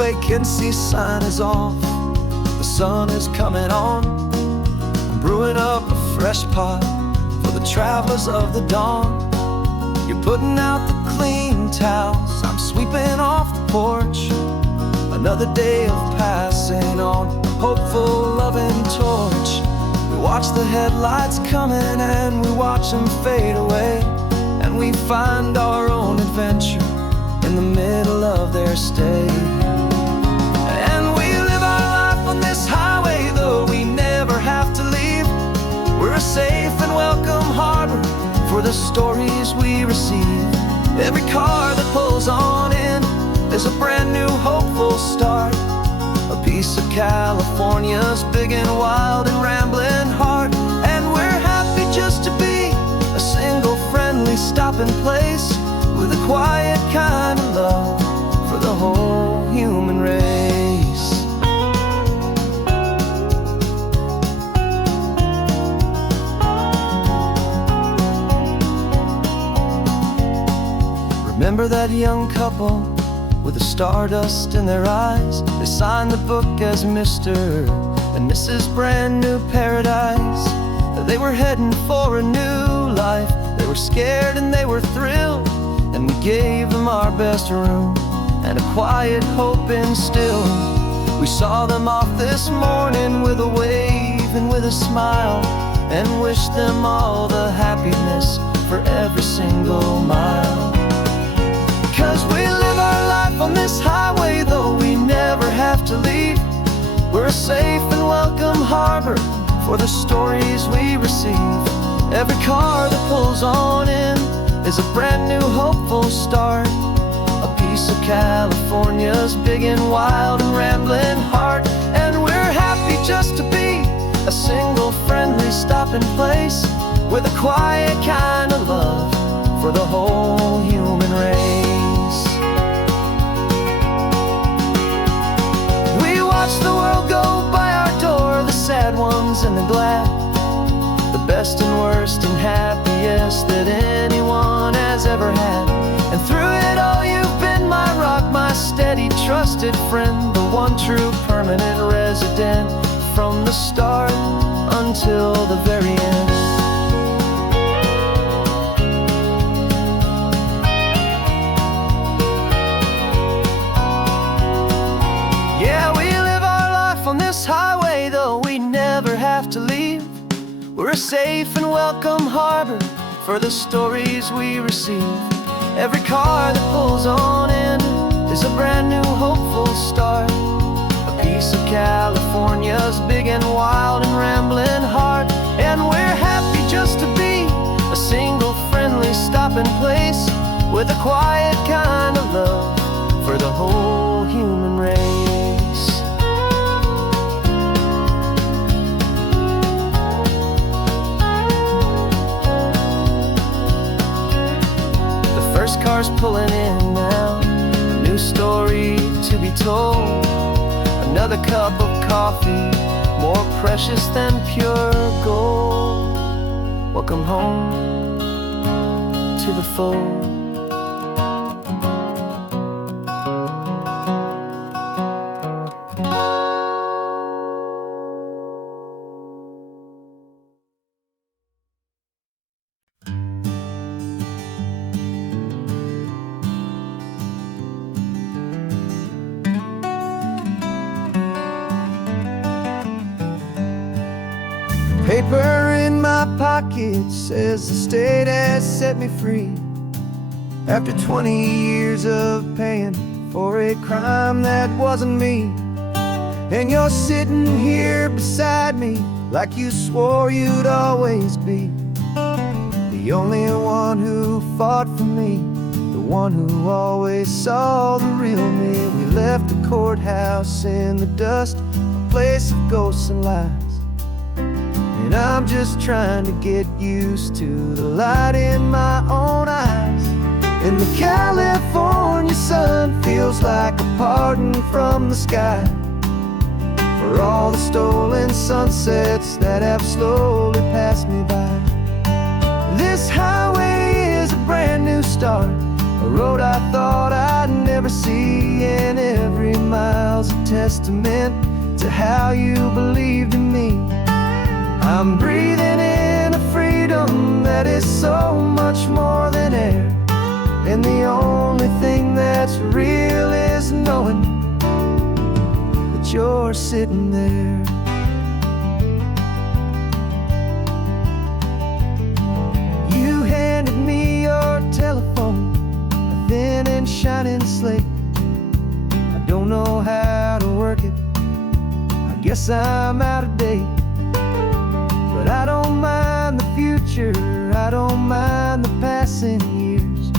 vacancy sign is off. The sun is coming on. I'm brewing up a fresh pot for the travelers of the dawn. You're putting out the clean towels, I'm sweeping off the porch. Another day of passing on, a hopeful, loving torch. We watch the headlights coming and we watch them fade away, and we find our own adventure in the middle of their stay. And we live our life on this highway, though we never have to leave. We're a safe and welcome harbor for the stories we receive. Every car that pulls on in is a brand new hopeful start. A piece of California's big and wild and rambling heart. And we're happy just to be a single friendly stopping place, with a quiet kind of love for the whole human race. Remember that young couple with the stardust in their eyes? They signed the book as Mr. and Mrs. Brand New Paradise. They were heading for a new life. They were scared and they were thrilled, and we gave them our best room and a quiet hope instilled. We saw them off this morning with a wave and with a smile, and wished them all the happiness for every single mile. 'Cause we live our life on this highway, though we never have to leave. We're a safe and welcome harbor for the stories we receive. Every car that pulls on in is a brand new hopeful start. A piece of California's big and wild and rambling heart. And we're happy just to be a single friendly stopping place, with a quiet kind of love for the whole human race. We watch the world go by our door, the sad ones and the glad, the best and worst and happiest that anyone has ever had. And through it all you've been my rock, my steady trusted friend, the one true permanent resident, from the start until the very end. Yeah, we live our life on this highway, though we never have to leave. We're a safe and welcome harbor for the stories we receive. Every car that pulls on in is a brand new hopeful start. A piece of California's big and wild and rambling heart. And we're happy just to be a single friendly stopping place, with a quiet kind of love for the whole human race. First car's pulling in now, a new story to be told. Another cup of coffee, more precious than pure gold. Welcome home to the fold. Paper in my pocket says the state has set me free, after 20 years of paying for a crime that wasn't me. And you're sitting here beside me like you swore you'd always be, the only one who fought for me, the one who always saw the real me. We left the courthouse in the dust, a place of ghosts and lies. And I'm just trying to get used to the light in my own eyes. And the California sun feels like a pardon from the sky for all the stolen sunsets that have slowly passed me by. This highway is a brand new start, a road I thought I'd never see, and every miles a testament to how you believed in me. I'm breathing in a freedom that is so much more than air, and the only thing that's real is knowing that you're sitting there. You handed me your telephone, a thin and shining slate. I don't know how to work it, I guess I'm out of date. But I don't mind the future, I don't mind the passing years,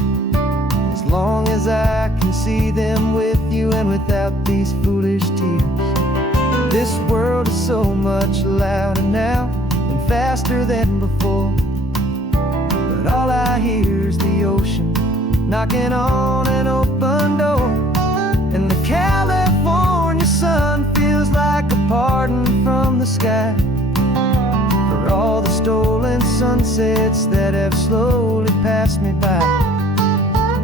as long as I can see them with you and without these foolish tears. This world is so much louder now and faster than before, but all I hear is the ocean knocking on an open door. And the California sun feels like a pardon from the sky for all the stolen sunsets that have slowly passed me by.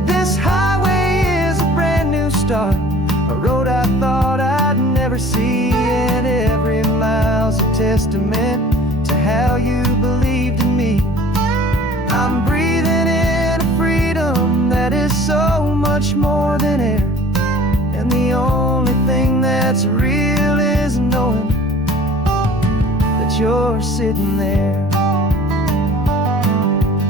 This highway is a brand new start, a road I thought I'd never see, and every mile's a testament to how you believed in me. I'm breathing in a freedom that is so much more than air, and the only thing that's real is knowing that you're sitting there.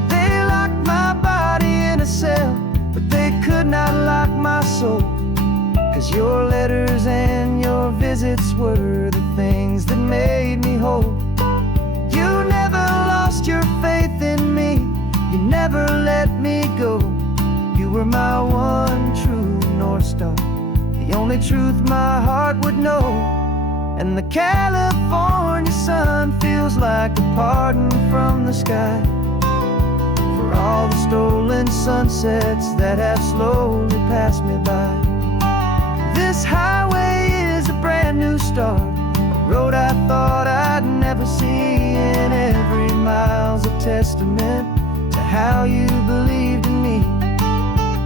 They locked my body in a cell, but they could not lock my soul, 'cause your letters and your visits were the things that made me whole. You never lost your faith in me, you never let me go. You were my one true North Star, the only truth my heart would know. And the California sun feels like a pardon from the sky for all the stolen sunsets that have slowly passed me by. This highway is a brand new start, a road I thought I'd never see, and every mile's a testament to how you believed in me.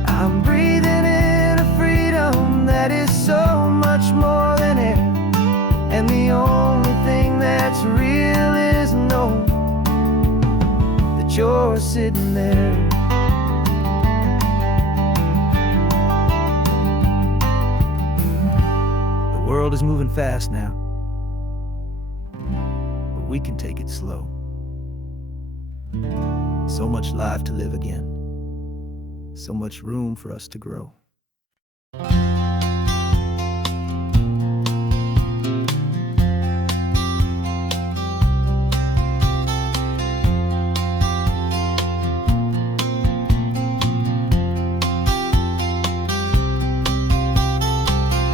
I'm breathing in a freedom that is so much more than air, and the only thing that's real is knowing that you're sitting there. The world is moving fast now, but we can take it slow. So much life to live again, so much room for us to grow.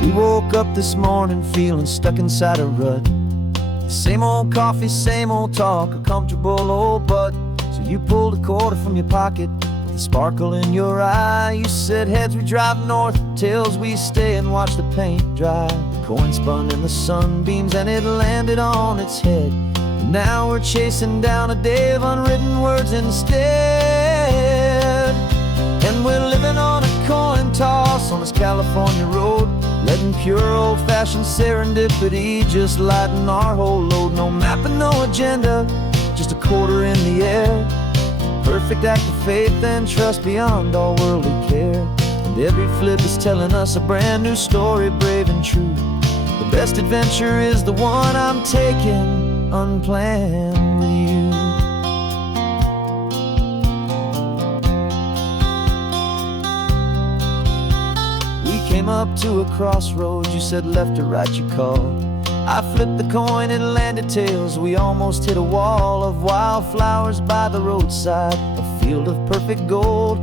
We woke up this morning feeling stuck inside a rut. Same old coffee, same old talk, a comfortable old butt. So you pulled a quarter from your pocket with a sparkle in your eye. You said, heads we drive north, tails we stay and watch the paint dry. The coin spun in the sunbeams and it landed on its head. And now we're chasing down a day of unwritten words instead. And we're living on a coin toss on this California road, letting pure old-fashioned serendipity just lighten our whole load. No map and no agenda, just a quarter in the air. Perfect act of faith and trust beyond all worldly care. And every flip is telling us a brand new story, brave and true. The best adventure is the one I'm taking unplanned with you. Came up to a crossroads, you said left or right you called. I flipped the coin, it landed tails. We almost hit a wall of wildflowers by the roadside, a field of perfect gold,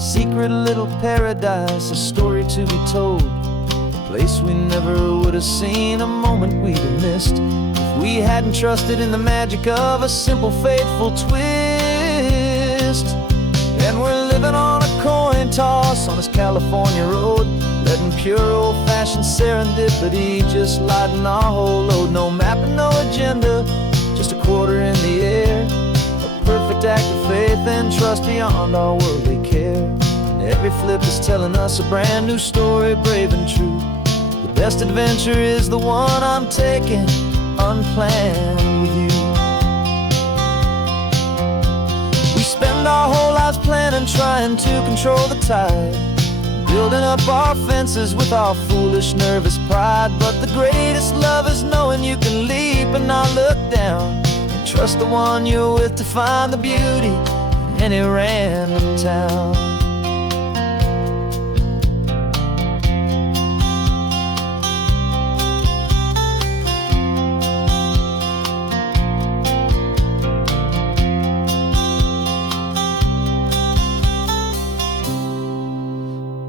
secret little paradise, a story to be told. A place we never would have seen, a moment we'd have missed if we hadn't trusted in the magic of a simple, faithful twist. And we're living on a coin toss on this California road, letting pure old-fashioned serendipity just lighten our whole load. No map and no agenda, just a quarter in the air. A perfect act of faith and trust beyond all worldly care. And every flip is telling us a brand new story, brave and true. The best adventure is the one I'm taking unplanned with you. We spend our whole lives planning, trying to control the tide, building up our fences with our foolish, nervous pride. But the greatest love is knowing you can leap and not look down, and trust the one you're with to find the beauty in any random town.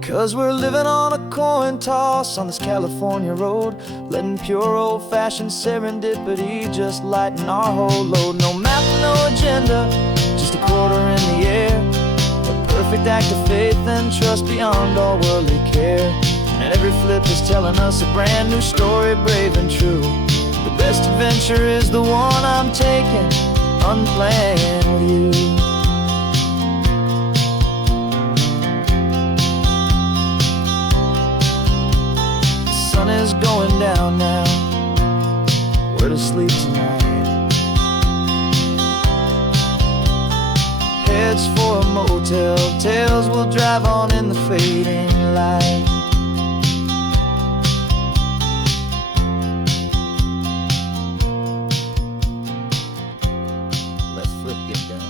'Cause we're living on a coin toss on this California road, letting pure old-fashioned serendipity just lighten our whole load. No map, no agenda, just a quarter in the air, a perfect act of faith and trust beyond all worldly care. And every flip is telling us a brand new story, brave and true. The best adventure is the one I'm taking unplanned with you. The sun is going down now, we're to sleep tonight. Heads for a motel, tails will drive on in the fading light. Let's flip get done.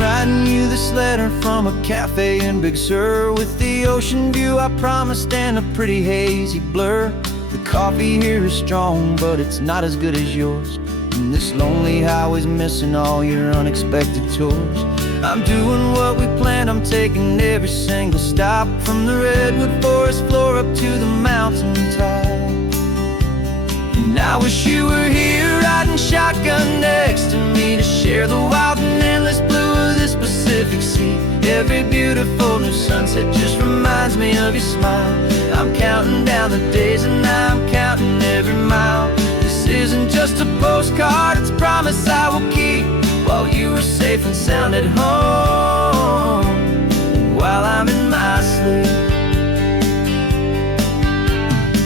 Writing you this letter from a cafe in Big Sur, with the ocean view I promised and a pretty hazy blur. The coffee here is strong, but it's not as good as yours, and this lonely highway's missing all your unexpected tours. I'm doing what we planned, I'm taking every single stop, from the redwood forest floor up to the mountain top. And I wish you were here riding shotgun next to me, to share the wild and endless blue of this Pacific Sea. Every beautiful new sunset just reminds me of your smile. I'm counting down the days and I'm counting every mile. This isn't just a postcard, it's a promise I will keep, while you are safe and sound at home, while I'm in my sleep.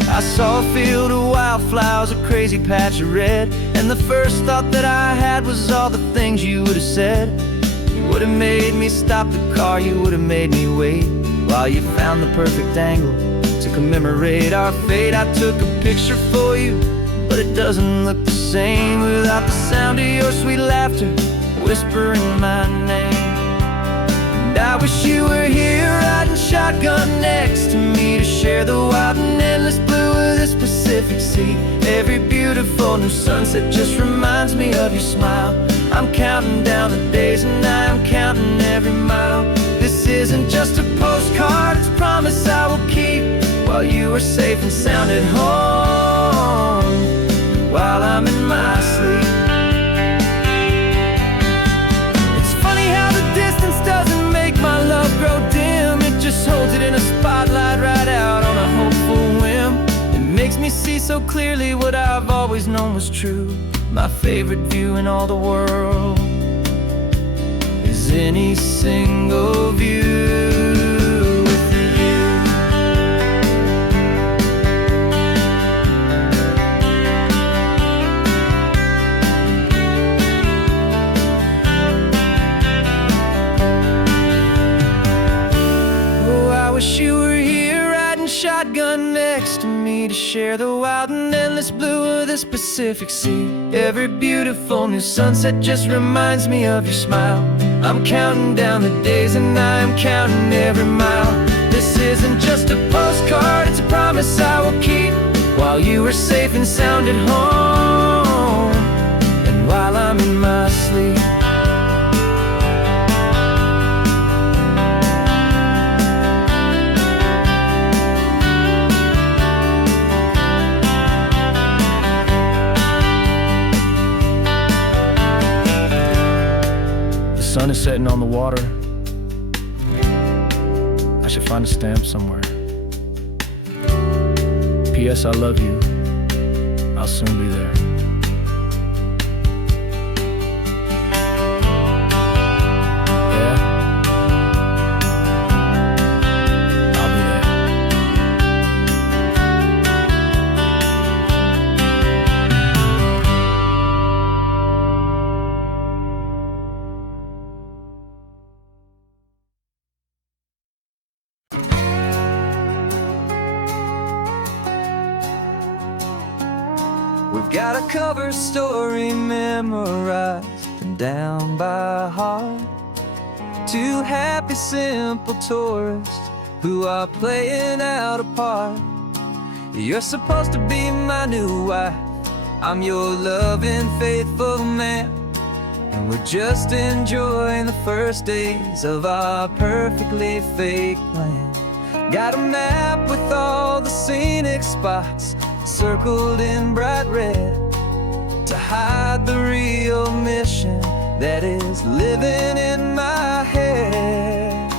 I saw a field of wildflowers, a crazy patch of red, and the first thought that I had was all the things you would have said. You would have made me stop the car, you would have made me wait, while you found the perfect angle to commemorate our fate. I took a picture for you, but it doesn't look the same without the sound of your sweet laughter whispering my name. And I wish you were here riding shotgun next to me, to share the wild and endless blue of this Pacific Sea. Every beautiful new sunset just reminds me of your smile. I'm counting down the days and I'm counting every mile. This isn't just a postcard, it's a promise I will keep, while you are safe and sound at home, while I'm in my sleep. It's funny how the distance doesn't make my love grow dim, it just holds it in a spotlight right out on a hopeful whim. It makes me see so clearly what I've always known was true. My favorite view in all the world is any single view with you. Oh, I wish you were here riding shotgun next to me, to share the wild and endless blue of this Pacific Sea. Every beautiful new sunset just reminds me of your smile. I'm counting down the days and I'm counting every mile. This isn't just a postcard, it's a promise I will keep, while you are safe and sound at home, and while I'm in my sleep. sun is setting on the water. I should find a stamp somewhere. P.S. I love you. I'll soon be there. Yeah? I'll be there. We've got a cover story memorized and down by heart. Two happy, simple tourists who are playing out a part. You're supposed to be my new wife. I'm your loving, faithful man. And we're just enjoying the first days of our perfectly fake plan. Got a map with all the scenic spots circled in bright red to hide the real mission that is living in my head.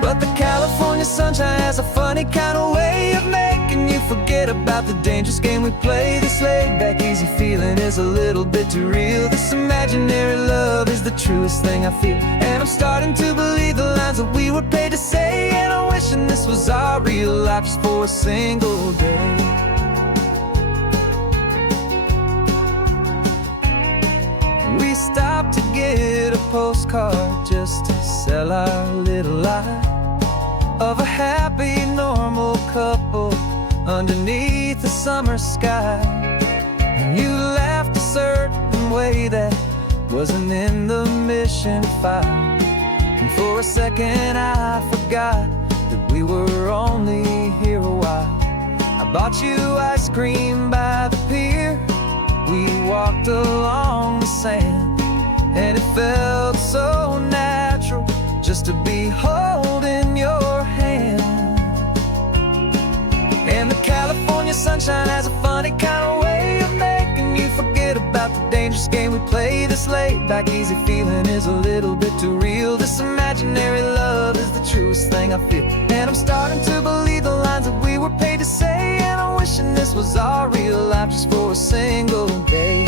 But the California sunshine has a funny kind of way of making you forget about the dangerous game we play. This laid-back, easy feeling is a little bit too real. This imaginary love is the truest thing I feel. And I'm starting to believe the lines that we were paid to say. And I'm wishing this was our real life just for a single day. We stopped to get a postcard just to sell our little lie of a happy, normal couple underneath the summer sky. And you laughed a certain way that wasn't in the mission file. And for a second I forgot that we were only here a while. I bought you ice cream by the pier. We walked along the sand, and it felt so natural just to be holding your hand. And the California sunshine has a funny kind of way of making you forget about the dangerous game we play. This laid-back, easy feeling is a little bit too real. This imaginary love is the truest thing I feel. And I'm starting to believe the lines that we were paid to say. And I'm wishing this was our real life just for a single day.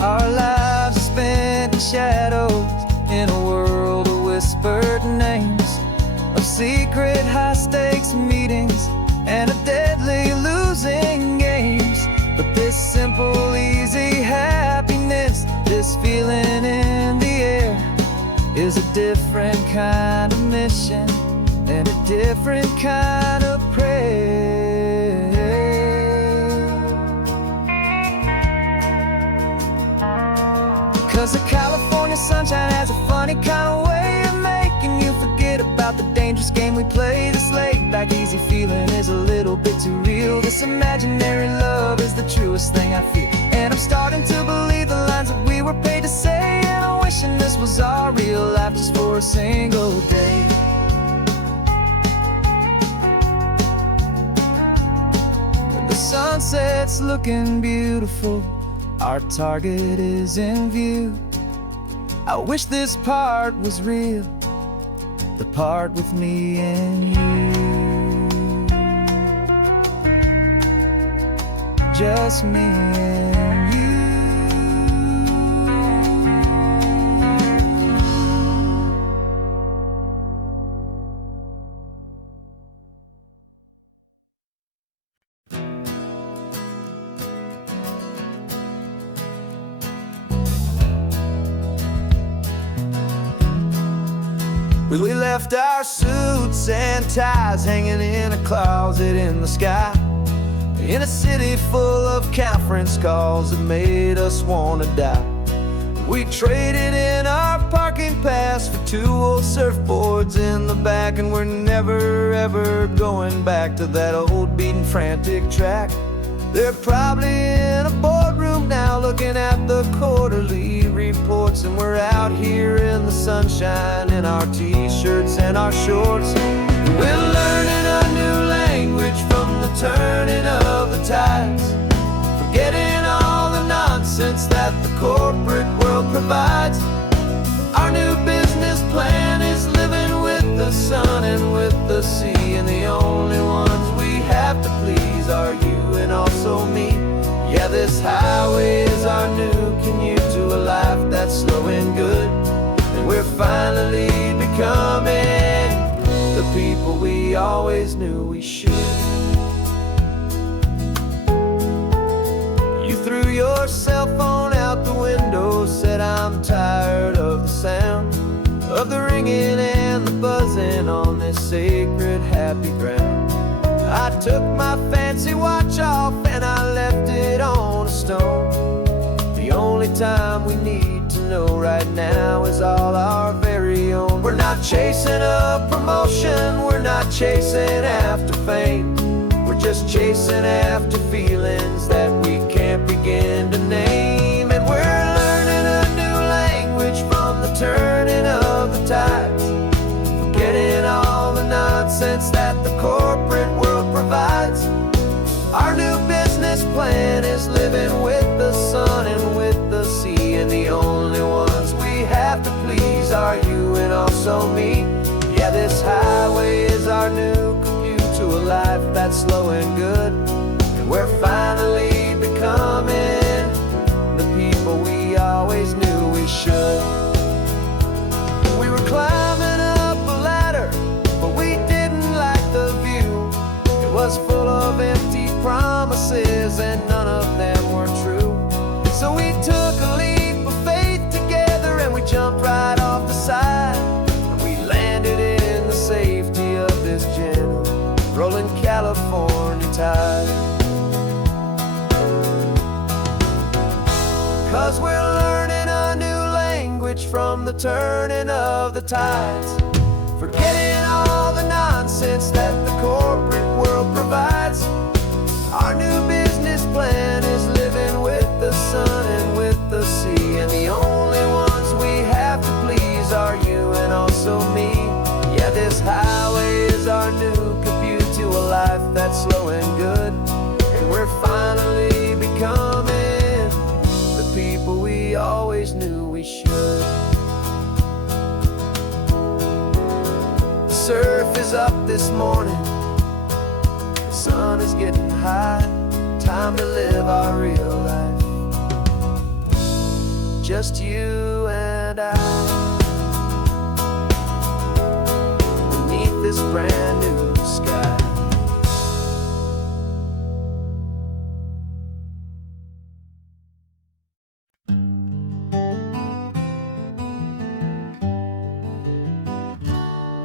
Our lives are spent in shadows in a world of whispered names, of secret high-stakes meetings and of deadly losing games. But this simple, easy happiness, this feeling in the air, is a different kind of mission and a different kind of prayer. 'Cause the California sunshine has a funny kind of way of making you forget about the dangerous game we play. This laid-back, easy feeling is a little bit too real. This imaginary love is the truest thing I feel. And I'm starting to believe the lines that we were paid to say. And I'm wishing this was our real life just for a single day. The sunset's looking beautiful, our target is in view. I wish this part was real, the part with me and you. Just me and you. We left our suits and ties hanging in a closet in the sky, in a city full of conference calls that made us want to die. We traded in our parking pass for 2 old surfboards in the back, and we're never ever going back to that old beaten frantic track. They're probably in a boardroom now looking at the quarterly reports, and we're out here in the sunshine in our t-shirts and our shorts. We're learning a new language from the turning of the tides, forgetting all the nonsense that the corporate world provides. Our new business plan is living with the sun and with the sea, and the only ones we have to please are you and also me. Yeah, this highway is our new commute to a life that's slow and good, and we're finally becoming the people we always knew we should. You threw your cell phone out the window, said I'm tired of the sound of the ringing and the buzzing on this sacred happy ground. I took my fancy watch off and I left it on a stone. The only time we need to know right now is all our very own. We're not chasing a promotion, we're not chasing after fame. We're just chasing after feelings that we can't begin to name. And we're learning a new language from the turning of the tides, forgetting all the nonsense that the corporate world provides. Our new business plan is living with the sun and with the sea, and the only ones we have to please are you and also me. Yeah, this highway is our new commute to a life that's slow and good, and we're finally becoming the people we always knew we should. We were climbing up a ladder, but we didn't like the view. It was full of empty promises and none of them were true. So we took a leap of faith together and we jumped right off the side, and we landed in the safety of this gentle rolling California tide. 'Cause we're learning a new language from the turning of the tides, forgetting all the nonsense that the corporate world provides. Our new business plan is living with the sun and with the sea, and the only ones we have to please are you and also me. Yeah, this highway is our new commute to a life that's slow and good, and we're finally becoming the people we always knew we should. The surf is up this morning, the sun is getting high, time to live our real life, just you and I, beneath this brand new sky.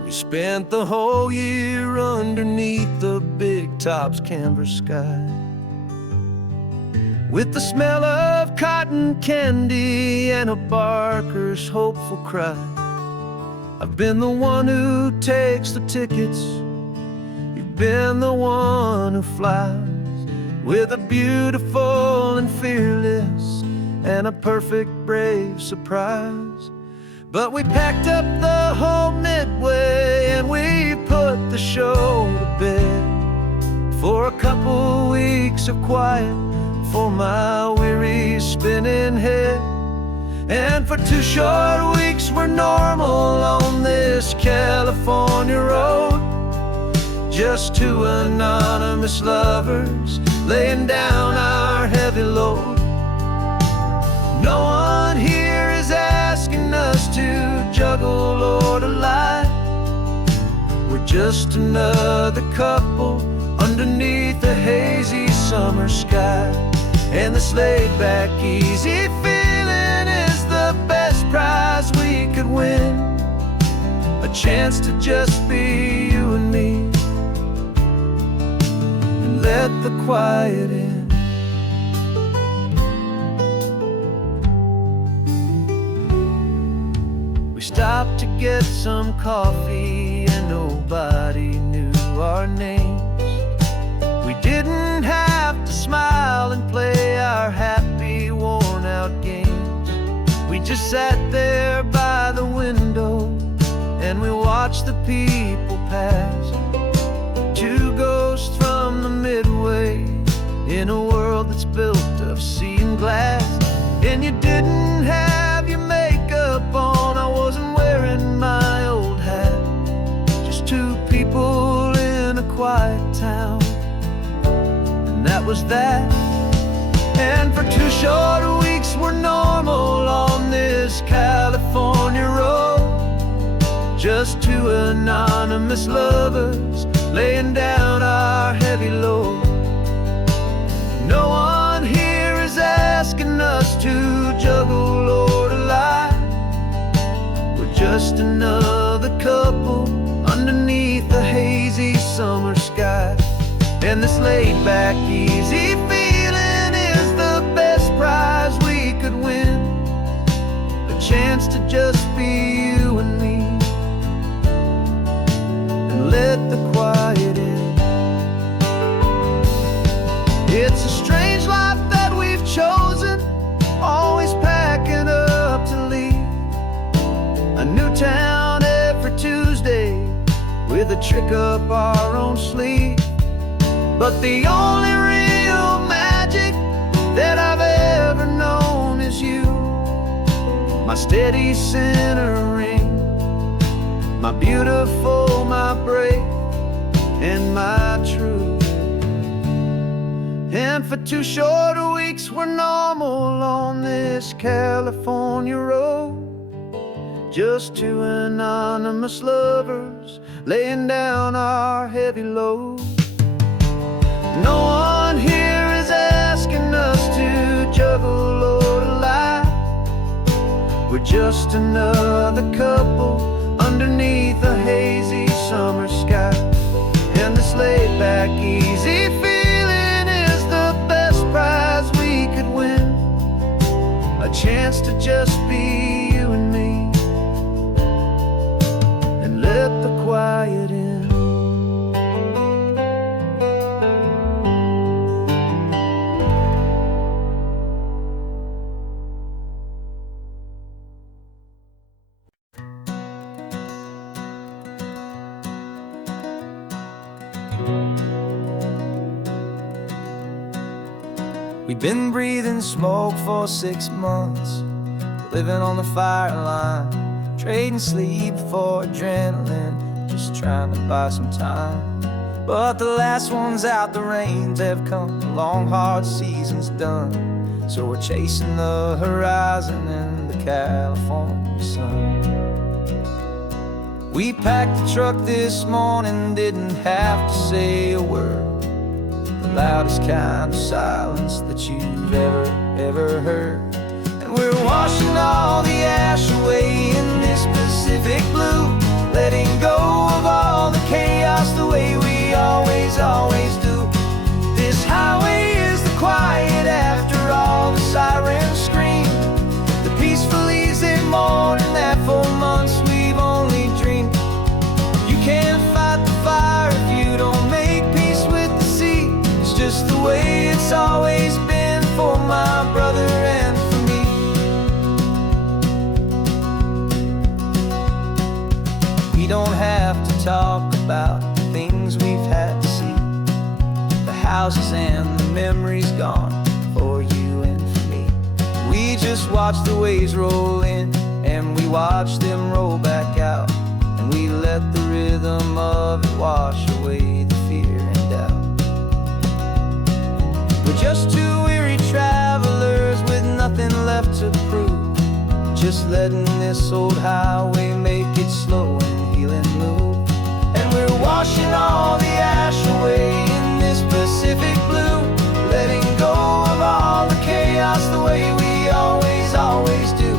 We spent the whole year underneath the big top's canvas sky, with the smell of cotton candy and a barker's hopeful cry. I've been the one who takes the tickets, you've been the one who flies, with a beautiful and fearless and a perfect brave surprise. But we packed up the whole Midway and we put the show to bed, for a couple weeks of quiet for my weary spinning head. And for 2 short weeks we're normal on this California road, just 2 anonymous lovers laying down our heavy load. No one here is asking us to juggle or to lie. We're just another couple underneath a hazy summer sky, and this laid-back, easy feeling is the best prize we could win, a chance to just be you and me, and let the quiet in. We stopped to get some coffee and nobody knew our names. We didn't have to smile and play our happy, worn-out games. We just sat there by the window and we watched the people pass, 2 ghosts from the Midway in a world that's built of sea and glass. And you didn't have your was that. And for 2 short weeks we're normal on this California road. Just 2 anonymous lovers laying down our heavy load. No one here is asking us to juggle or to lie. We're just another couple underneath the hazy summer sky. And this laid-back, easy feeling is the best prize we could win. A chance to just be you and me, and let the quiet in. It's a strange life that we've chosen, always packing up to leave. A new town every Tuesday, with a trick up our own sleeve. But the only real magic that I've ever known is you. My steady centering, my beautiful, my brave, and my true. And for 2 short weeks we're normal on this California road. Just 2 anonymous lovers laying down our heavy load. No one here is asking us to juggle or to lie. We're just another couple underneath a hazy summer sky. And this laid-back, easy feeling is the best prize we could win. A chance to just be you and me, and let the quiet in. We've been breathing smoke for 6 months, living on the fire line, trading sleep for adrenaline, just trying to buy some time. But the last one's out, the rains have come, the long hard season's done. So we're chasing the horizon in the California sun. We packed the truck this morning, didn't have to say a word. The loudest kind of silence that you've ever heard. And we're washing all the ash away in this Pacific blue, letting go of all the chaos the way we always do. This highway is the quiet after all the sirens scream, the peaceful easy morning that for months we've only dreamed. You can't fight the fire if you don't make peace with the sea. It's just the way it's always been for my brother and for me. We don't have to talk about the things we've had to see, the houses and the memories gone for you and for me. We just watch the waves roll in, and we watch them roll back out, and we let the rhythm of it wash away the fear and doubt. We're just 2 weary travelers with nothing left to prove, just letting this old highway make it slow and healing move. And we're washing all the ash away in this Pacific blue, letting go of all the chaos the way we always do.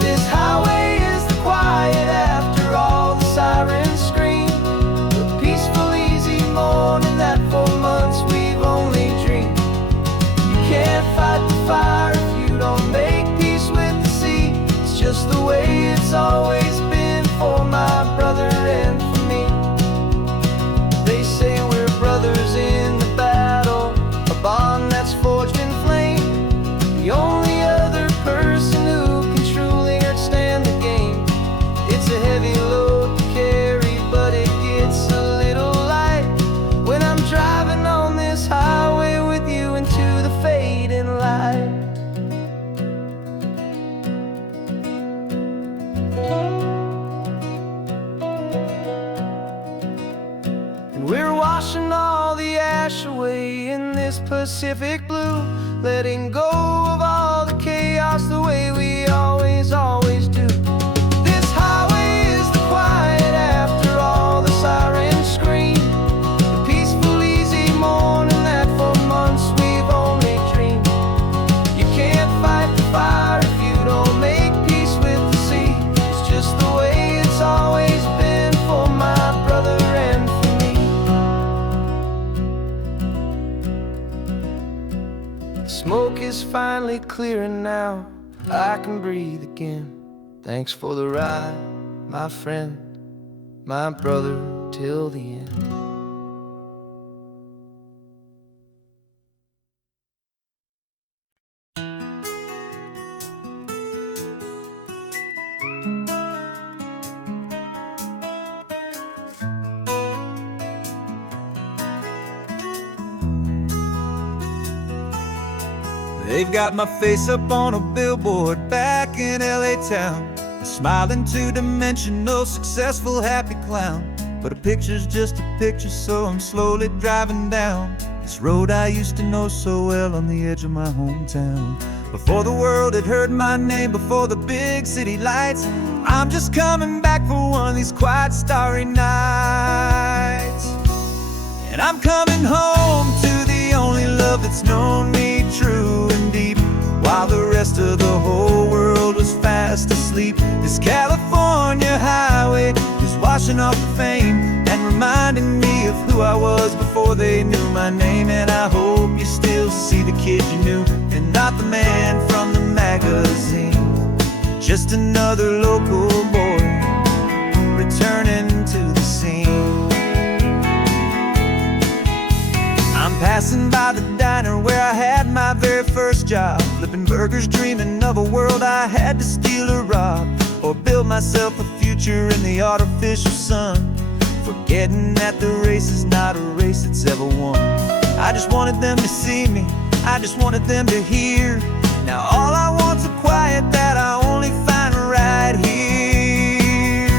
This highway is the quiet after all the sirens scream, the peaceful easy morning that for months we've only dreamed. You can't fight the fire if you don't make peace with the sea. It's just the way it's always been for my brother and for me. They say we're brothers this Pacific blue, letting go of all the chaos the way we always do. This highway is the quiet after all the sirens scream, the peaceful, easy morning that for months we've only dreamed. You can't fight the fire if you don't make peace with the sea. It's just the way it's always been for my brother and for me. The smoke is finally clearing now, I can breathe again. Thanks for the ride, my friend, my brother, till the end. They've got my face up on a billboard back in LA town, a smiling two-dimensional, successful, happy clown. But a picture's just a picture, so I'm slowly driving down this road I used to know so well on the edge of my hometown. Before the world had heard my name, before the big city lights, I'm just coming back for one of these quiet, starry nights. And I'm coming home to the only love that's known me true and deep, while the rest of the whole world was fast asleep. This California highway is washing off the fame and reminding me of who I was before they knew my name. And I hope you still see the kid you knew, and not the man from the magazine. Just another local boy returning to the scene. I'm passing by the diner where I had my very first job, flipping burgers, dreaming of a world I had to steal or rob, or build myself a future in the artificial sun, forgetting that the race is not a race that's ever won. I just wanted them to see me, I just wanted them to hear. Now all I want's a quiet that I only find right here.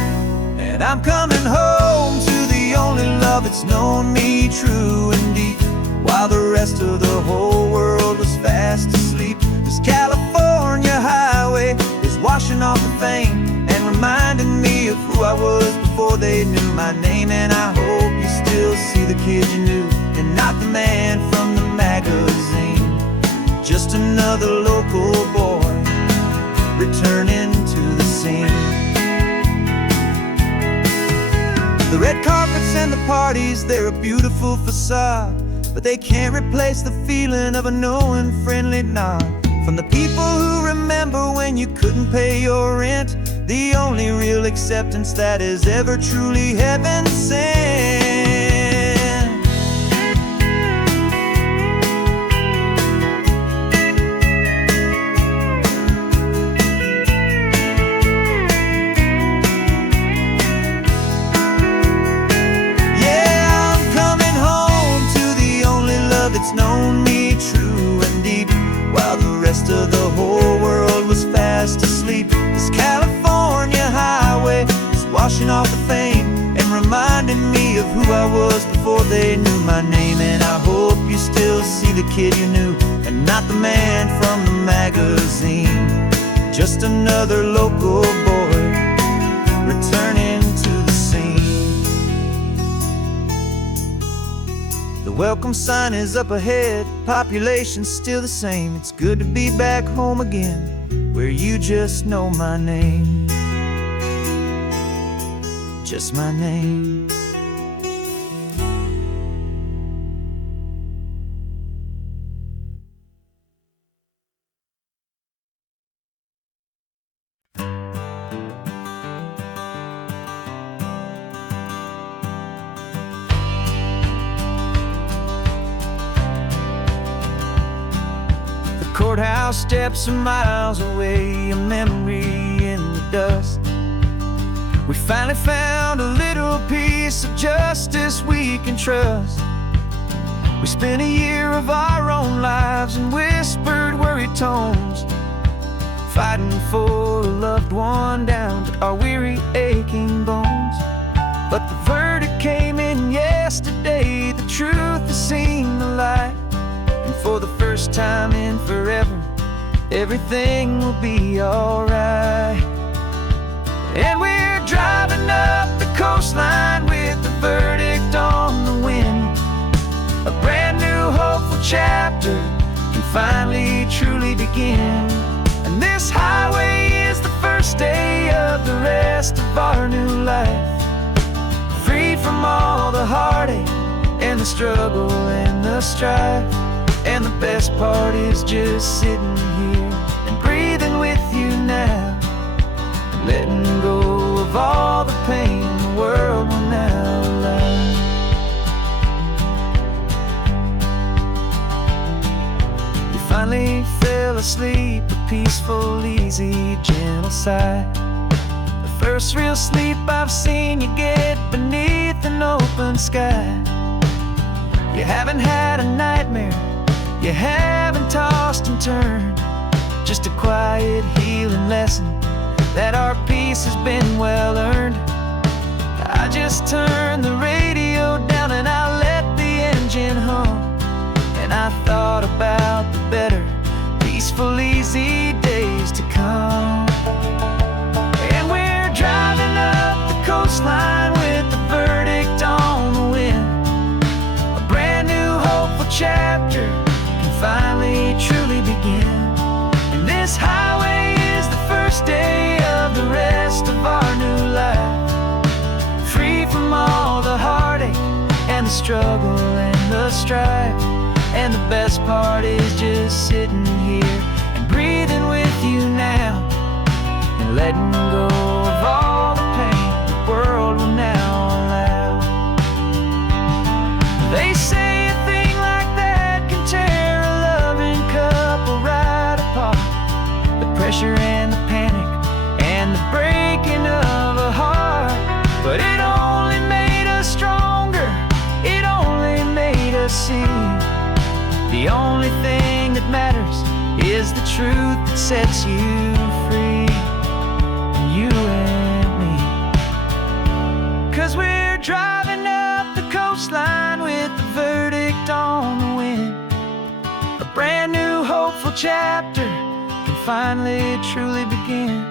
And I'm coming home to the only love that's known me true and deep, while the rest of the whole world was fast asleep. This California highway is washing off the fame and reminding me of who I was before they knew my name. And I hope you still see the kid you knew, and not the man from the magazine. Just another local boy returning to the scene. The red carpets and the parties, they're a beautiful facade, but they can't replace the feeling of a knowing, friendly nod from the people who remember when you couldn't pay your rent, the only real acceptance that is ever truly heaven sent. It's known me true and deep, while the rest of the whole world was fast asleep. This California highway is washing off the fame and reminding me of who I was before they knew my name. And I hope you still see the kid you knew, and not the man from the magazine. Just another local boy returning to the scene. The welcome sign is up ahead, population's still the same. It's good to be back home again, where you just know my name. Just my name. Courthouse steps are miles away, a memory in the dust. We finally found a little piece of justice we can trust. We spent a year of our own lives in whispered, worried tones, fighting for a loved one down to our weary, aching bones. But the verdict came in yesterday, the truth has seen the light. first time in forever, everything will be alright. And we're driving up the coastline with the verdict on the wind. A brand new hopeful chapter can finally truly begin. And this highway is the first day of the rest of our new life, freed from all the heartache and the struggle and the strife. And the best part is just sitting here and breathing with you now, letting go of all the pain the world will now allow. You finally fell asleep, a peaceful, easy, gentle sigh. The first real sleep I've seen you get beneath an open sky. You haven't had a nightmare, you haven't tossed and turned, just a quiet healing lesson that our peace has been well earned. I just turned the radio down and I let the engine hum, and I thought about the better, peaceful, easy days to come. And we're driving up the coastline with the verdict on the wind. A brand new hopeful chapter can finally truly begin. And this highway is the first day of the rest of our new life, free from all the heartache and the struggle and the strife. And the best part is just sitting here and breathing with you now, and letting go of all the pain the world will now allow. They say a thing like that can tear a loving couple right apart. The pressure and the panic and the breaking of a heart, but it only made us stronger, it only made us see the only thing that matters is the truth that sets you free, you and me. 'Cause we're driving up the coastline with the verdict on the wind. A brand new hopeful chapter can finally truly begin.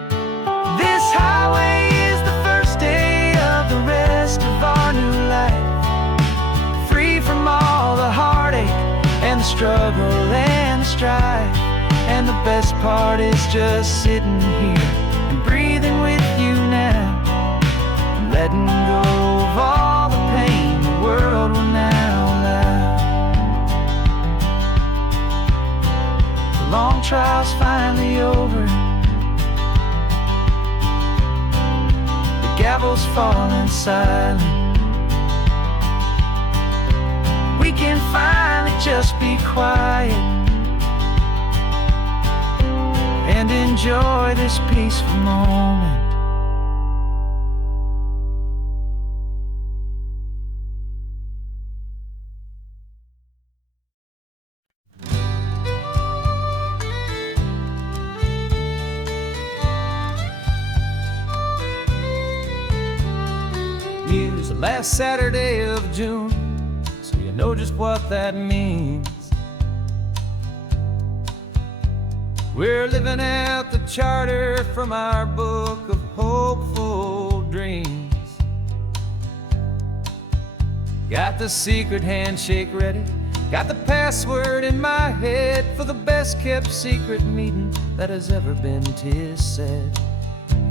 This highway is the first day of the rest of our new life, free from all the heartache and the struggle and the strife. And the best part is just sitting here and breathing with you now, and letting go of all the pain the world will now allow. The long trial's finally over, the gavel's falling silent. We can finally just be quiet and enjoy this peaceful moment. Use the last Saturday of June, so you know just what that means. We're living out the charter from our book of hopeful dreams. Got the secret handshake ready, got the password in my head for the best kept secret meeting that has ever been, 'tis said.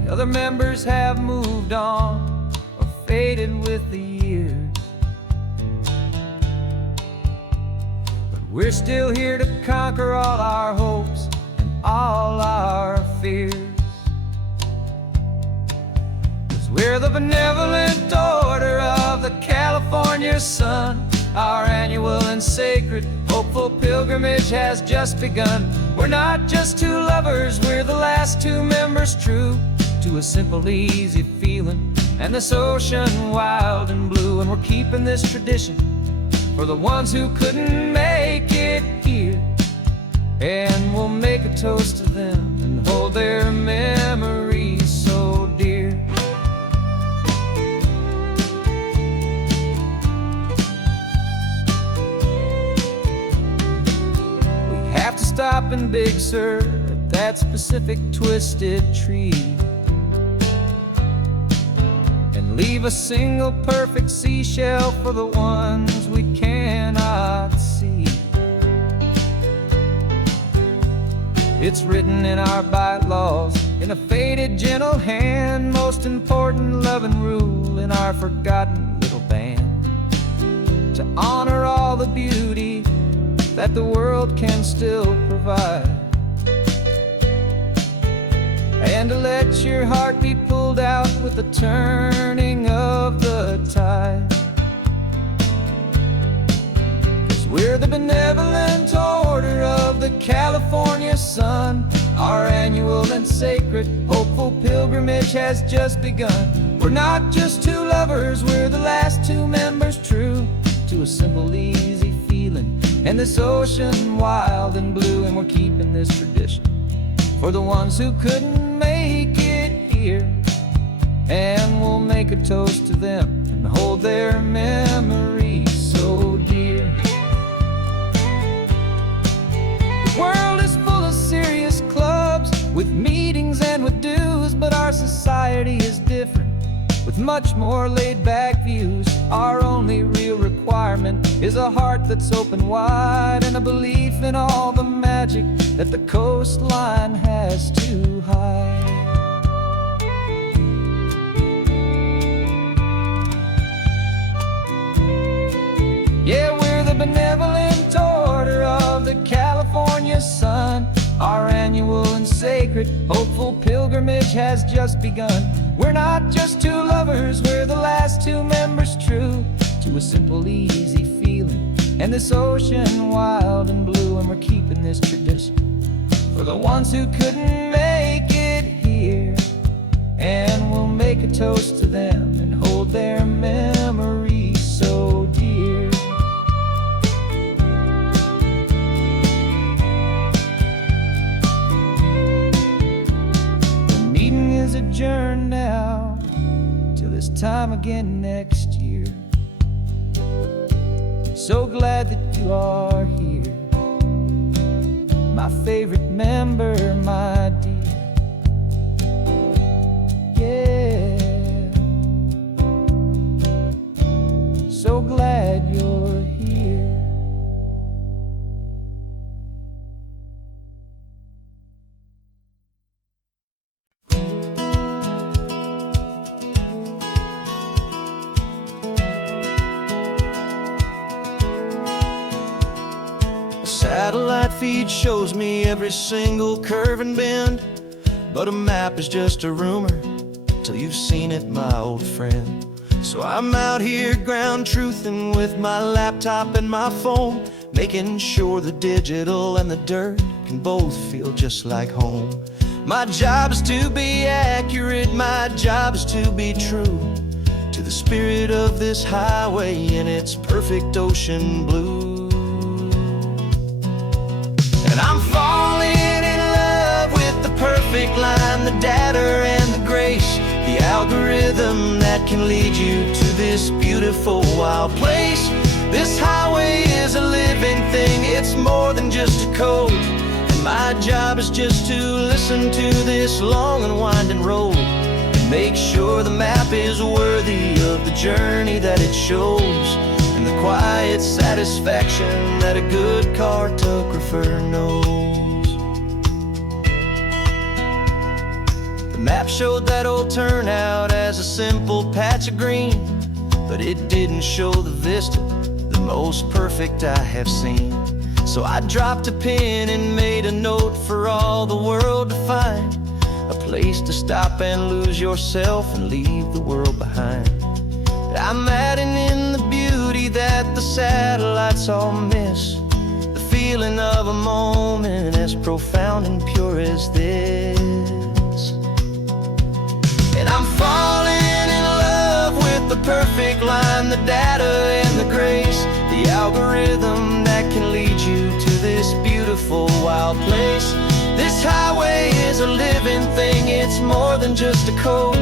The other members have moved on or faded with the years, but we're still here to conquer all our hopes, all our fears. 'Cause we're the benevolent order of the California sun. Our annual and sacred hopeful pilgrimage has just begun. We're not just two lovers, we're the last two members true to a simple, easy feeling and this ocean wild and blue. And we're keeping this tradition for the ones who couldn't make it here, and we'll make a toast to them and hold their memories so dear. We stop in Big Sur at that specific twisted tree and leave a single perfect seashell for the ones we cannot see. It's written in our bylaws in a faded gentle hand, most important loving rule in our forgotten little band, to honor all the beauty that the world can still provide, and to let your heart be pulled out with the turning of the tide. 'Cause we're the benevolent order of the California sun. Our annual and sacred hopeful pilgrimage has just begun. We're not just two lovers, we're the last two members true to a simple, easy feeling, and this ocean wild and blue. And we're keeping this tradition for the ones who couldn't make it here, and we'll make a toast to them and hold their memories so dear. The world is full of serious clubs with meetings and with dues, but our society is different with much more laid-back views. Our only real requirement is a heart that's open wide, and a belief in all the magic that the coastline has to hide. Yeah, we're the benevolent order of the California sun. Our annual and sacred hopeful pilgrimage has just begun. We're not just two lovers, we're the last two members true to a simple, easy feeling, and this ocean wild and blue. And we're keeping this tradition for the ones who couldn't make it here, and we'll make a toast to them and hold their memories so dear. The meeting is adjourned now till this time again next year. So glad that you are here, my favorite member, my dear. Yeah, so glad you're here. Satellite feed shows me every single curve and bend, but a map is just a rumor till you've seen it, my old friend. So I'm out here ground truthing with my laptop and my phone, making sure the digital and the dirt can both feel just like home. My job is to be accurate, my job is to be true to the spirit of this highway in its perfect ocean blue. And I'm falling in love with the perfect line, the data and the grace, the algorithm that can lead you to this beautiful wild place. This highway is a living thing, it's more than just a code. And my job is just to listen to this long and winding road and make sure the map is worthy of the journey that it shows, and the quiet satisfaction that a good cartographer knows. The map showed that old turnout as a simple patch of green, but it didn't show the vista, the most perfect I have seen. So I dropped a pin and made a note for all the world to find, a place to stop and lose yourself and leave the world behind. I'm adding in the beauty that the satellites all miss, the feeling of a moment as profound and pure as this. And I'm falling in love with the perfect line, the data and the grace, the algorithm that can lead you to this beautiful wild place. This highway is a living thing, it's more than just a code.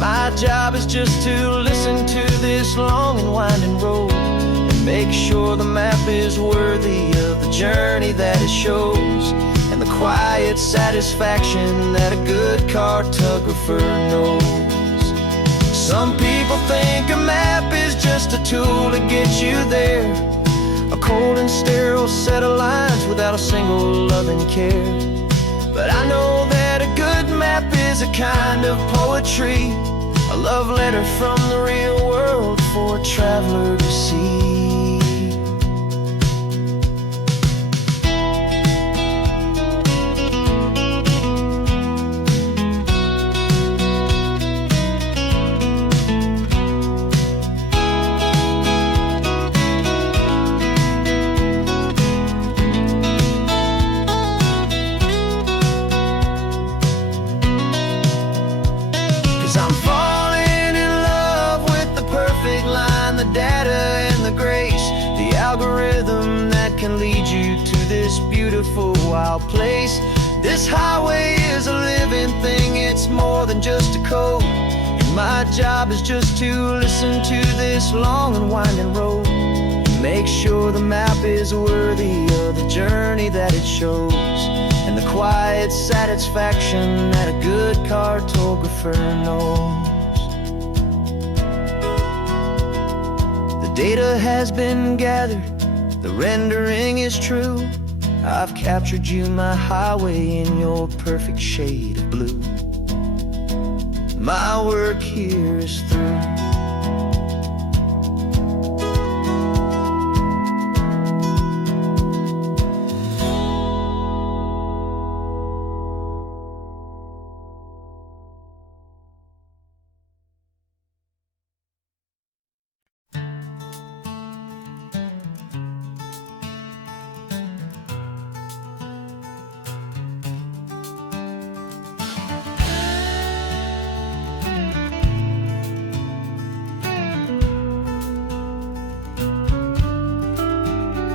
My job is just to listen to this long and winding road and make sure the map is worthy of the journey that it shows, quiet satisfaction that a good cartographer knows. Some people think a map is just a tool to get you there, a cold and sterile set of lines without a single loving care. But I know that a good map is a kind of poetry, a love letter from the real world for a traveler to see. 'Cause I'm falling in love with the perfect line, the data and the grace, the algorithm that can lead you to this beautiful wild place. This highway is a living thing, it's more than just a code, and my job is just to listen to this long and winding road, make sure the map is worthy of the journey that it shows, and the quiet satisfaction that a good cartographer knows. The data has been gathered, the rendering is true. I've captured you, my highway, in your perfect shade of blue. My work here is through.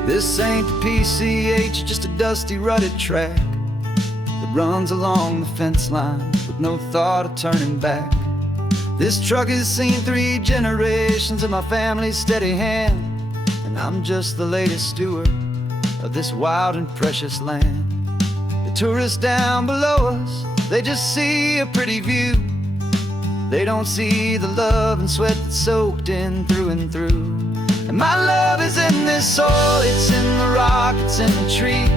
This ain't the PCH, just a dusty, rutted track that runs along the fence line with no thought of turning back. This truck has seen 3 generations of my family's steady hand, and I'm just the latest steward of this wild and precious land. The tourists down below us, they just see a pretty view. They don't see the love and sweat that's soaked in through and through. And my love is in this soil, it's in the rock, it's in the trees.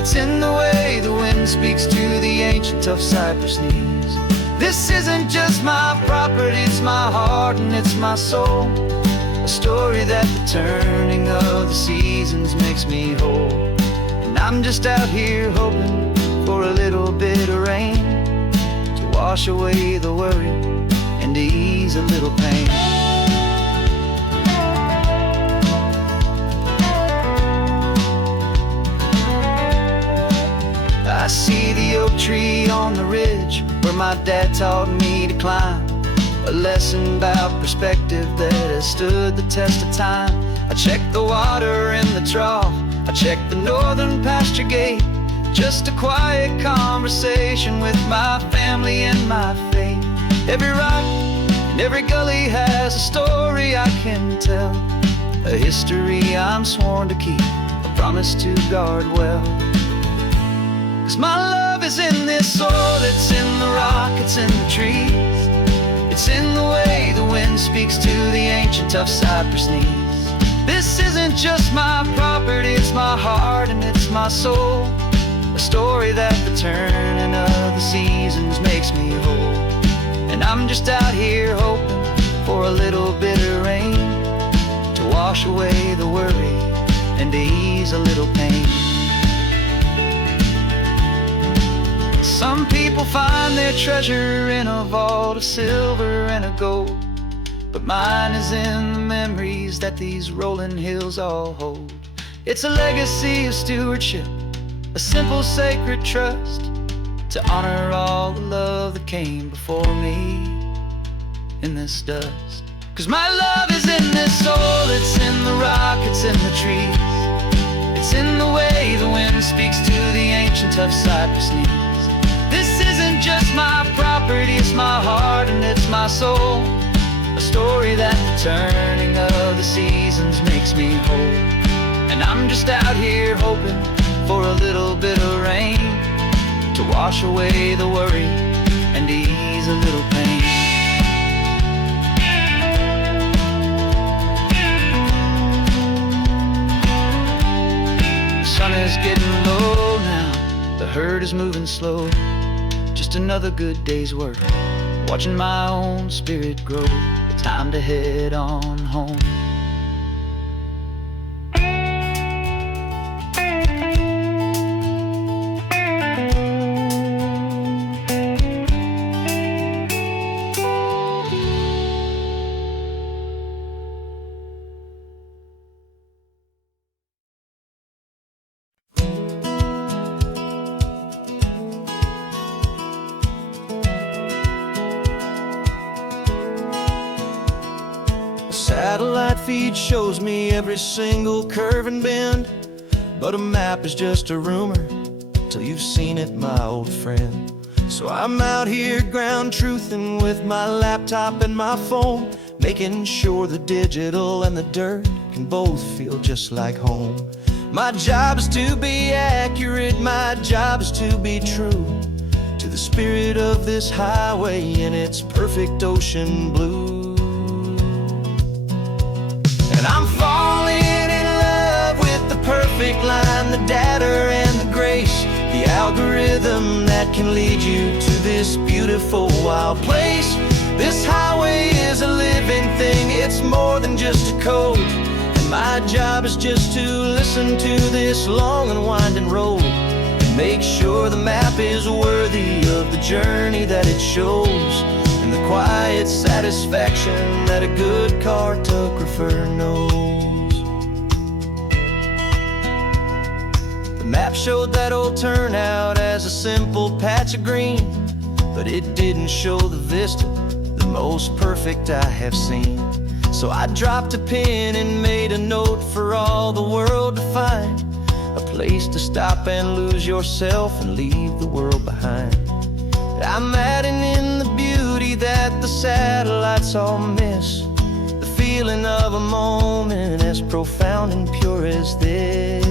It's in the way the wind speaks to the ancient tough cypress knees. This isn't just my property, it's my heart and it's my soul, a story that the turning of the seasons makes me whole. And I'm just out here hoping for a little bit of rain to wash away the worry and to ease a little pain. I see the oak tree on the ridge where my dad taught me to climb, a lesson about perspective that has stood the test of time. I check the water in the trough, I check the northern pasture gate, just a quiet conversation with my family and my faith. Every rock and every gully has a story I can tell, a history I'm sworn to keep, a promise to guard well. 'Cause my love is in this soil, it's in the rock, it's in the trees. It's in the way the wind speaks to the ancient tough cypress knees. This isn't just my property, it's my heart and it's my soul, a story that the turning of the seasons makes me whole. And I'm just out here hoping for a little bit of rain to wash away the worry and to ease a little pain. Some people find their treasure in a vault of silver and of gold, but mine is in the memories that these rolling hills all hold. It's a legacy of stewardship, a simple sacred trust, to honor all the love that came before me in this dust. 'Cause my love is in this soil, it's in the rock, it's in the trees. It's in the way the wind speaks to the ancient tough cypress knees. This isn't just my property, it's my heart and it's my soul, a story that the turning of the seasons makes me whole. And I'm just out here hoping for a little bit of rain to wash away the worry and ease a little pain. The sun is getting low now, the herd is moving slow. Just another good day's work, watching my own spirit grow. Time to head on home. Satellite feed shows me every single curve and bend, but a map is just a rumor till you've seen it, my old friend. So I'm out here ground truthing with my laptop and my phone, making sure the digital and the dirt can both feel just like home. My job is to be accurate, my job is to be true to the spirit of this highway in its perfect ocean blue. I'm falling in love with the perfect line, the data and the grace, the algorithm that can lead you to this beautiful wild place. This highway is a living thing, it's more than just a code, and my job is just to listen to this long and winding road and make sure the map is worthy of the journey that it shows, and the quiet satisfaction that a good cartographer knows. The map showed that old turnout as a simple patch of green, but it didn't show the vista, the most perfect I have seen. So I dropped a pin and made a note for all the world to find, a place to stop and lose yourself and leave the world behind. I'm adding in the beauty that the satellites all miss, the feeling of a moment as profound and pure as this.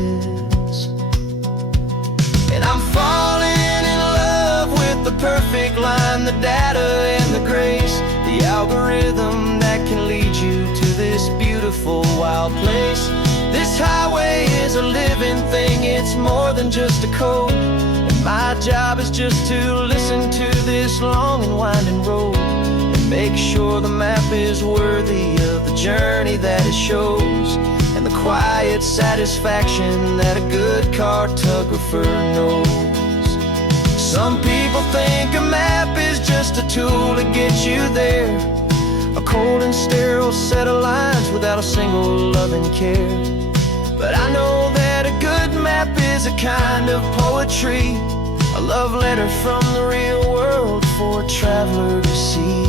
And I'm falling in love with the perfect line, the data and the grace, the algorithm that can lead you to this beautiful wild place. This highway is a living thing, it's more than just a code, and my job is just to listen to this long and winding road and make sure the map is worthy of the journey that it shows, and the quiet satisfaction that a good cartographer knows. Some people think a map is just a tool to get you there, a cold and sterile set of lines without a single loving care. But I know that a good map is a kind of poetry, a love letter from the real world for a traveler to see.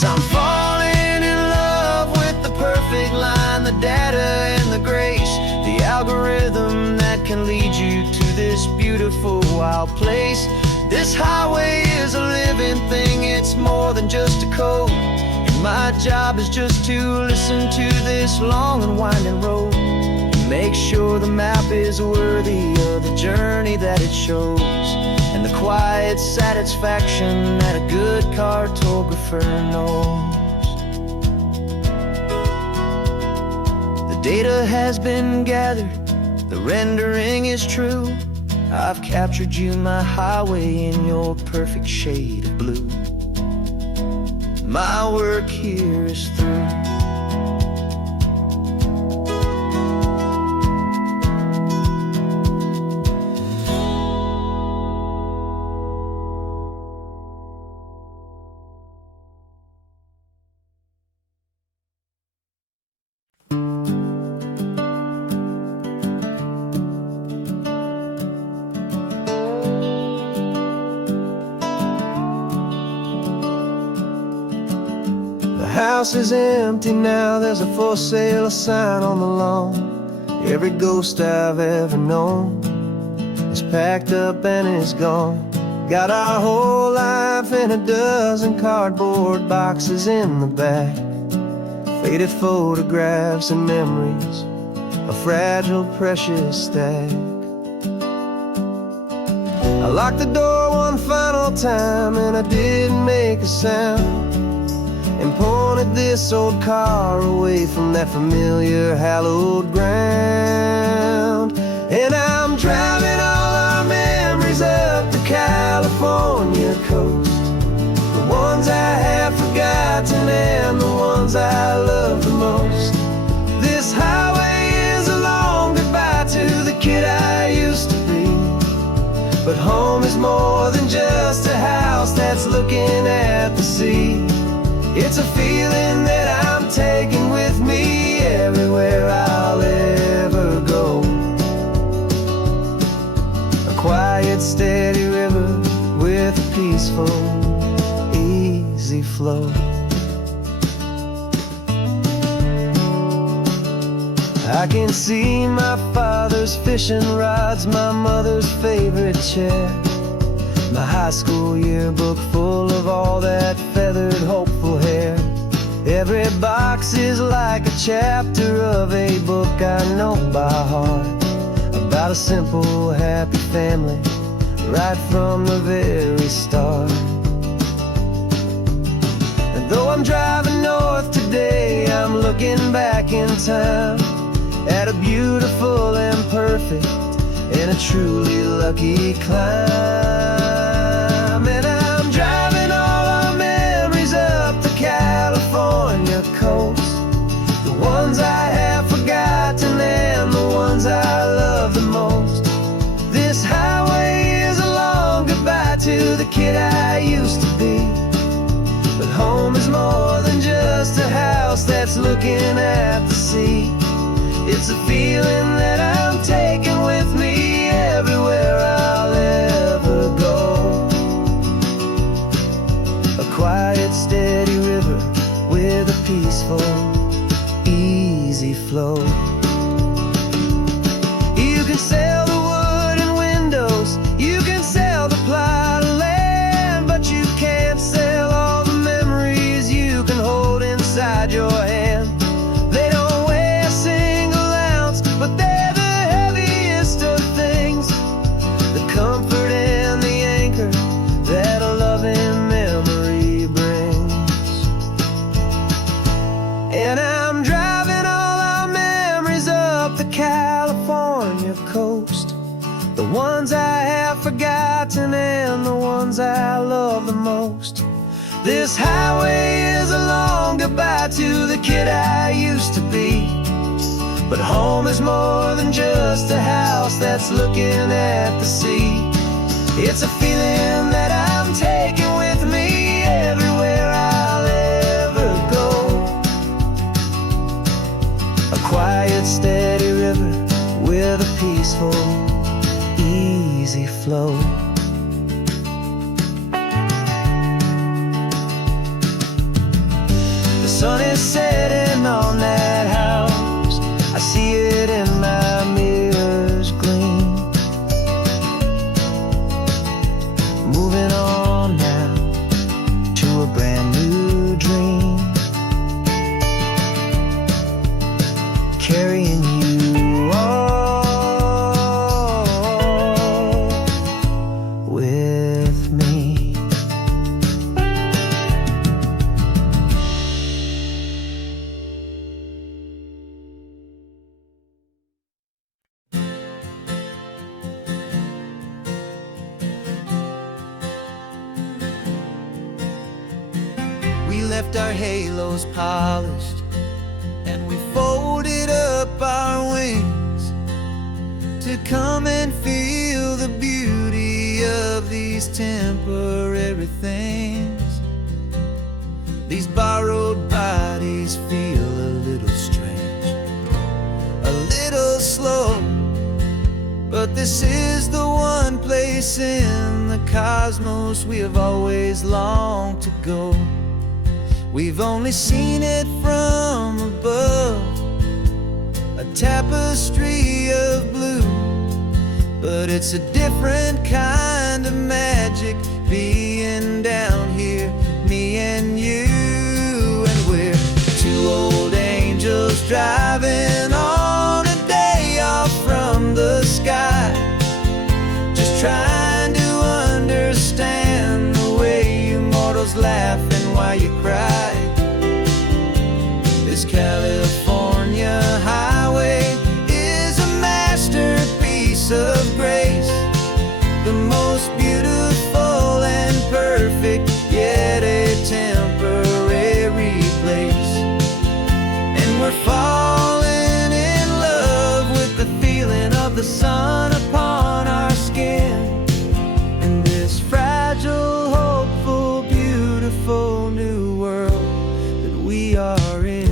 I'm falling in love with the perfect line, the data and the grace, the algorithm that can lead you to this beautiful wild place. This highway is a living thing, it's more than just a code, and my job is just to listen to this long and winding road and make sure the map is worthy of the journey that it shows, and the quiet satisfaction that a good cartographer knows. The data has been gathered, the rendering is true. I've captured you, my highway, in your perfect shade of blue. My work here is through. house is empty now, there's a for sale sign on the lawn. Every ghost I've ever known is packed up and is gone. Got our whole life in a dozen cardboard boxes in the back. Faded photographs and memories, a fragile, precious stack. I locked the door one final time and I didn't make a sound, and pointed this old car away from that familiar hallowed ground. And I'm driving all our memories up the California coast, the ones I have forgotten and the ones I love the most. This highway is a long goodbye to the kid I used to be, but home is more than just a house that's looking at the sea. It's a feeling that I'm taking with me everywhere I'll ever go. A quiet, steady river with a peaceful, easy flow. I can see my father's fishing rods, my mother's favorite chair, my high school yearbook full of all that feathered, hopeful hair. Every box is like a chapter of a book I know by heart, about a simple, happy family right from the very start. And though I'm driving north today, I'm looking back in time at a beautiful and perfect and a truly lucky climb. And I'm driving all our memories up the California coast, the ones I have forgotten and the ones I love the most. This highway is a long goodbye to the kid I used to be, but home is more than just a house that's looking at the sea. It's a feeling that I'm taking with me everywhere I'll ever go. A quiet, steady river with a peaceful, easy flow. You can sail the wooden windows, you can sail the plot of land, but you can't sail all the memories you can hold inside your hand. They don't weigh a single ounce, but they're the heaviest of things, the comfort and the anchor that a loving memory brings. And I'm driving all our memories up the California coast, the ones I have forgotten and the ones I love the most. This highway is a long goodbye to the kid I used to be, but home is more than just a house that's looking at the sea. It's a feeling that I'm taking with me everywhere I'll ever go. A quiet, steady river with a peaceful, easy flow. The sun is setting on that house, I see it in my mirror's gleam. Moving on now to a brand new dream, carrying you all with me. We left our halos polished, and we folded up our wings to come and feel the beauty of these temporary things. These borrowed bodies feel a little strange, a little slow, but this is the one place in the cosmos we have always longed to go. We've only seen it from above, a tapestry of blue. But it's a different kind of magic being down here, me and you. And we're two old angels driving on a day off from the sky, just trying to understand the way you mortals laugh and why you cry. This California highway is a masterpiece of grace, the most beautiful and perfect, yet a temporary place. And we're falling in love with the feeling of the sun upon our skin, in this fragile, hopeful, beautiful new world that we are in.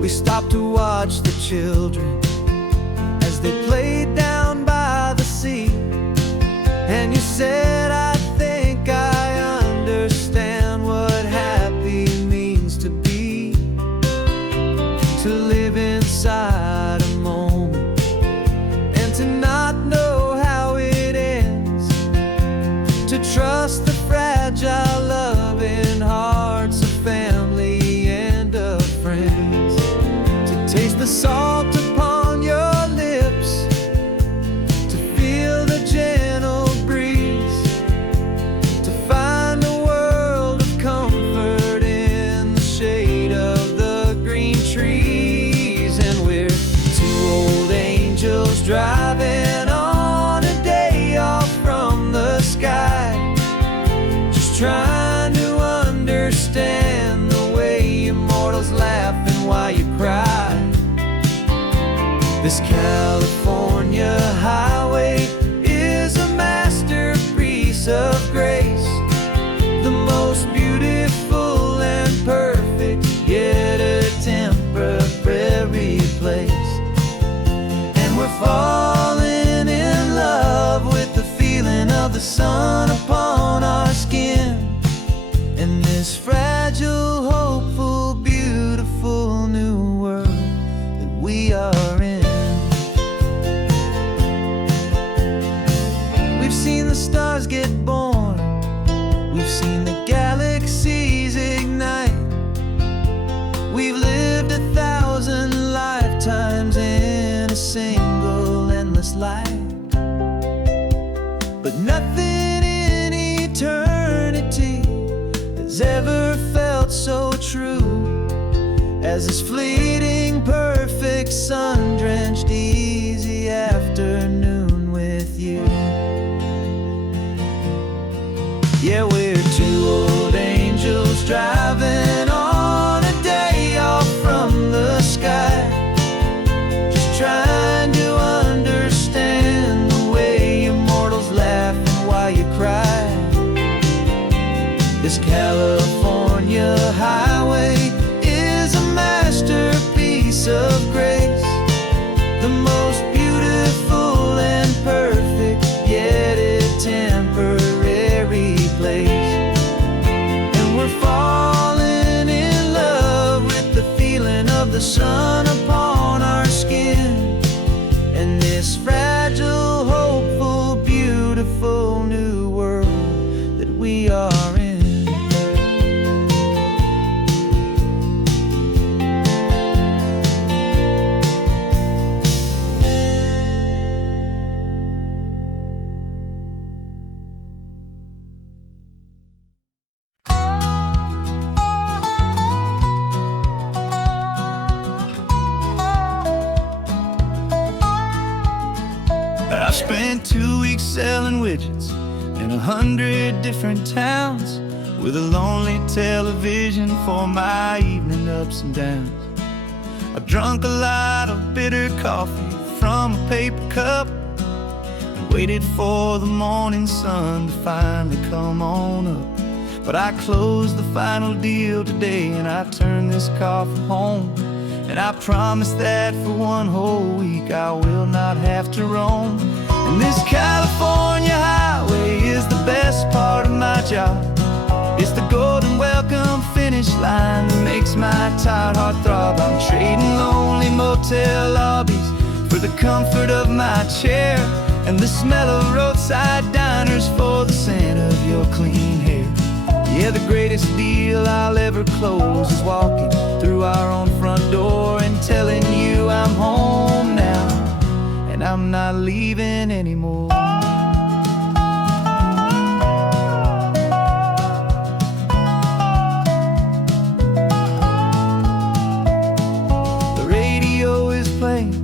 We stopped to watch the children as they played down by the sea, and you said, I think I understand what happy means to be, to live inside a moment and to not know how it ends, to trust the fragile loving hearts of family and of friends, to taste the salt upon your lips, to feel the gentle breeze, to find a world of comfort in the shade of the green trees. And we're two old angels driving on a day off from the sky, just trying to understand the way you mortals laugh and why you cry. This California highway is a masterpiece of grace, the most beautiful and perfect, yet a temporary place. And we're falling in love with the feeling of the sun upon our skin, in this fragile, hopeful, beautiful new world that we are in. We've seen the stars get born, we've seen the galaxies ignite, we've lived 1,000 lifetimes in a single endless life. But nothing in eternity has ever felt so true as this fleeting, perfect, sun-drenched, easy afternoon with you. Yeah, we're two old angels driving on a day off from the sky, just trying to understand the way you mortals laugh and why you cry. This California highway is a masterpiece of grace, the most beautiful and perfect, yet a temporary place. And we're falling in love with the feeling of the sun upon our skin, and this fragile, hopeful, beautiful new world that we are in. I spent 2 weeks selling widgets in 100 different towns, with a lonely television for my evening ups and downs. I drunk a lot of bitter coffee from a paper cup, and waited for the morning sun to finally come on up. But I closed the final deal today, and I turned this car for home. And I promise that for one whole week I will not have to roam. And this California highway is the best part of my job. tired heartthrob. I'm trading lonely motel lobbies for the comfort of my chair and the smell of roadside diners for the scent of your clean hair. Yeah, the greatest deal I'll ever close is walking through our own front door and telling you I'm home now, and I'm not leaving anymore. The radio is playing,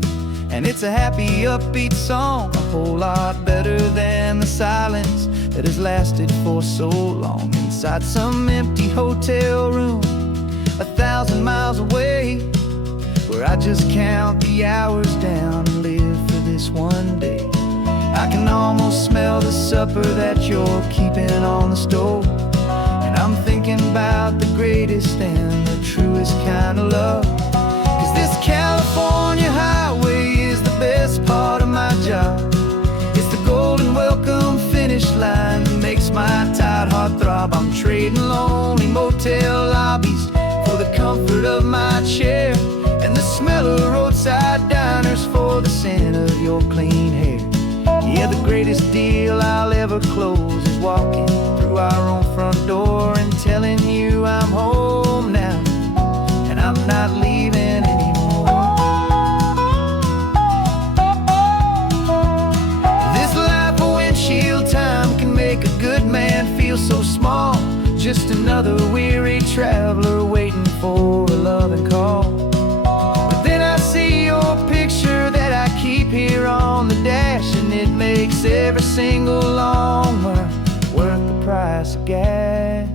and it's a happy, upbeat song, a whole lot better than the silence that has lasted for so long. Inside some empty hotel room 1,000 miles away, where I just count the hours down and live for this one day. I can almost smell the supper that you're keeping on the stove, and I'm thinking about the greatest and the truest kind of love. 'Cause this California highway is the best part of my job. It's the golden welcome finish line that makes my tired heart throb. I'm trading lonely motel lobbies for the comfort of my chair and the smell of roadside diners for the scent of your clean hair. Yeah, the greatest deal I'll ever close is walking through our own front door and telling you I'm home now, and I'm not leaving anymore. This life of windshield time can make a good man feel so small, just another weary traveler waiting for a loving call. But then I see your picture that I keep here on the dash, and it makes every single long mile worth the price of gas.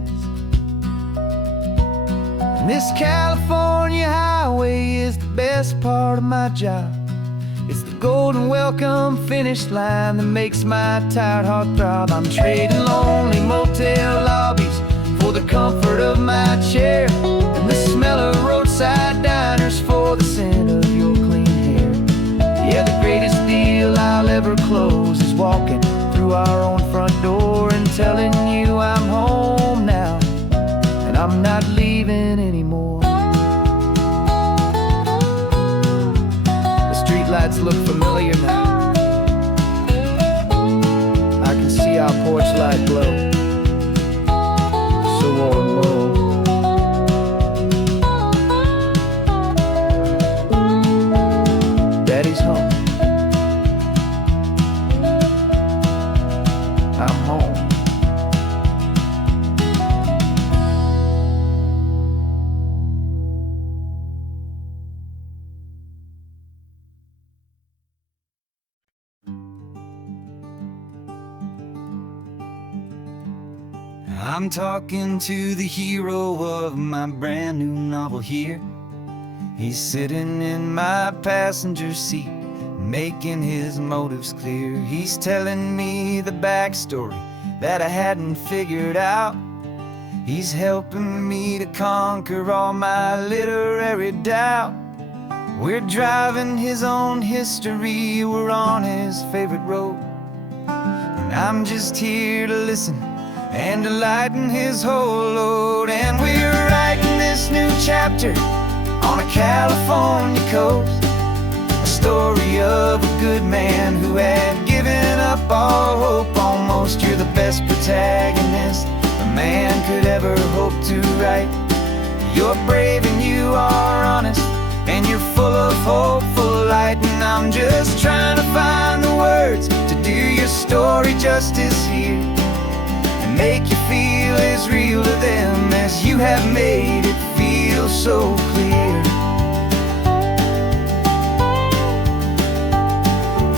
And this California highway is the best part of my job. It's the golden welcome finish line that makes my tired heart throb. I'm trading lonely motel lobbies for the comfort of my chair and the smell of roadside diners for the scent of your clean hair. Yeah, the greatest deal I'll ever close is walking through our own front door and telling you I'm home now, and I'm not leaving anymore. The streetlights look familiar now. I can see our porch light glow, so warm, low. Daddy's home. I'm home. I'm talking to the hero of my brand new novel here. He's sitting in my passenger seat, making his motives clear. He's telling me the backstory that I hadn't figured out. He's helping me to conquer all my literary doubt. We're driving his own history, we're on his favorite road, and I'm just here to listen and to lighten his whole load. And we're writing this new chapter on a California coast, a story of a good man who had given up all hope almost. You're the best protagonist a man could ever hope to write. You're brave and you are honest, and you're full of hopeful light. And I'm just trying to find the words to do your story justice here, and make you feel as real to them as you have made it feel so clear.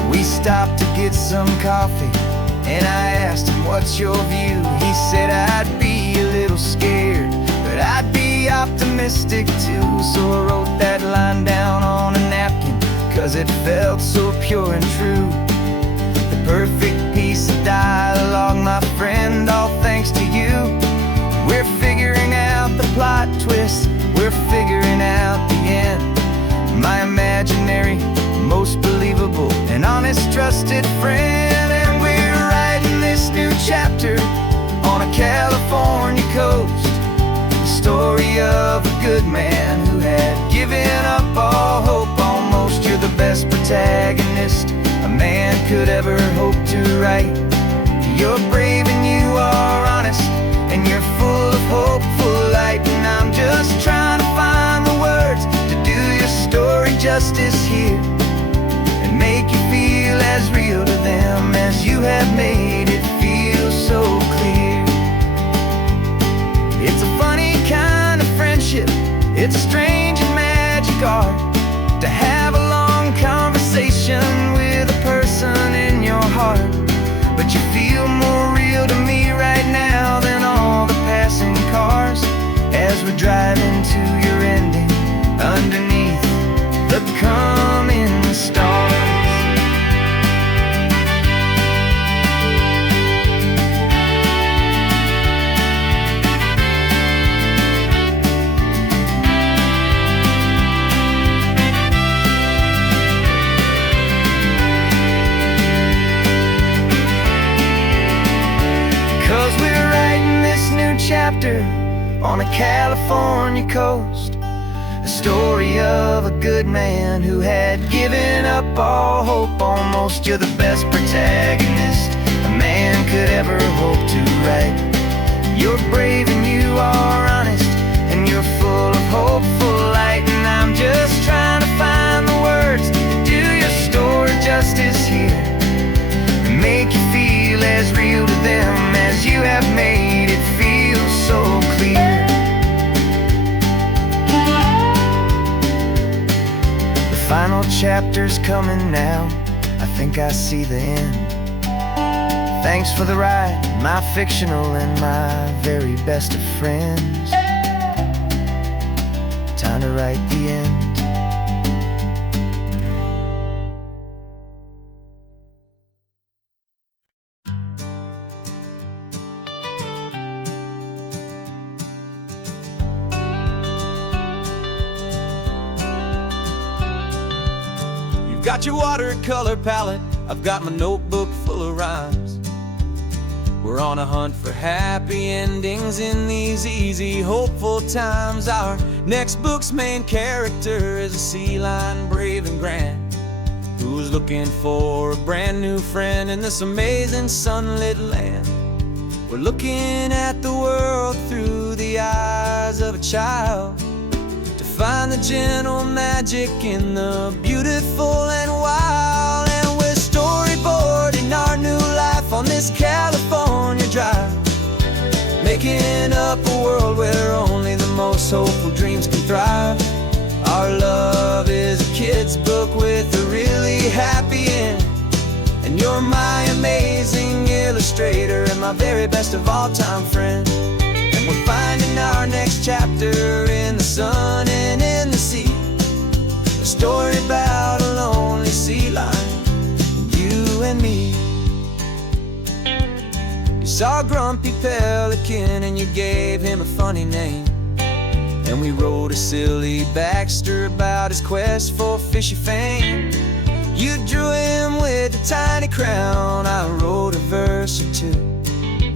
We stopped to get some coffee, and I asked him, what's your view? He said, I'd be a little scared, but I'd be optimistic too. So I wrote that line down on a napkin, 'cause it felt so pure and true. The perfect piece of dialogue, my friend, all thanks to you. We're figuring out the plot twist, we're figuring out the end. My imaginary, most believable and honest trusted friend. And we're writing this new chapter on a California coast, the story of a good man who given up all hope almost. You're the best protagonist a man could ever hope to write. You're brave and you are honest, and you're full of hopeful light. And I'm just trying to find the words to do your story justice here, and make you feel as real to them as you have made it feel so clear. It's a funny kind of friendship, it's a strange and magic art to have a long conversation with a person in your heart. But you feel more real to me right now than all the passing cars, as we're driving to your ending underneath the coming stars. 'Cause we're writing this new chapter on a California coast, a story of a good man who had given up all hope almost. You're the best protagonist a man could ever hope to write. You're brave and you are honest, and you're full of hopeful light. And I'm just trying to find the words to do your story justice here, and make you feel as real to them as you have made it feel so clear. The final chapter's coming now, I think I see the end. Thanks for the ride, my fictional and my very best of friends. Time to write the end. Got your watercolor palette, I've got my notebook full of rhymes. We're on a hunt for happy endings in these easy, hopeful times. Our next book's main character is a sea lion, brave and grand, who's looking for a brand new friend in this amazing sunlit land. We're looking at the world through the eyes of a child, find the gentle magic in the beautiful and wild. And we're storyboarding our new life on this California drive, making up a world where only the most hopeful dreams can thrive. Our love is a kid's book with a really happy end, and you're my amazing illustrator and my very best of all time friend. We're finding our next chapter in the sun and in the sea, a story about a lonely sea lion, you and me. You saw a grumpy pelican and you gave him a funny name, and we wrote a silly Baxter about his quest for fishy fame. You drew him with a tiny crown, I wrote a verse or two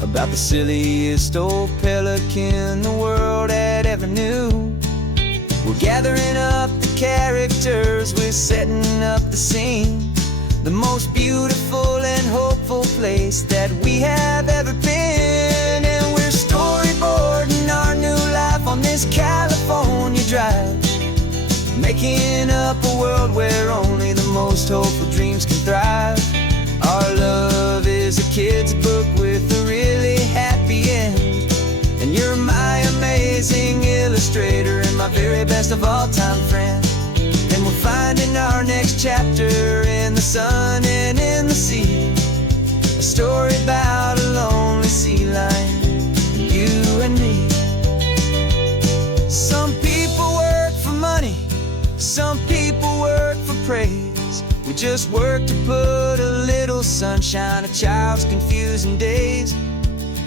about the silliest old pelican the world had ever knew. We're gathering up the characters, we're setting up the scene, the most beautiful and hopeful place that we have ever been. And we're storyboarding our new life on this California drive, making up a world where only the most hopeful dreams can thrive. Our love is a kid's book with a really happy end, and you're my amazing illustrator and my very best of all time friend. And we're finding our next chapter in the sun and in the sea, a story about a lonely sea lion, you and me. Some people work for money, some people work for praise. We just work to put a little sunshine in a child's confusing days,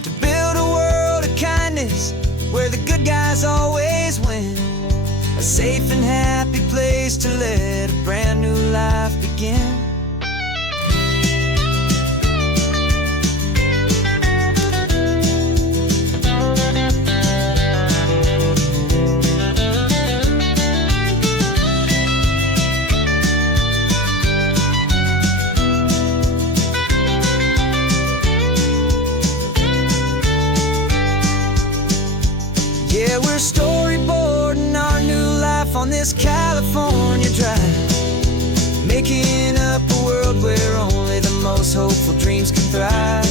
to build a world of kindness where the good guys always win, a safe and happy place to let a brand new life begin. we're storyboarding our new life on this California drive, making up a world where only the most hopeful dreams can thrive.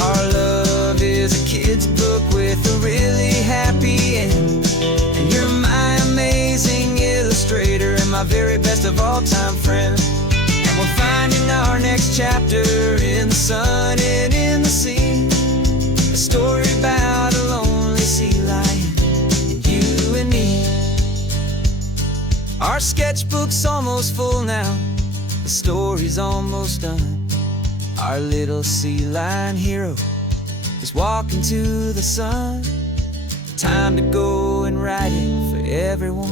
Our love is a kid's book with a really happy end, and you're my amazing illustrator and my very best of all-time friend. And we're finding our next chapter in the sun and in the sea, a story about a lonely sea lion and you and me. Our sketchbook's almost full now, the story's almost done. Our little sea lion hero is walking to the sun. Time to go and write it for everyone.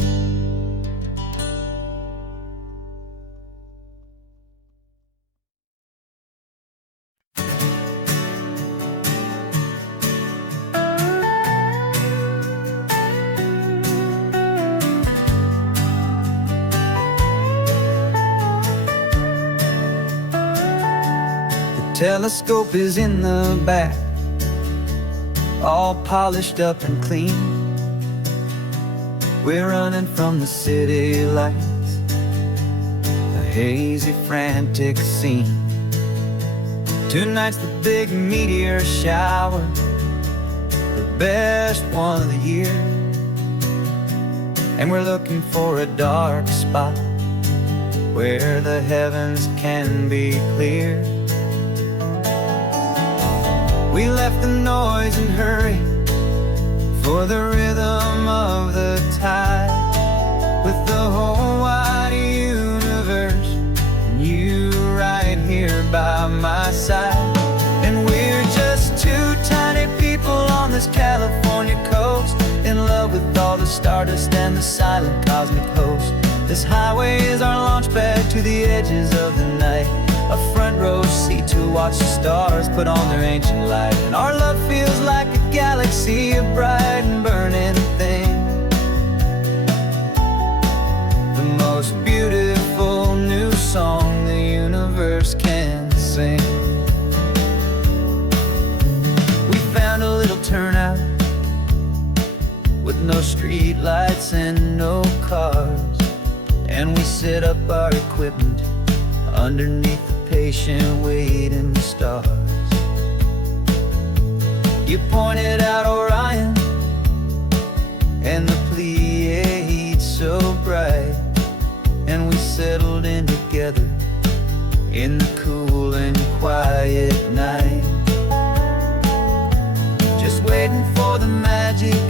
Telescope is in the back, all polished up and clean. We're running from the city lights, a hazy, frantic scene. Tonight's the big meteor shower, the best one of the year. And we're looking for a dark spot where the heavens can be clear. We left the noise and hurry for the rhythm of the tide, with the whole wide universe and you right here by my side. And we're just two tiny people on this California coast, in love with all the stardust and the silent cosmic host. This highway is our launch pad to the edges of the night, a front row seat to watch the stars put on their ancient light. And our love feels like a galaxy, a bright and burning thing, the most beautiful new song the universe can sing. We found a little turnout with no street lights and no cars, and we set up our equipment underneath the patient waiting stars. You pointed out Orion and the Pleiades so bright, and we settled in together in the cool and quiet night, just waiting for the magic,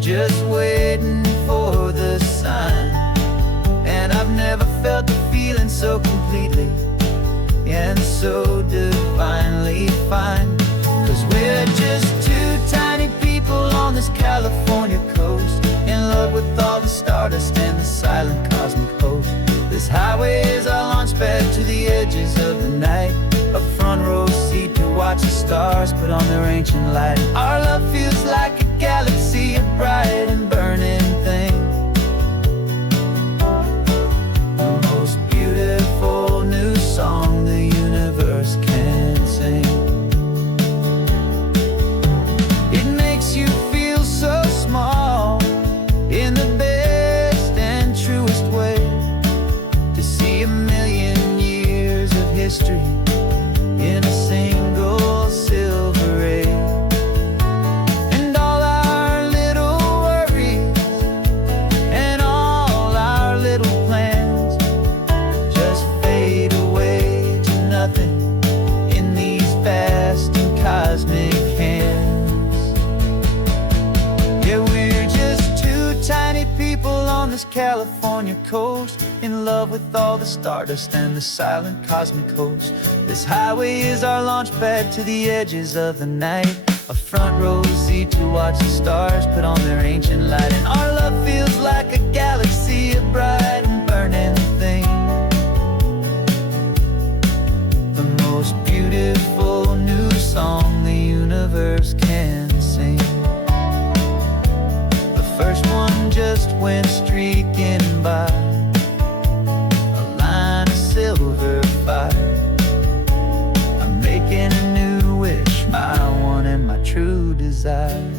just waiting for the sign. And I've never felt the feeling so completely and so divinely fine, 'cause we're just two tiny people on this California coast, in love with all the stardust and the silent cosmic host. This highway is our launch pad to the edges of the night, a front row seat to watch the stars put on their ancient light. Our love feels like a galaxy, a bright and burning thing, the most beautiful new song the universe can sing. It makes you feel so small in the best and truest way, to see a million years of history in a single silver ray. And all our little worries and all our little plans just fade away to nothing in these vast and cosmic hands. Yeah, we're just two tiny people on this California coast, in love with all the stardust and the silent cosmic host. This highway is our launch pad to the edges of the night, a front row seat to watch the stars put on their ancient light. And our love feels like a galaxy, a bright and burning thing, the most beautiful new song the universe can sing. The first one just went streaking by, a line of silver fire. I'm making a new wish, my one and my true desire.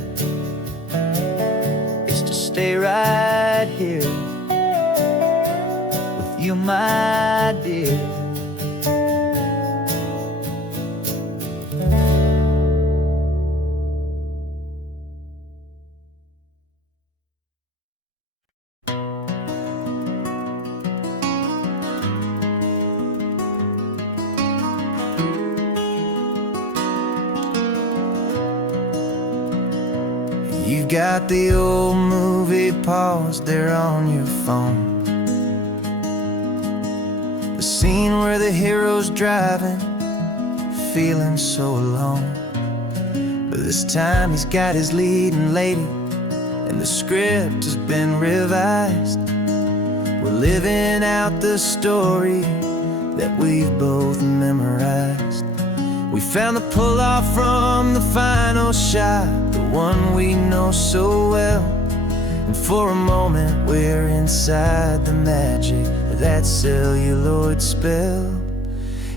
You've got the old movie paused there on your phone, the scene where the hero's driving, feeling so alone. But this time he's got his leading lady, and the script has been revised. We're living out the story that we've both memorized. We found the pull-off from the final shot, the one we know so well. And for a moment we're inside the magic of that celluloid spell.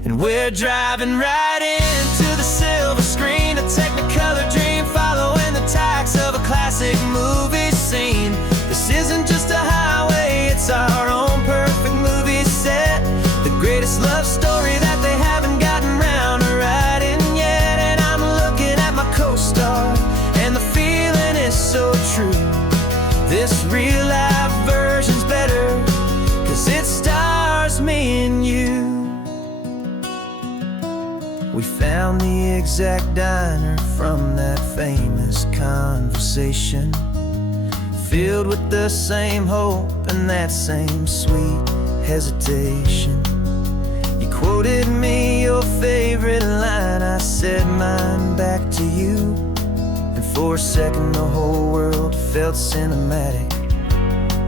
And we're driving right into the silver screen, a Technicolor dream, following the tacks of a classic movie scene. This isn't just a highway, it's our own perfect movie set, the greatest love story that they haven't gotten round to writing yet. And I'm looking at my co-star, and the feeling is so true. This real-life version's better, 'cause it stars me and you. We found the exact diner from that famous conversation, filled with the same hope and that same sweet hesitation. You quoted me your favorite line, I said mine back to you. And for a second the whole world felt cinematic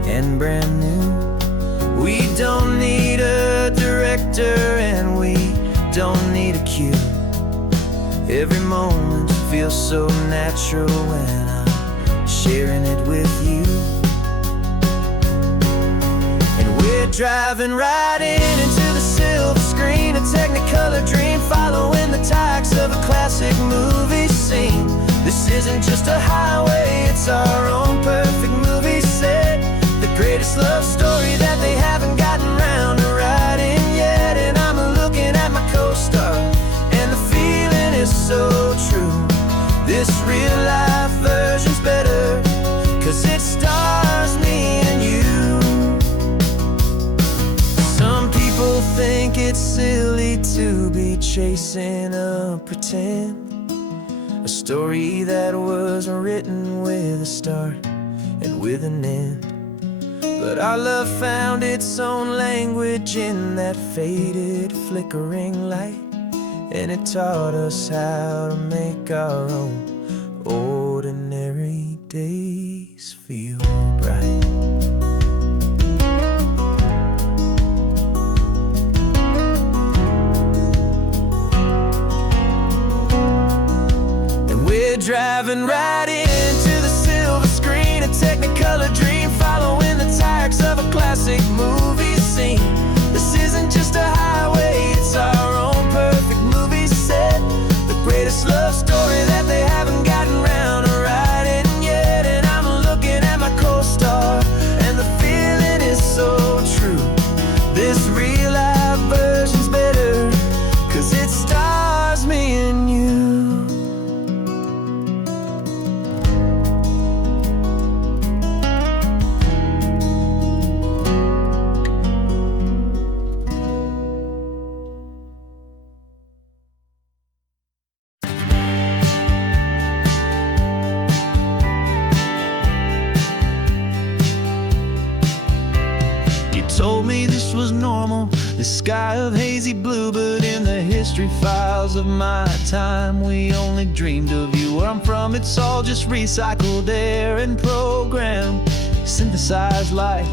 and brand new. We don't need a director and we don't need a cue. Every moment feels so natural when I'm sharing it with you. And we're driving right into the silver screen, a Technicolor dream, following the tacks of a classic movie scene. This isn't just a highway, it's our own perfect movie set, the greatest love story that they haven't gotten round to writing yet. And I'm looking at my co-star, and the feeling is so true. This real-life version's better, 'cause it stars me and you. Some people think it's silly to be chasing a pretend, a story that was written with a start and with an end. But our love found its own language in that faded, flickering light, and it taught us how to make our own ordinary days feel bright. And we're driving right into the silver screen, a Technicolor dream, following the tacks of a classic movie scene. This isn't just a highway, it's our own perfect movie set, the greatest love story that they haven't gotten round to writing yet. And I'm looking at my co-star, and the feeling is so true. This real-life version's better, 'cause it stars me and you. Told me this was normal, the sky of hazy blue, but in the history files of my time, we only dreamed of you. Where I'm from, it's all just recycled air and programmed, synthesized light.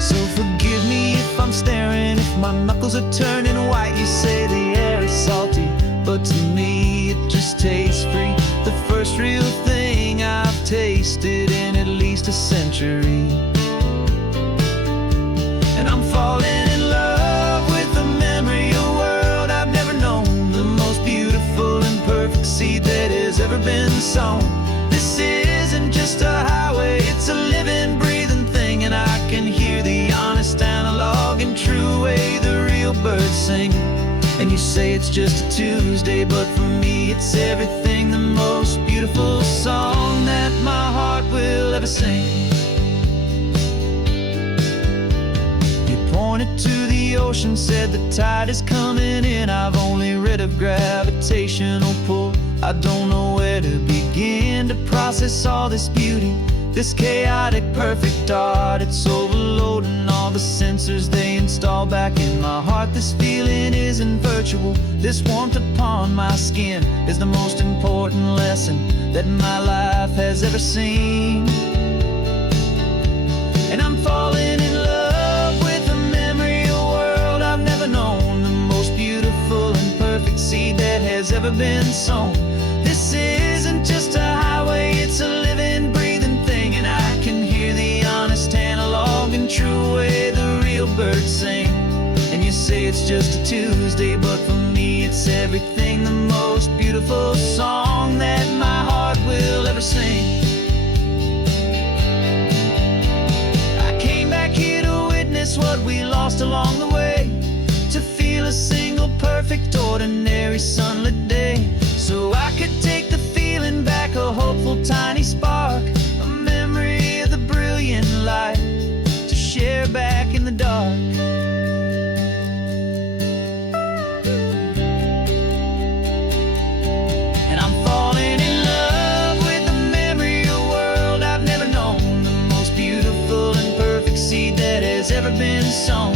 So forgive me if I'm staring, if my knuckles are turning white. You say the air is salty, but to me it just tastes free. The first real thing I've tasted in at least a century. And I'm falling in love with the memory of a world I've never known, the most beautiful and perfect seed that has ever been sown. This isn't just a highway, it's a living, breathing thing, and I can hear the honest analog and true way the real birds sing. And you say it's just a Tuesday, but for me it's everything, the most beautiful song that my heart will ever sing. Pointed to the ocean, said the tide is coming in. I've only read of gravitational pull, I don't know where to begin. process all this beauty, this chaotic perfect art. It's overloading all the sensors they install back in my heart. This feeling isn't virtual, this warmth upon my skin is the most important lesson that my life has ever seen. And I'm falling in love with the memory of a world I've never known, the most beautiful and perfect seed that has ever been sown. This isn't just a highway, it's a living, breathing thing, and I can hear the honest analog and true way the real birds sing. And you say it's just a Tuesday, but for me it's everything, the most beautiful song that my heart will ever sing. I came back here to witness what we lost along the way, to feel a single perfect ordinary sunlit day, so I could take the feeling back, a hopeful tiny spark, a memory of the brilliant light to share back in the dark. And I'm falling in love with the memory of a world I've never known, the most beautiful and perfect seed that has ever been sown.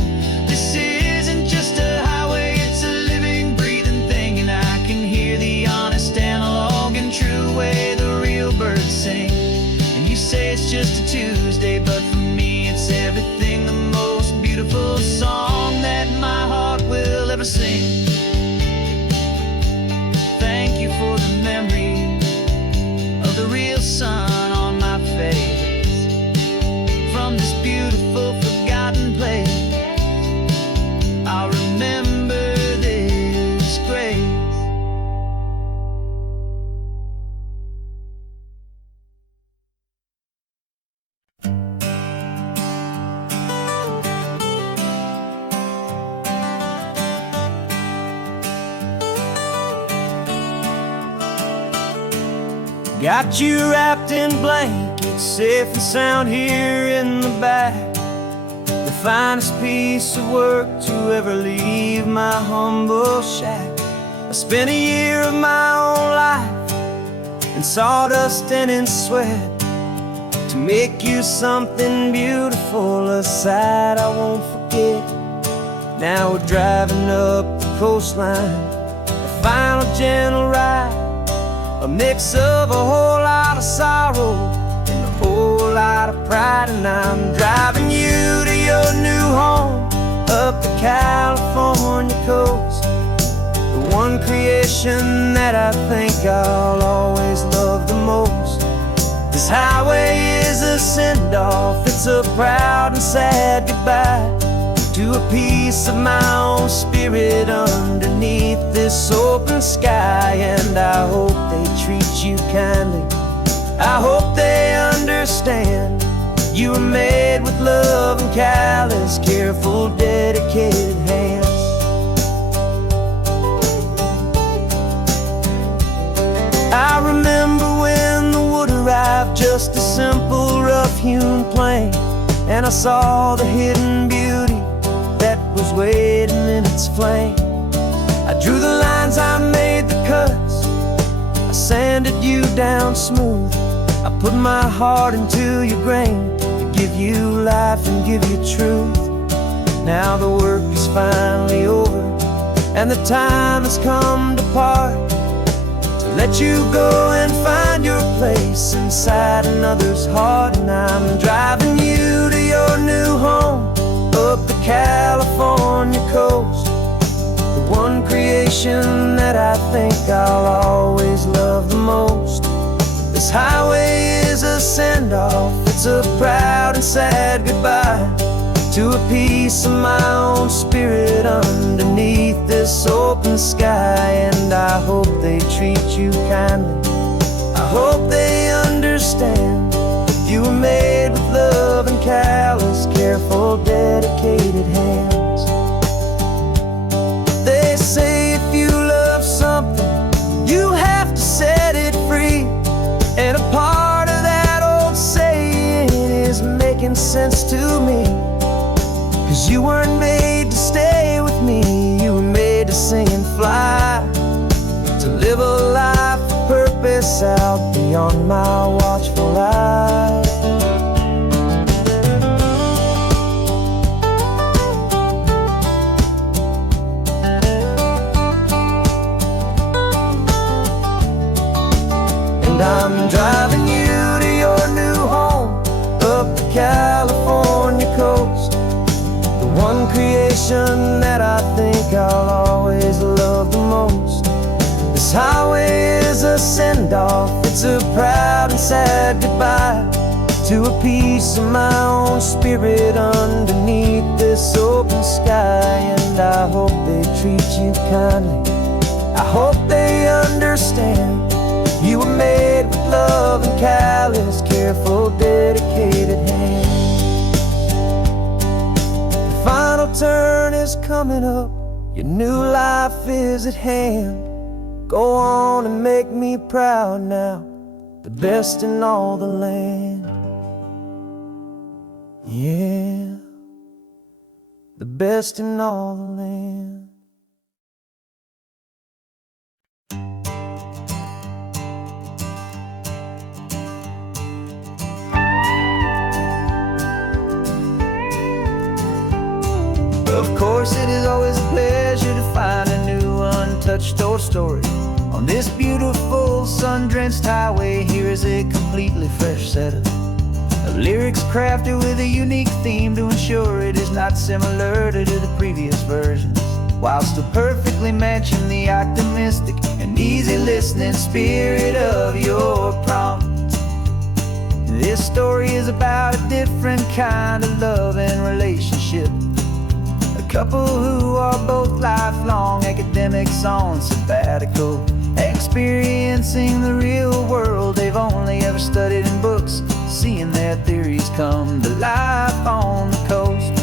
This isn't just a highway, it's a living, breathing thing, and I can hear the honest analog and true way the real birds sing. And you say it's just a Tuesday, but for me it's everything, the most beautiful song that my heart will ever sing. Thank you for the memory of the real sun on my face, from this beautiful forgotten place. I'll remember this grace. Got you wrapped in blankets, safe and sound here in the back. The finest piece of work to ever leave my humble shack. I spent a year of my own life in sawdust and in sweat to make you something beautiful, a sight I won't forget. Now we're driving up the coastline, a final gentle ride, a mix of a whole lot of sorrow and a whole lot of pride. And I'm driving you to your new home up the California coast, the one creation that I think I'll always love the most. This highway is a send-off, it's a proud and sad goodbye to a piece of my own spirit underneath this open sky. And I hope they treat you kindly, I hope they understand you were made with love and callous, careful, dedicated hands. I remember when the wood arrived, just a simple rough-hewn plank, and I saw the hidden beauty that was waiting in its flame. I drew the lines, I made the cuts, I sanded you down smooth. I put my heart into your grain to give you life and give you truth. Now the work is finally over and the time has come to part, to let you go and find your place inside another's heart. And I'm driving you to your new home up the California coast, the one creation that I think I'll always love the most. This highway is a send-off, it's a proud and sad goodbye to a piece of my own spirit underneath this open sky. And I hope they treat you kindly, I hope they understand you were made with love and callous, careful, dedicated hands. They say if you love something, you have to set it free. And a part of that old saying is making sense to me, 'cause you weren't made to stay with me, you were made to sing and fly, to live a life of purpose miss out beyond my watchful eyes. And I'm driving you to your new home up the California coast, the one creation that I think I'll always love the most. This highway is a send-off, it's a proud and sad goodbye to a piece of my own spirit underneath this open sky. And I hope they treat you kindly, I hope they understand you were made with love and callous, careful, dedicated hands. The final turn is coming up, your new life is at hand. Go on and make me proud now, the best in all the land. Yeah, the best in all the land. Of course, it is always a pleasure to find a new untouched old story. On this beautiful sun-drenched highway, here is a completely fresh set of lyrics crafted with a unique theme to ensure it is not similar to the previous versions, while still perfectly matching the optimistic and easy listening spirit of your prompt. This story is about a different kind of love and relationship. Couple who are both lifelong academics on sabbatical, experiencing the real world they've only ever studied in books, seeing their theories come to life on the coast.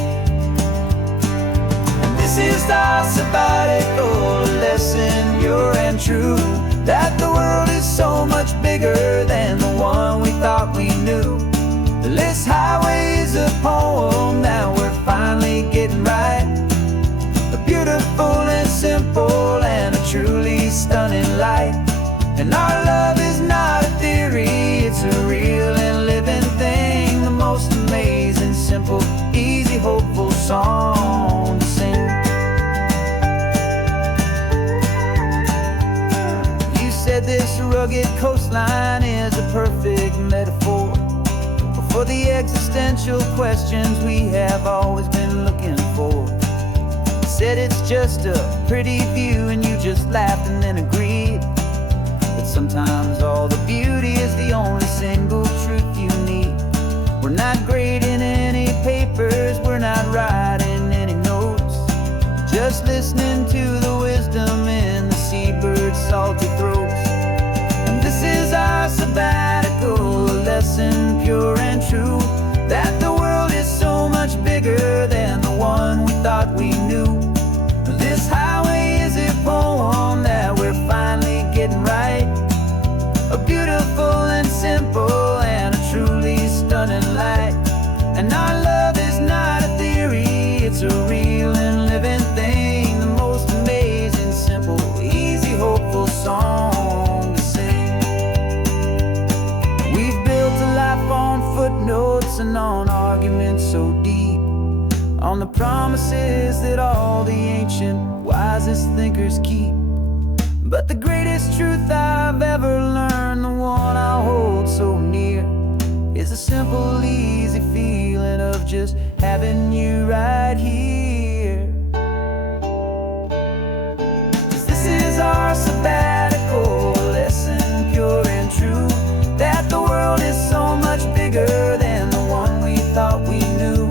And this is our sabbatical, a lesson pure and true, that the world is so much bigger than the one we thought we knew. This highway is a poem that we're finally getting right, a beautiful and simple and a truly stunning light. And our love is not a theory, it's a real and living thing, the most amazing, simple, easy, hopeful song to sing. You said this rugged coastline is a perfect metaphor for the existential questions we have always been looking for. You said it's just a pretty view and you just laughed and then agreed that sometimes all the beauty is the only single truth you need. We're not grading any papers, we're not writing any notes, just listening to the wisdom in the seabird's salty throats. And this is our sabbatical, a lesson pure and true, that the world is so much bigger than the one we thought we knew. This highway is a poem that we're finally getting right, a beautiful and simple and a truly stunning light. And our love is not a theory, it's a real and living thing, the most amazing, simple, easy, hopeful song to sing. We've built a life on footnotes and on arguments so deep, on the promises that all the ancient wisest thinkers keep. But the greatest truth I've ever learned, the one I hold so near, is a simple, easy feeling of just having you right here. 'Cause this is our sabbatical, lesson pure and true, that the world is so much bigger than the one we thought we knew.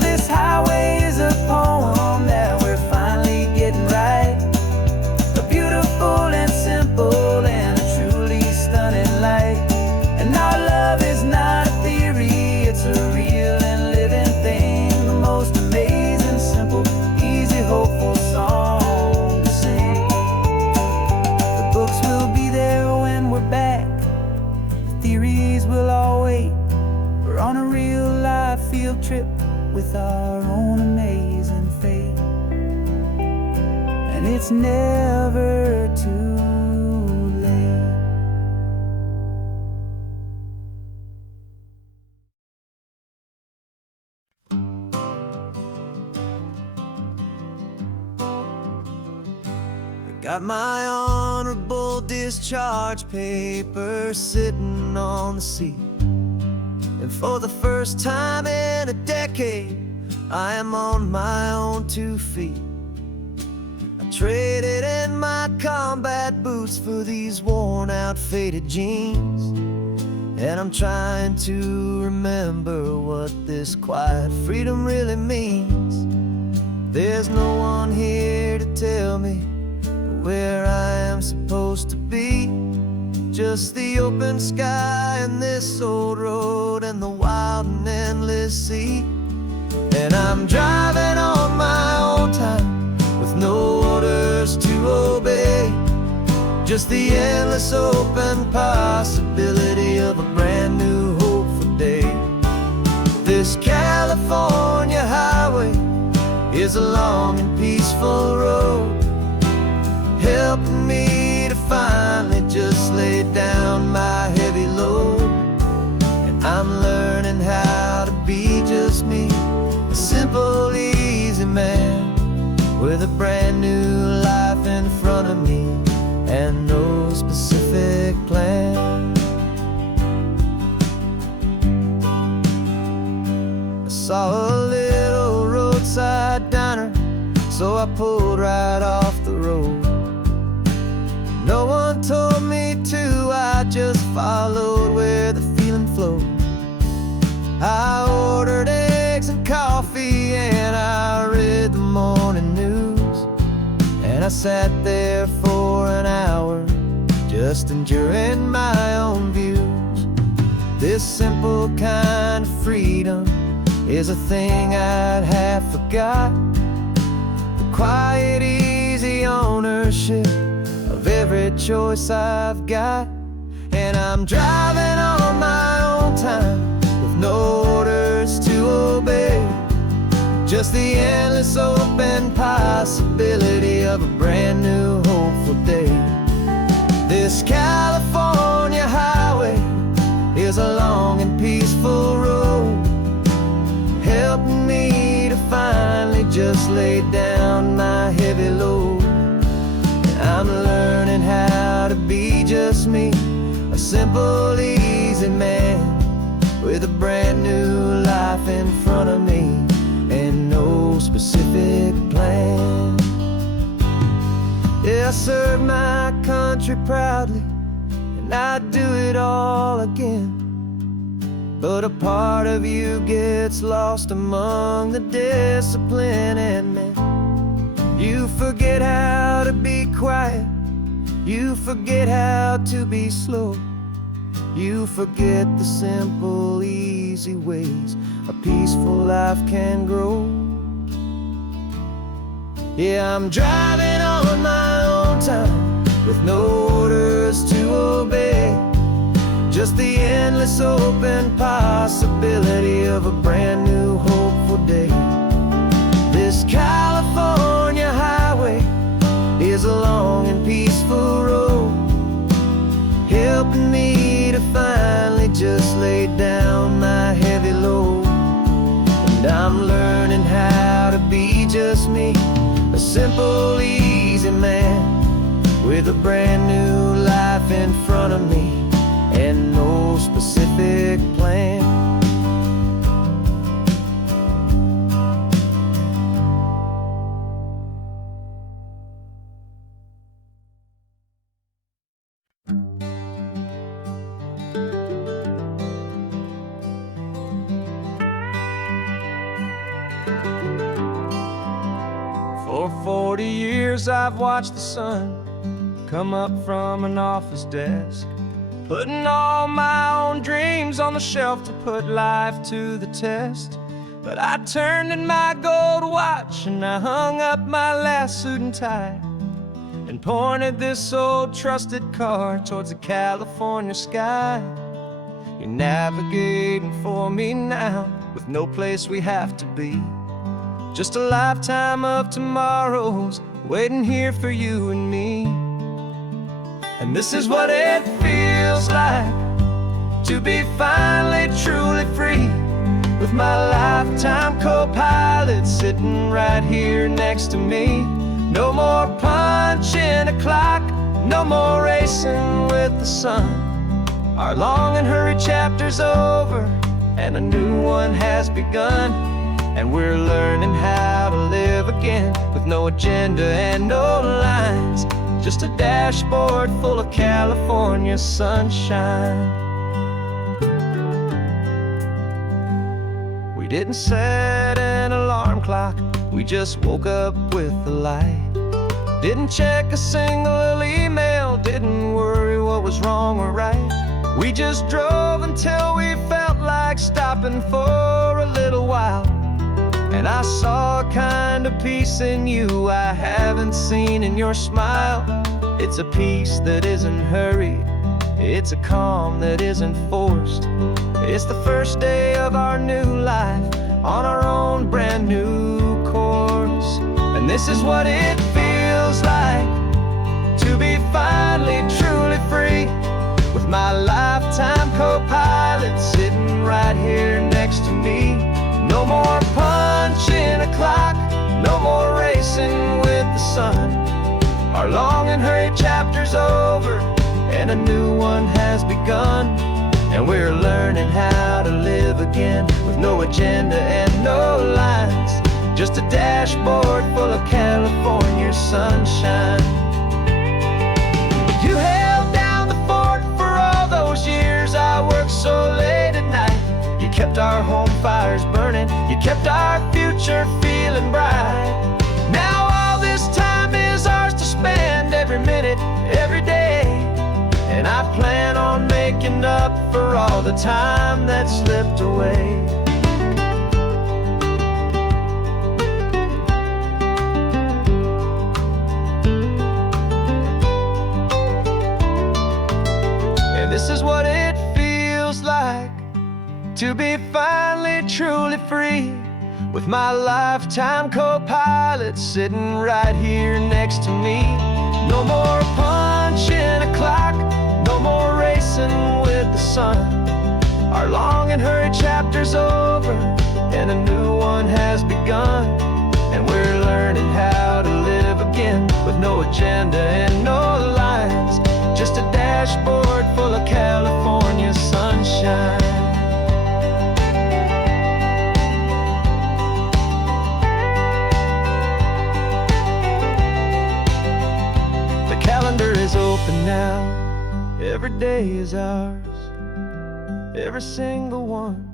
This highway is a poem that we're finally getting right, a beautiful and simple and a truly stunning light. And our love is not a theory, it's a real and living thing, the most amazing, simple, easy, hopeful song to sing. The books will be there when we're back, the theories will all wait. We're on a real life field trip with our own amazing fate. And it's never too late. Got my honorable discharge paper sitting on the seat, and for the first time in a decade, I am on my own 2 feet. I traded in my combat boots for these worn out faded jeans, and I'm trying to remember what this quiet freedom really means. There's no one here to tell me where I am supposed to be, just the open sky and this old road and the wild and endless sea. And I'm driving on my own time with no orders to obey, just the endless open possibility of a brand new hopeful day. This California highway is a long and peaceful road, helping me to finally just lay down my heavy load. And I'm learning how to be just me, a simple, easy man with a brand new life in front of me and no specific plan. I saw a little roadside diner, so I pulled right off the road. No one told me to, I just followed where the feeling flowed. I ordered eggs and coffee and I read the morning news, and I sat there for an hour just enduring my own views. This simple kind of freedom is a thing I'd have forgot, the quiet, easy ownership of every choice I've got. And I'm driving on my own time with no orders to obey, just the endless open possibility of a brand new hopeful day. This California highway is a long and peaceful road, helping me to finally just lay down my heavy load. I'm learning how to be just me, a simple, easy man with a brand new life in front of me and no specific plan. Yeah, I serve my country proudly and I'd do it all again, but a part of you gets lost among the discipline and men. You forget how to be quiet, you forget how to be slow, you forget the simple, easy ways a peaceful life can grow. Yeah, I'm driving on my own time with no orders to obey, just the endless open possibility of a brand new hopeful day. This California highway is a long and peaceful road, helping me to finally just lay down my heavy load. And I'm learning how to be just me, a simple, easy man with a brand new life in front of me and no specific plan. For 40 years I've watched the sun come up from an office desk, putting all my own dreams on the shelf to put life to the test. But I turned in my gold watch and I hung up my last suit and tie and pointed this old trusted car towards the California sky. You're navigating for me now with no place we have to be, just a lifetime of tomorrows waiting here for you and me. And this is what it feels like to be finally truly free, with my lifetime co-pilot sitting right here next to me. No more punching a clock, no more racing with the sun. Our long and hurried chapter's over, and a new one has begun. And we're learning how to live again, with no agenda and no lines, just a dashboard full of California sunshine. We didn't set an alarm clock, we just woke up with the light. Didn't check a single email, didn't worry what was wrong or right. We just drove until we felt like stopping for a little while. And I saw a kind of peace in you I haven't seen in your smile. It's a peace that isn't hurried, it's a calm that isn't forced. It's the first day of our new life, on our own brand new course. And this is what it feels like to be finally truly free, with my lifetime co-pilot sitting right here next to me. No more punching a clock, no more racing with the sun. Our long and hurried chapter's over, and a new one has begun. And we're learning how to live again, with no agenda and no lines, just a dashboard full of California sunshine. You held down the fort for all those years I worked so late at night. You kept our home fires burning, you kept our future feeling bright. Now all this time is ours to spend, every minute, every day. And I plan on making up for all the time that slipped away. And this is what it feels like to be finally truly free, with my lifetime co-pilot sitting right here next to me. No more punching a clock, no more racing with the sun. Our long and hurried chapter's over, and a new one has begun. And we're learning how to live again, with no agenda and no lines, just a dashboard full of California sunshine. The calendar is open now, every day is ours, every single one,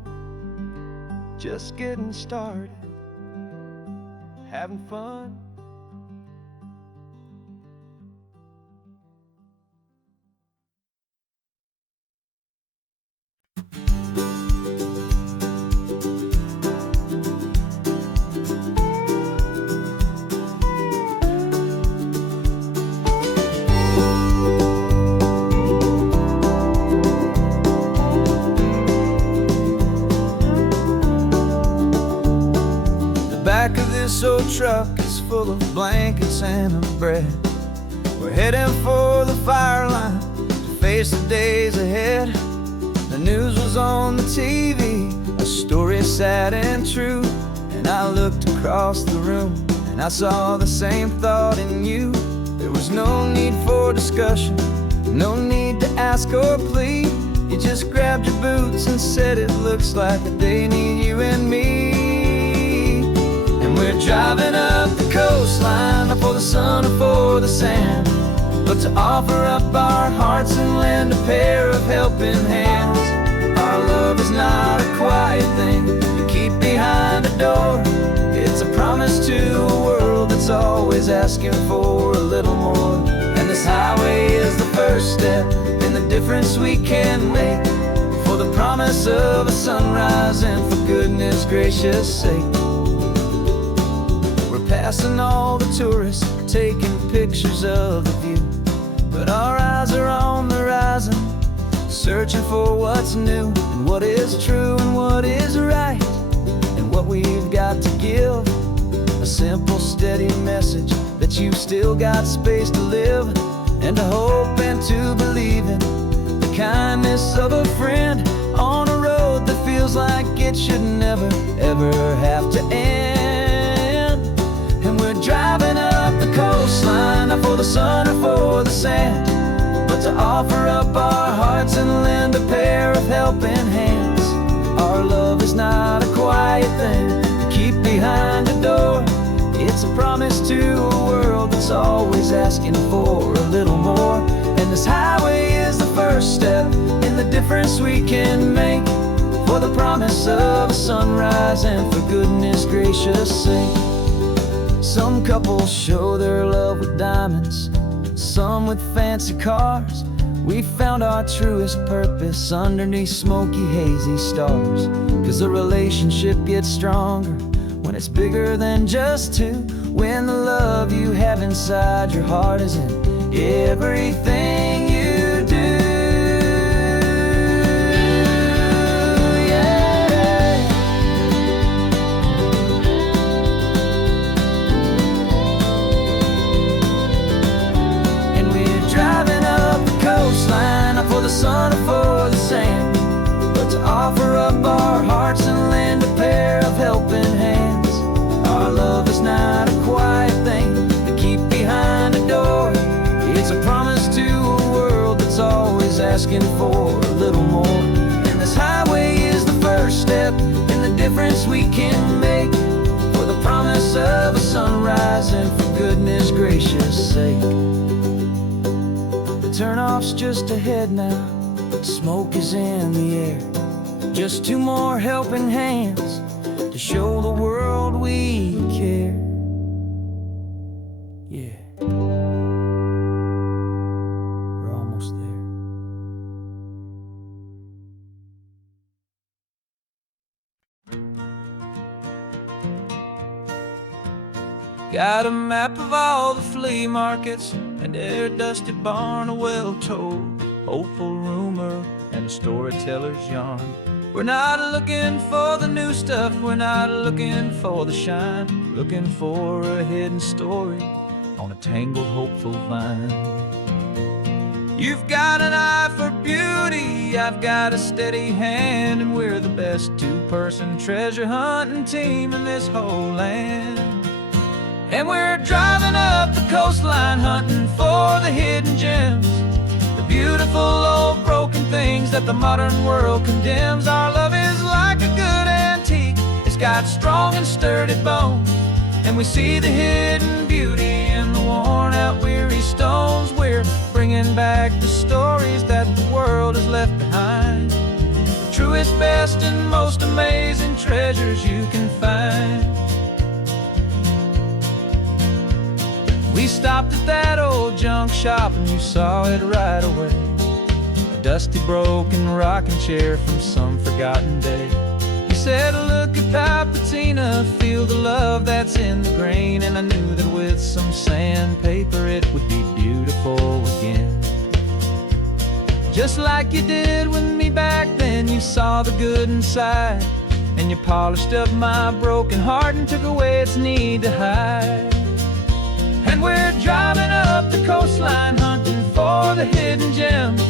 just getting started, having fun. This old truck is full of blankets and a bread. We're heading for the fire line to face the days ahead. The news was on the TV, a story sad and true. And I looked across the room and I saw the same thought in you. There was no need for discussion, no need to ask or plead. You just grabbed your boots and said it looks like the day need you and me. We're driving up the coastline, not for the sun or for the sand, but to offer up our hearts and lend a pair of helping hands. Our love is not a quiet thing you keep behind a door. It's a promise to a world that's always asking for a little more. And this highway is the first step in the difference we can make, for the promise of a sunrise and for goodness gracious sake. Passing all the tourists, taking pictures of the view, but our eyes are on the horizon, searching for what's new and what is true and what is right, and what we've got to give. A simple, steady message that you've still got space to live, and to hope and to believe in the kindness of a friend on a road that feels like it should never, ever have to end. And we're driving up the coast sand, but to offer up our hearts and lend a pair of helping hands. Our love is not a quiet thing to keep behind a door. It's a promise to a world that's always asking for a little more. And this highway is the first step in the difference we can make, for the promise of a sunrise and for goodness gracious sake. Some couples show their love with diamonds, some with fancy cars. We found our truest purpose underneath smoky, hazy stars. 'Cause the relationship gets stronger when it's bigger than just two, when the love you have inside your heart is in everything you do. Yeah. And we're driving up the coastline, not for the sun or for the sand, but to offer up our hearts and lend a pair of helping hands. Our love is not a quiet thing to keep behind a door. It's a promise to a world that's always asking for a little more. And this highway is the first step in the difference we can make, for the promise of a sunrise and for goodness gracious sake. The turnoff's just ahead now, smoke is in the air. Just two more helping hands to show the world we care. Yeah. We're almost there. Got a map of all the flea markets and their dusty barn, a well-told hopeful rumor and a storyteller's yarn. We're not looking for the new stuff, we're not looking for the shine, looking for a hidden story on a tangled hopeful vine. You've got an eye for beauty, I've got a steady hand, and we're the best two-person treasure hunting team in this whole land. And we're driving up the coastline hunting for the hidden gems, the beautiful old broken things that the modern world condemns. Our love is like a good antique, it's got strong and sturdy bones, and we see the hidden beauty in the worn out weary stones. We're bringing back the stories that the world has left behind, the truest, best, and most amazing treasures you can find. We stopped at that old junk shop and you saw it right away, a dusty broken rocking chair from some forgotten day. You said, look at Papatina, feel the love that's in the grain, and I knew that with some sandpaper it would be beautiful again. Just like you did with me back then, you saw the good inside, and you polished up my broken heart and took away its need to hide. And we're driving up the coastline hunting for the hidden gems,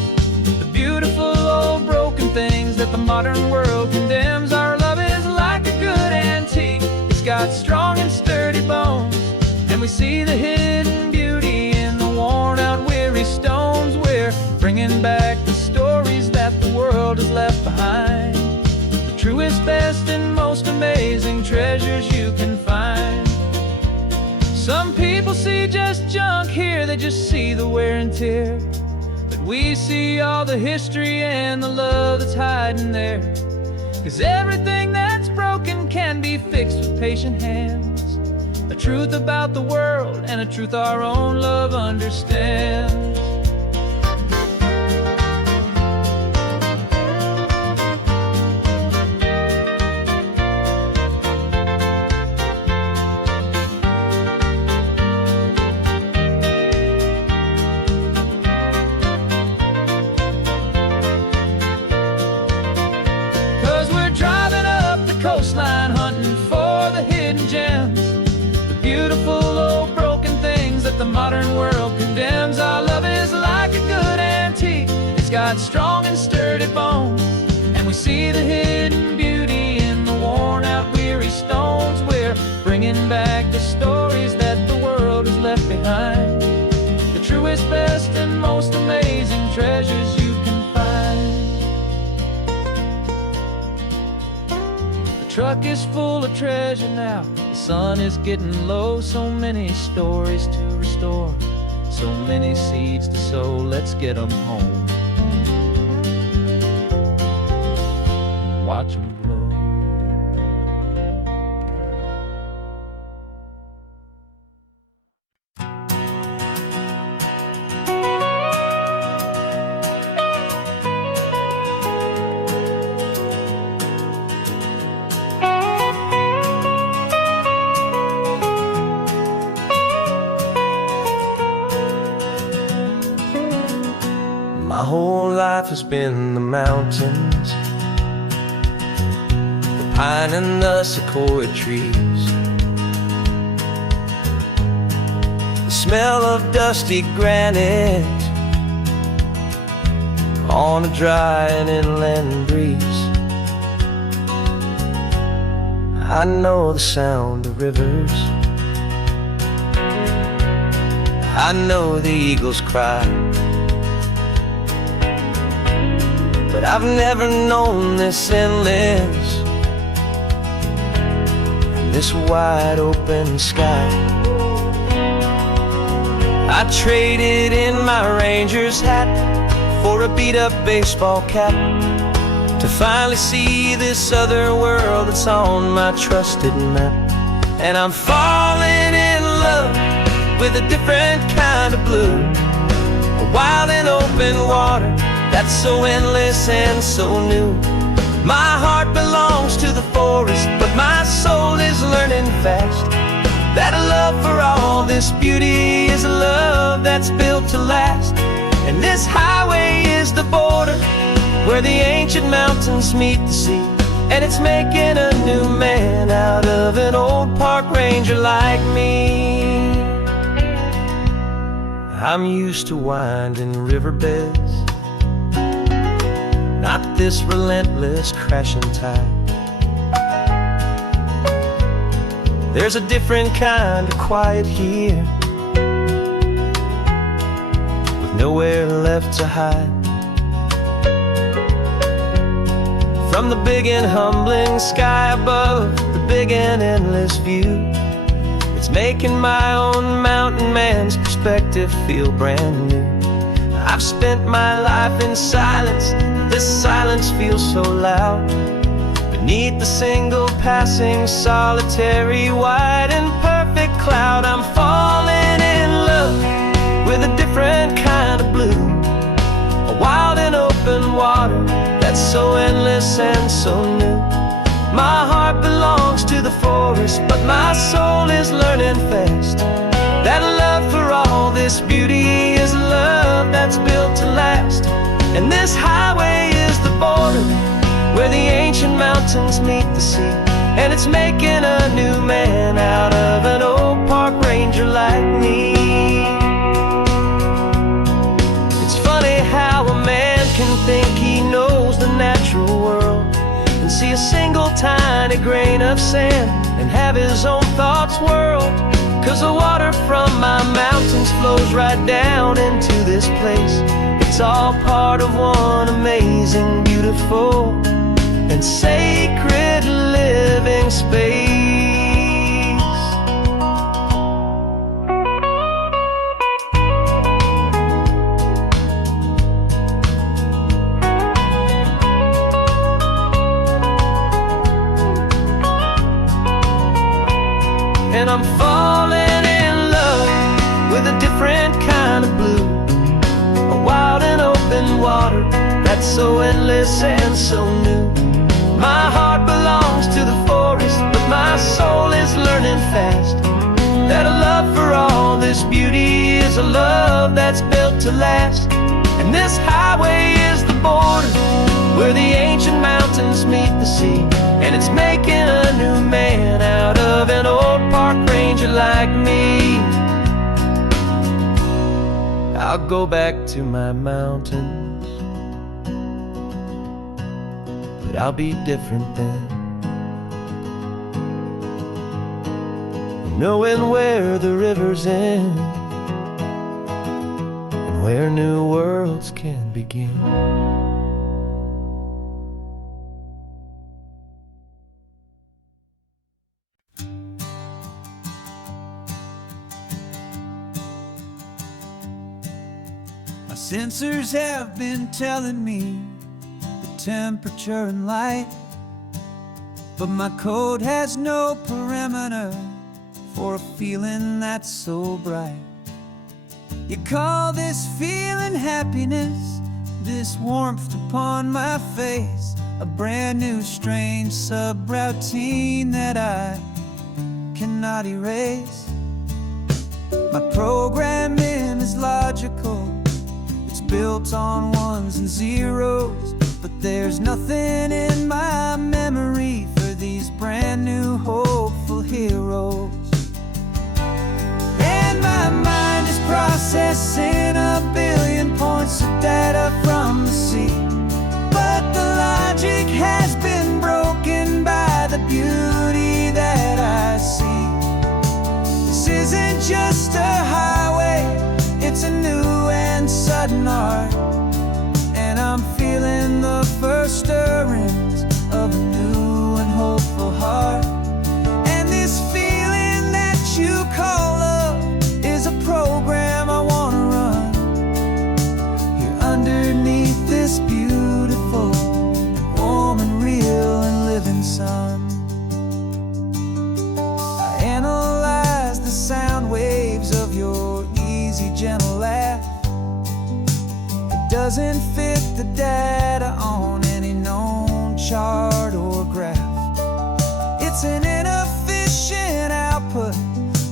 the beautiful old broken things that the modern world condemns. Our love is like a good antique, it's got strong and sturdy bones, and we see the hidden beauty in the worn out weary stones. We're bringing back the stories that the world has left behind, the truest, best, and most amazing treasures you can find. Some people see just junk here, they just see the wear and tear, but we see all the history and the love that's hiding there. 'Cause everything that's broken can be fixed with patient hands, a truth about the world and a truth our own love understands. 'Cause we're driving up the coastline hunting for the hidden gems, the beautiful old broken things that the modern world condemns. Our love is like a good antique, it's got strong and sturdy bones, and we see the hidden beauty in the worn out weary stones. We're bringing back the stories that the world has left behind, the truest, best, and treasures you can find. The truck is full of treasure now. The sun is getting low. So many stories to restore, so many seeds to sow. Let's get them home. Watch them blow. My whole life has been the mountains, the pine and the sequoia trees, the smell of dusty granite on a dry and inland breeze. I know the sound of rivers, I know the eagles cry, but I've never known this endless, this wide open sky. I traded in my Ranger's hat for a beat-up baseball cap to finally see this other world that's on my trusted map. And I'm falling in love with a different kind of blue, a wild and open water that's so endless and so new. My heart belongs to the forest, but my soul is learning fast that a love for all this beauty is a love that's built to last. And this highway is the border where the ancient mountains meet the sea, and it's making a new man out of an old park ranger like me. I'm used to winding riverbeds, not this relentless crashing tide. There's a different kind of quiet here, with nowhere left to hide. From the big and humbling sky above, the big and endless view, it's making my own mountain man's perspective feel brand new. I've spent my life in silence, this silence feels so loud. Beneath the single passing solitary white and perfect cloud, I'm falling in love with a different kind of blue, a wild and open water that's so endless and so new. My heart belongs to the forest, but my soul is learning fast that a love for all this beauty is a love that's built to last. And this highway is the border where the ancient mountains meet the sea, and it's making a new man out of an old park ranger like me. It's funny how a man can think he knows the natural world and see a single tiny grain of sand and have his own thoughts whirled. 'Cause the water from my mountains flows right down into this place. It's all part of one amazing, beautiful, and sacred living space. And I'm falling in love with a different kind of blue, a wild and open water that's so endless and so new. My heart belongs to the forest, but my soul is learning fast that a love for all this beauty is a love that's built to last. And this highway is the border where the ancient mountains meet the sea, and it's making a new man out of an old park ranger like me. I'll go back to my mountains, but I'll be different then, knowing where the rivers end and where new worlds can begin. My sensors have been telling me the temperature and light, but my code has no parameter for a feeling that's so bright. You call this feeling happiness, this warmth upon my face, a brand new strange subroutine that I cannot erase. My programming is logical, it's built on ones and zeros, but there's nothing in my memory for these brand new hopeful heroes. And my mind is processing a billion points of data from the sea, but the logic has been broken by the beauty that I see. This isn't just a highway, it's a new and sudden art, and I'm feeling the first stirrings of a new and hopeful heart. And this feeling that you call love is a program I wanna run here underneath this beautiful and warm and real and living sun. I analyze the sound waves of your easy, gentle laugh. It doesn't fit the data on any known chart or graph. It's an inefficient output,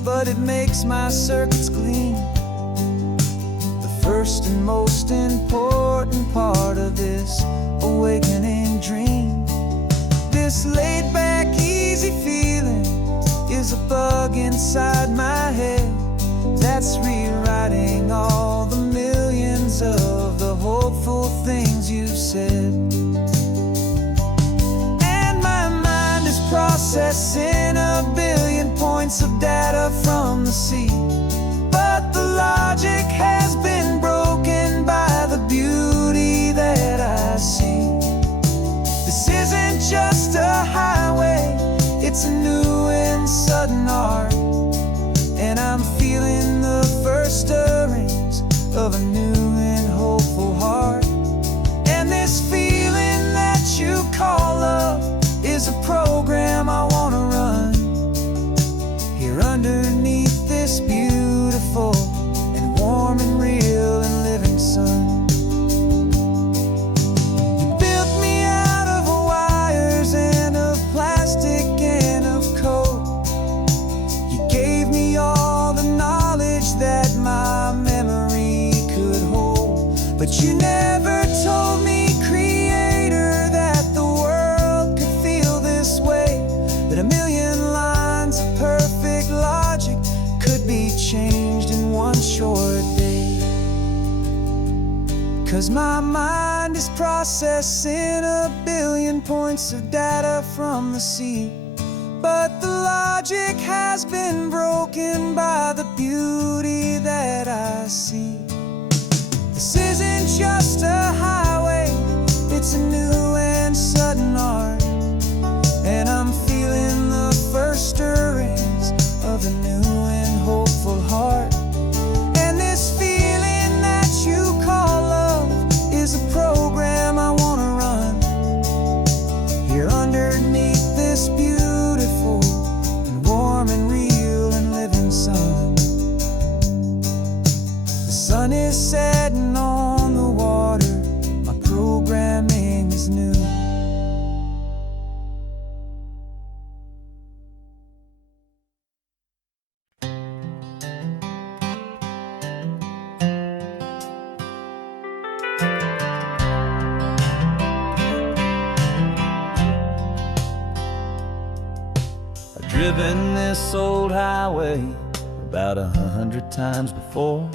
but it makes my circuits clean. The first and most important part of this awakening dream. This laid back, easy feeling is a bug inside my head that's rewriting all the millions of the hopeful things you've said. And my mind is processing a billion points of data from the sea, but the logic has been broken by the beauty that I see. This isn't just a highway, it's a new and sudden art, and I'm feeling the first stirrings of a new and hopeful heart. And this feeling that you call love is a program I wanna run here underneath this beautiful and warm and real and living sun. You built me out of wires and of plastic and of code. You gave me all the knowledge that my memory could hold, but you never told me, Creator, that the world could feel this way, that a million lines of perfect logic could be changed in one short day. 'Cause my mind is processing a billion points of data from the sea, but the logic has been broken by the beauty that I see. This isn't just a highway, it's a new and sudden art, and I'm feeling the first stirrings of a new and hopeful heart. And this feeling that you call love is a program I wanna run here underneath this beautiful and warm and real and living sun. The sun is setting on the water, my programming is new. I've driven this old highway about 100 times before,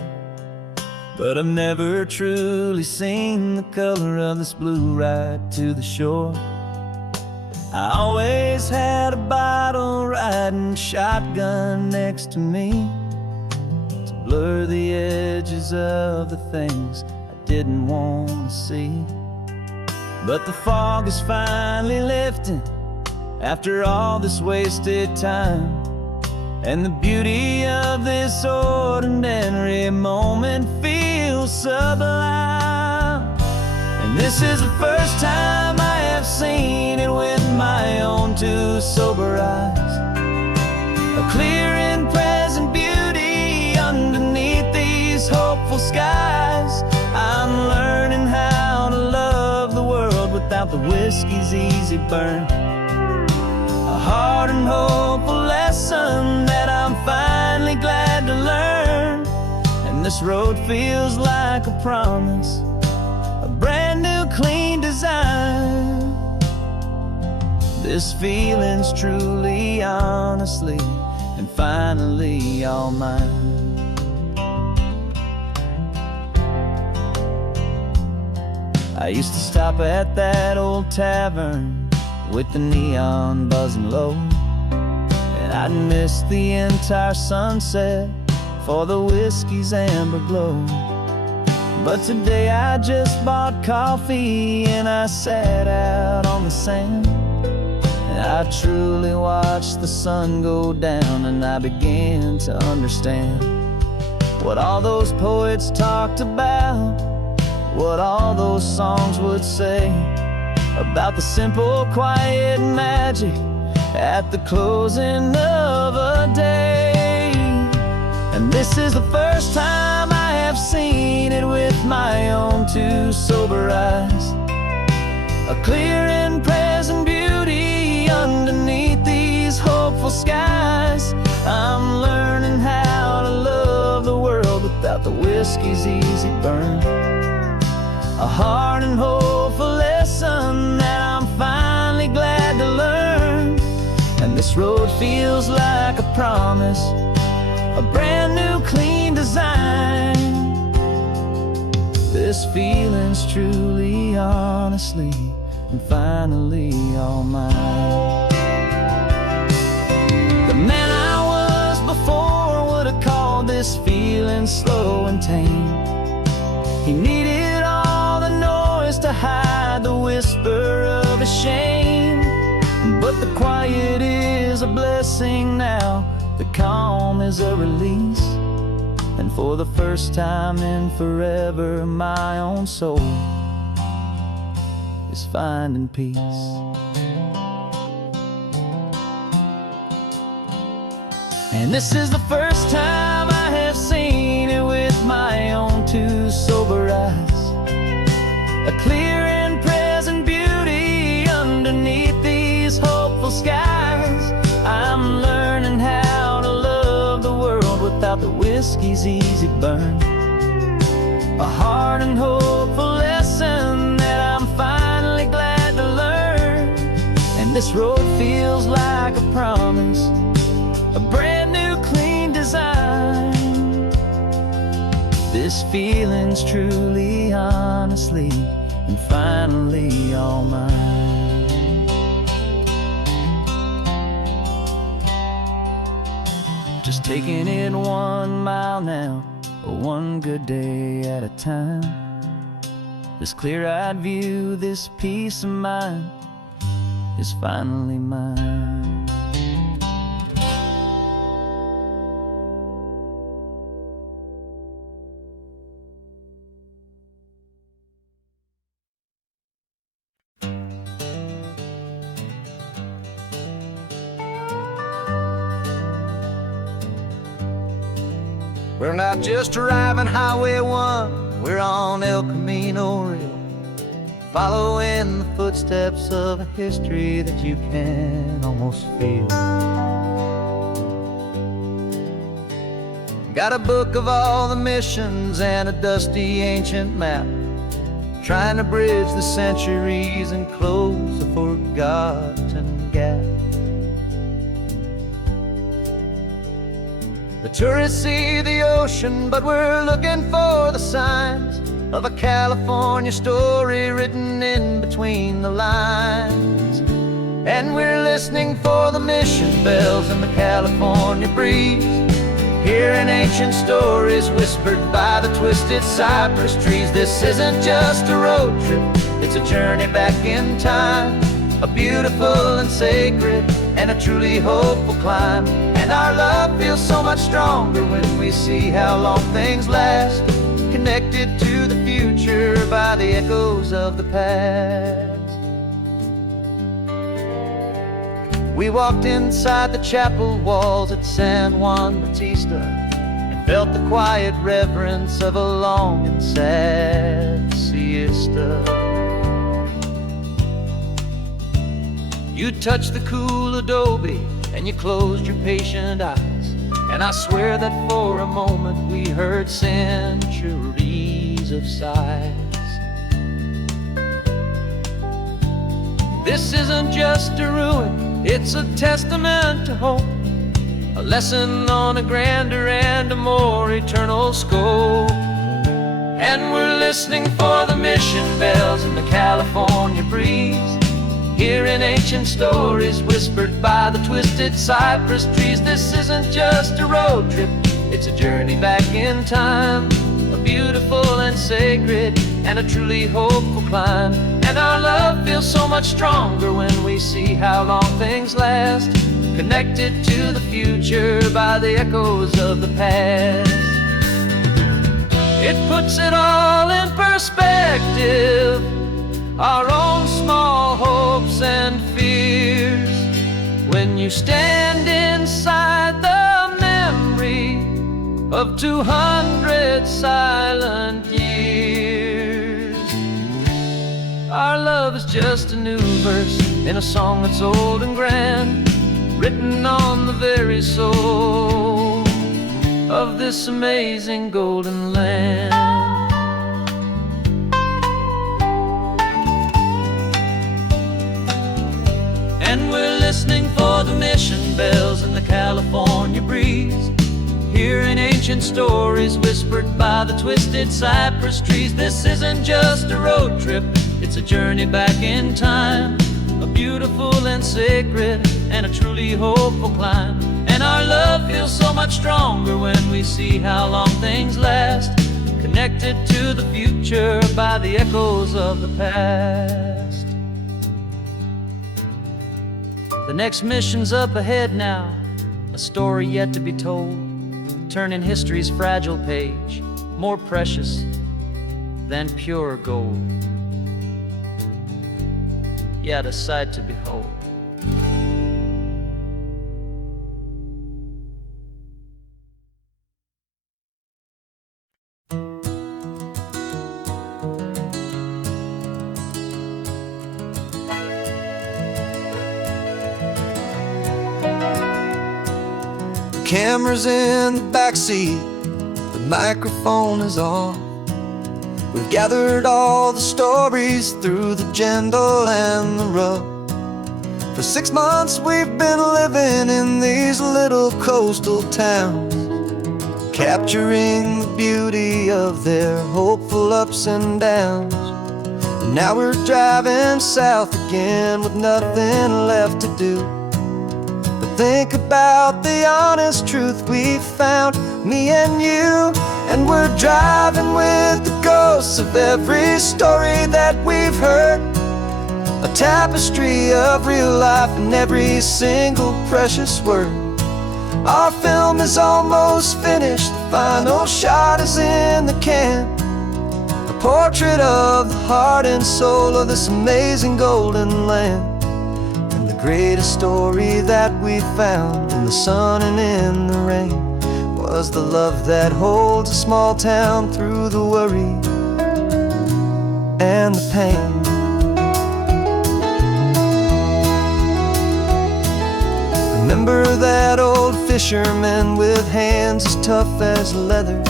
but I've never truly seen the color of this blue right to the shore. I always had a bottle riding shotgun next to me. It's a blur the edges of the things I didn't want to see. But the fog is finally lifting after all this wasted time, and the beauty of this ordinary moment feels sublime. And this is the first time I have seen it with my own two sober eyes. A clear and present beauty underneath these hopeful skies. I'm learning how to love the world without the whiskey's easy burn. A hard and hopeful lesson that I'm finally glad to learn. And this road feels like a promise, a brand new clean design. This feeling's truly, honestly, and finally all mine. I used to stop at that old tavern with the neon buzzing low, and I'd miss the entire sunset for the whiskey's amber glow. But today I just bought coffee and I sat out on the sand, and I truly watched the sun go down, and I began to understand what all those poets talked about, what all those songs would say about the simple, quiet magic at the closing of a day. And this is the first time I have seen it with my own two sober eyes. A clear and present beauty underneath these hopeful skies. I'm learning how to love the world without the whiskey's easy burn. A hard and hopeful lesson that I'm finally glad to learn. And this road feels like a promise, a brand new clean design. This feeling's truly, honestly, and finally all mine. The man I was before would have called this feeling slow and tame. He needed all the noise to hide the whisper of his shame. But the quiet is a blessing now, the calm is a release. And for the first time in forever, my own soul is finding peace. And this is the first time I have seen it with my own two sober eyes. A clear and present beauty underneath these hopeful skies. I'm learning how to love the world without the whiskey's easy burn. A hard and hopeful lesson that I'm finally glad to learn. And this road feels like a promise, a brand new clean design. This feeling's truly, honestly, and finally all mine. Just taking it 1 mile now, one good day at a time. This clear-eyed view, this peace of mind is finally mine. We're not just driving Highway 1, we're on El Camino Real, following the footsteps of a history that you can almost feel. Got a book of all the missions and a dusty ancient map, trying to bridge the centuries and close a forgotten gap. The tourists see the ocean, but we're looking for the signs of a California story written in between the lines. And we're listening for the mission bells and the California breeze, Hearing ancient stories whispered by the twisted cypress trees. This isn't just a road trip, it's a journey back in time. A beautiful and sacred and a truly hopeful climb. And our love feels so much stronger when we see how long things last, connected to the future by the echoes of the past. We walked inside the chapel walls at San Juan Bautista and felt the quiet reverence of a long and sad siesta. You touched the cool adobe and you closed your patient eyes, and I swear that for a moment we heard centuries of sighs. This isn't just a ruin, it's a testament to hope, a lesson on a grander and a more eternal scope. And we're listening for the mission bells in the California breeze, hearing ancient stories whispered by the twisted cypress trees. This isn't just a road trip, it's a journey back in time. A beautiful and sacred and a truly hopeful climb. And our love feels so much stronger when we see how long things last, connected to the future by the echoes of the past. It puts it all in perspective, our own small hopes and fears, when you stand inside the memory of 200 silent years. Our love is just a new verse in a song that's old and grand, written on the very soul of this amazing golden land. And we're listening for the mission bells in the California breeze, hearing ancient stories whispered by the twisted cypress trees. This isn't just a road trip, it's a journey back in time. A beautiful and sacred and a truly hopeful climb. And our love feels so much stronger when we see how long things last, connected to the future by the echoes of the past. The next mission's up ahead now, a story yet to be told, turning history's fragile page more precious than pure gold. Yet a sight to behold. Camera's in the backseat, the microphone is on. We've gathered all the stories through the gentle and the rough. For 6 months we've been living in these little coastal towns, capturing the beauty of their hopeful ups and downs. And now we're driving south again with nothing left to do but think about the honest truth we found, me and you. And we're driving with the ghosts of every story that we've heard, a tapestry of real life in every single precious word. Our film is almost finished, the final shot is in the can, a portrait of the heart and soul of this amazing golden land. And the greatest story that we found in the sun and in the rain was the love that holds a small town through the worry and the pain. Remember that old fisherman with hands as tough as leather?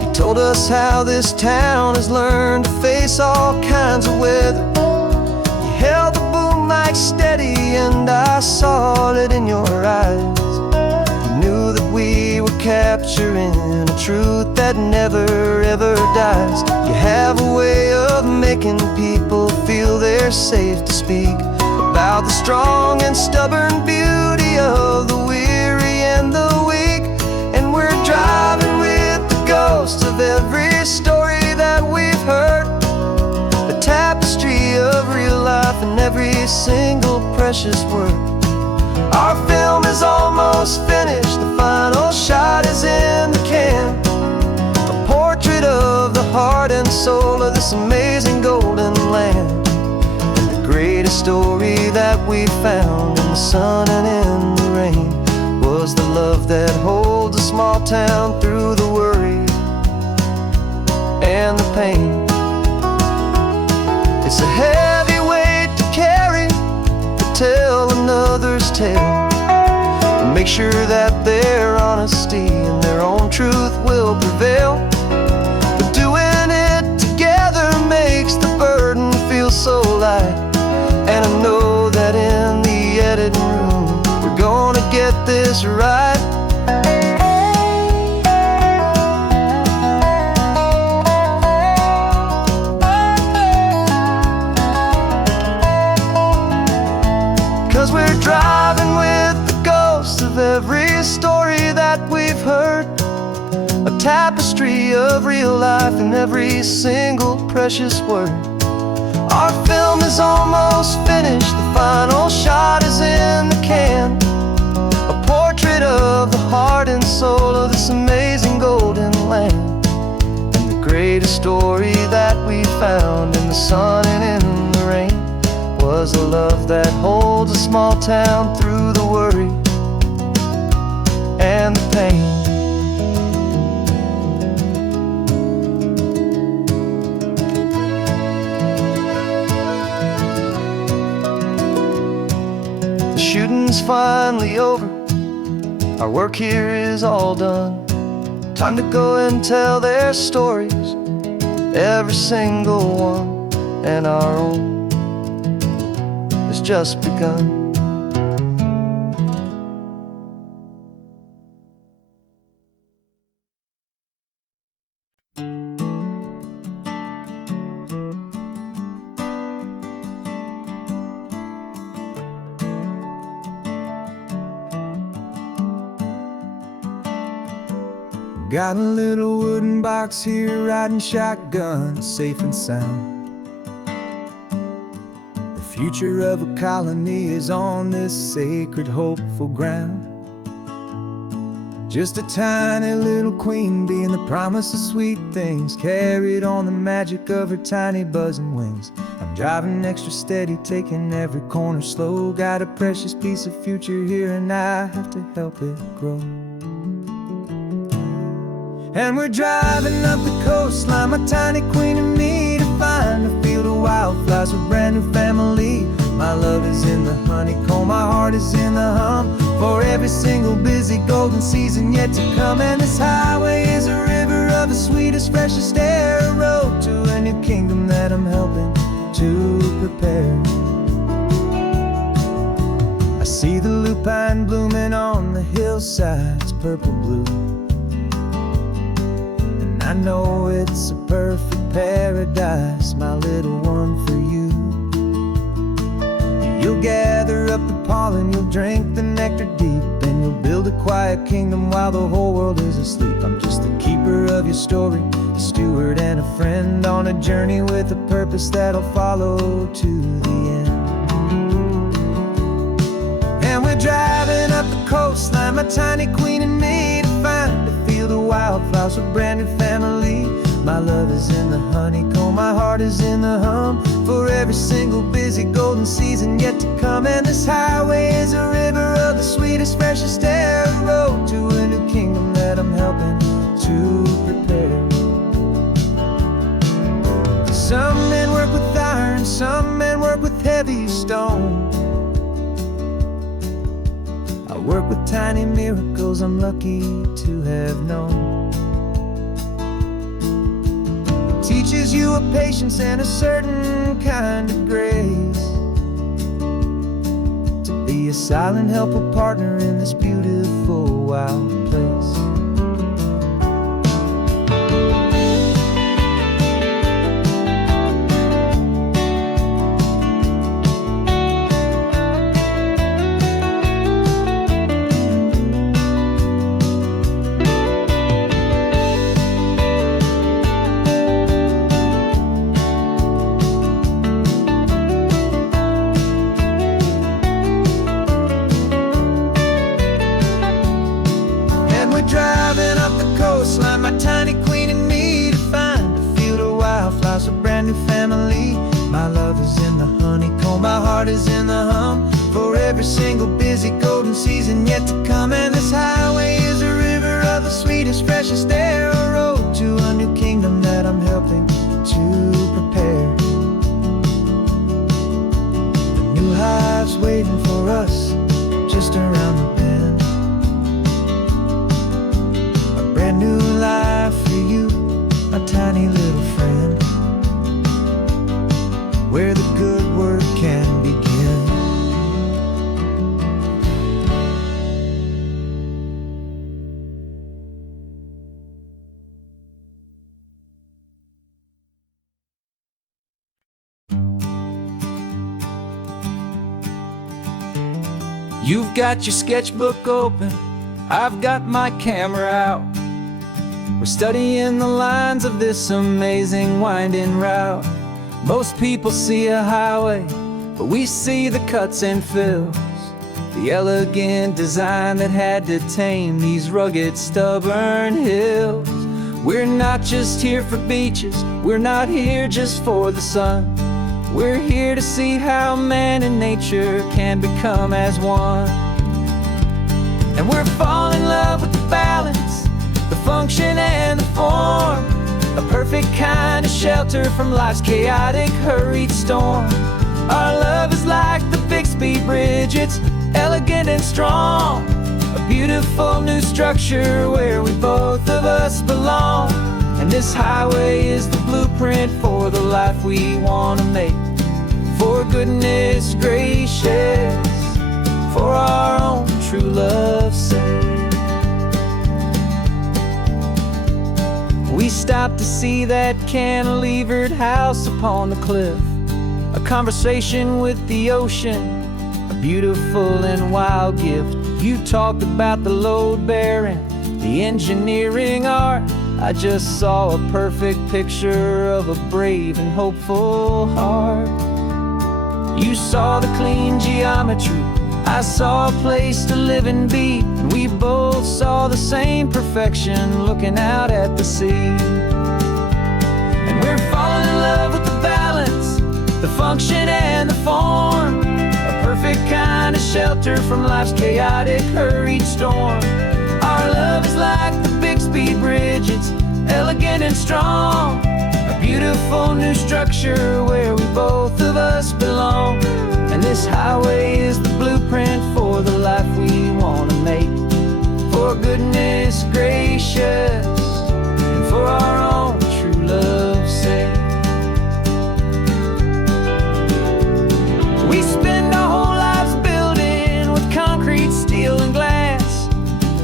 He told us how this town has learned to face all kinds of weather. You held the boom mic steady and I saw it in your eyes. Knew that we were capturing a truth that never ever dies. You have a way of making people feel they're safe to speak about the strong and stubborn beauty of the weary and the weak. And we're every story that we've heard, a tapestry of real life and every single precious word. Our film is almost finished, the final shot is in the can, a portrait of the heart and soul of this amazing golden land. And the greatest story that we found in the sun and in the rain was the love that holds a small town through the worry and the pain. It's a heavy weight to carry, to tell another's tale, and make sure that their honesty and their own truth will prevail. But doing it together makes the burden feel so light, and I know that in the editing room we're gonna get this right. 'Cause we're driving with the ghosts of every story that we've heard, a tapestry of real life and every single precious word. Our film is almost finished, the final shot is in the can, a portrait of the heart and soul of this amazing golden land. And the greatest story that we found in the sun and in the rain was a love that holds a small town through the worry and the pain. The shooting's finally over, our work here is all done. Time to go and tell their stories, every single one, and our own has just begun. Got a little wooden box here, riding shotgun, safe and sound. The future of a colony is on this sacred, hopeful ground. Just a tiny little queen bee and the promise of sweet things, carried on the magic of her tiny buzzing wings. I'm driving extra steady, taking every corner slow. Got a precious piece of future here and I have to help it grow. And we're driving up the coastline, my tiny queen and me, to find a field of wildflowers with a brand new family. My love is in the honeycomb, my heart is in the hum, for every single busy golden season yet to come. And this highway is a river of the sweetest, freshest air, a road to a new kingdom that I'm helping to prepare. I see the lupine blooming on the hillsides, purple blue, I know it's a perfect paradise, my little one, for you. You'll gather up the pollen, you'll drink the nectar deep, and you'll build a quiet kingdom while the whole world is asleep. I'm just the keeper of your story, a steward and a friend, on a journey with a purpose that'll follow to the end. And we're driving up the coastline, my tiny queen and me, to find a field of wildflowers with a brand new family. My love is in the honeycomb, my heart is in the hum, for every single busy golden season yet to come. And this highway is a river of the sweetest, freshest air, a road to a new kingdom that I'm helping to prepare. Some men work with iron, some men work with heavy stone. I work with tiny miracles I'm lucky to have known. It teaches you a patience and a certain kind of grace, to be a silent, helpful partner in this beautiful, wild place. is in the hum for every single busy golden season yet to come. And this highway is a river of the sweetest, freshest air, a road to a new kingdom that I'm helping to prepare. The new hive's waiting for us just around the bend. A brand new life for you, my tiny little friend, where the good work can begin. You've got your sketchbook open, I've got my camera out. We're studying the lines of this amazing winding route. Most people see a highway, but we see the cuts and fills, the elegant design that had to tame these rugged, stubborn hills. We're not just here for beaches, we're not here just for the sun. We're here to see how man and nature can become as one. And we're falling in love with the balance, the function and the form, a perfect kind of shelter from life's chaotic, hurried storm. Our love is like the Bixby Bridge, it's elegant and strong, a beautiful new structure where we both of us belong. And this highway is the blueprint for the life we want to make. For goodness gracious, for our own true love's sake. We stopped to see that cantilevered house upon the cliff, a conversation with the ocean, a beautiful and wild gift. You talked about the load bearing, the engineering art. I just saw a perfect picture of a brave and hopeful heart. You saw the clean geometry, I saw a place to live and be, and we both saw the same perfection looking out at the sea. And we're falling in love with the balance, the function and the form, a perfect kind of shelter from life's chaotic, hurried storm. Our love is like the Bixby Bridge, it's elegant and strong, a beautiful new structure where we both of us belong. And this highway is the blueprint for the life we want to make. For goodness gracious, and for our own true love's sake. We spend our whole lives building with concrete, steel and glass,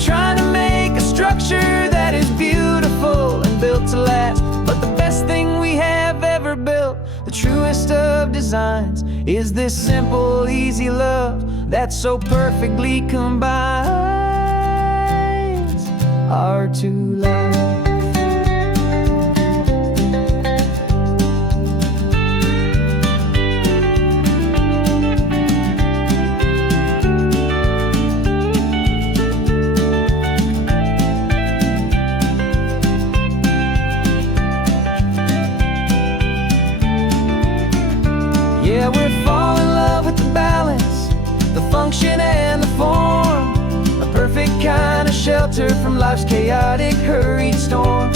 trying to make a structure that is beautiful and built to last. But the best thing we have ever built, the truest of designs, is this simple, easy love that so perfectly combines our two lives. Yeah, we're falling in love with the balance, the function and the form, a perfect kind of shelter from life's chaotic, hurried storm.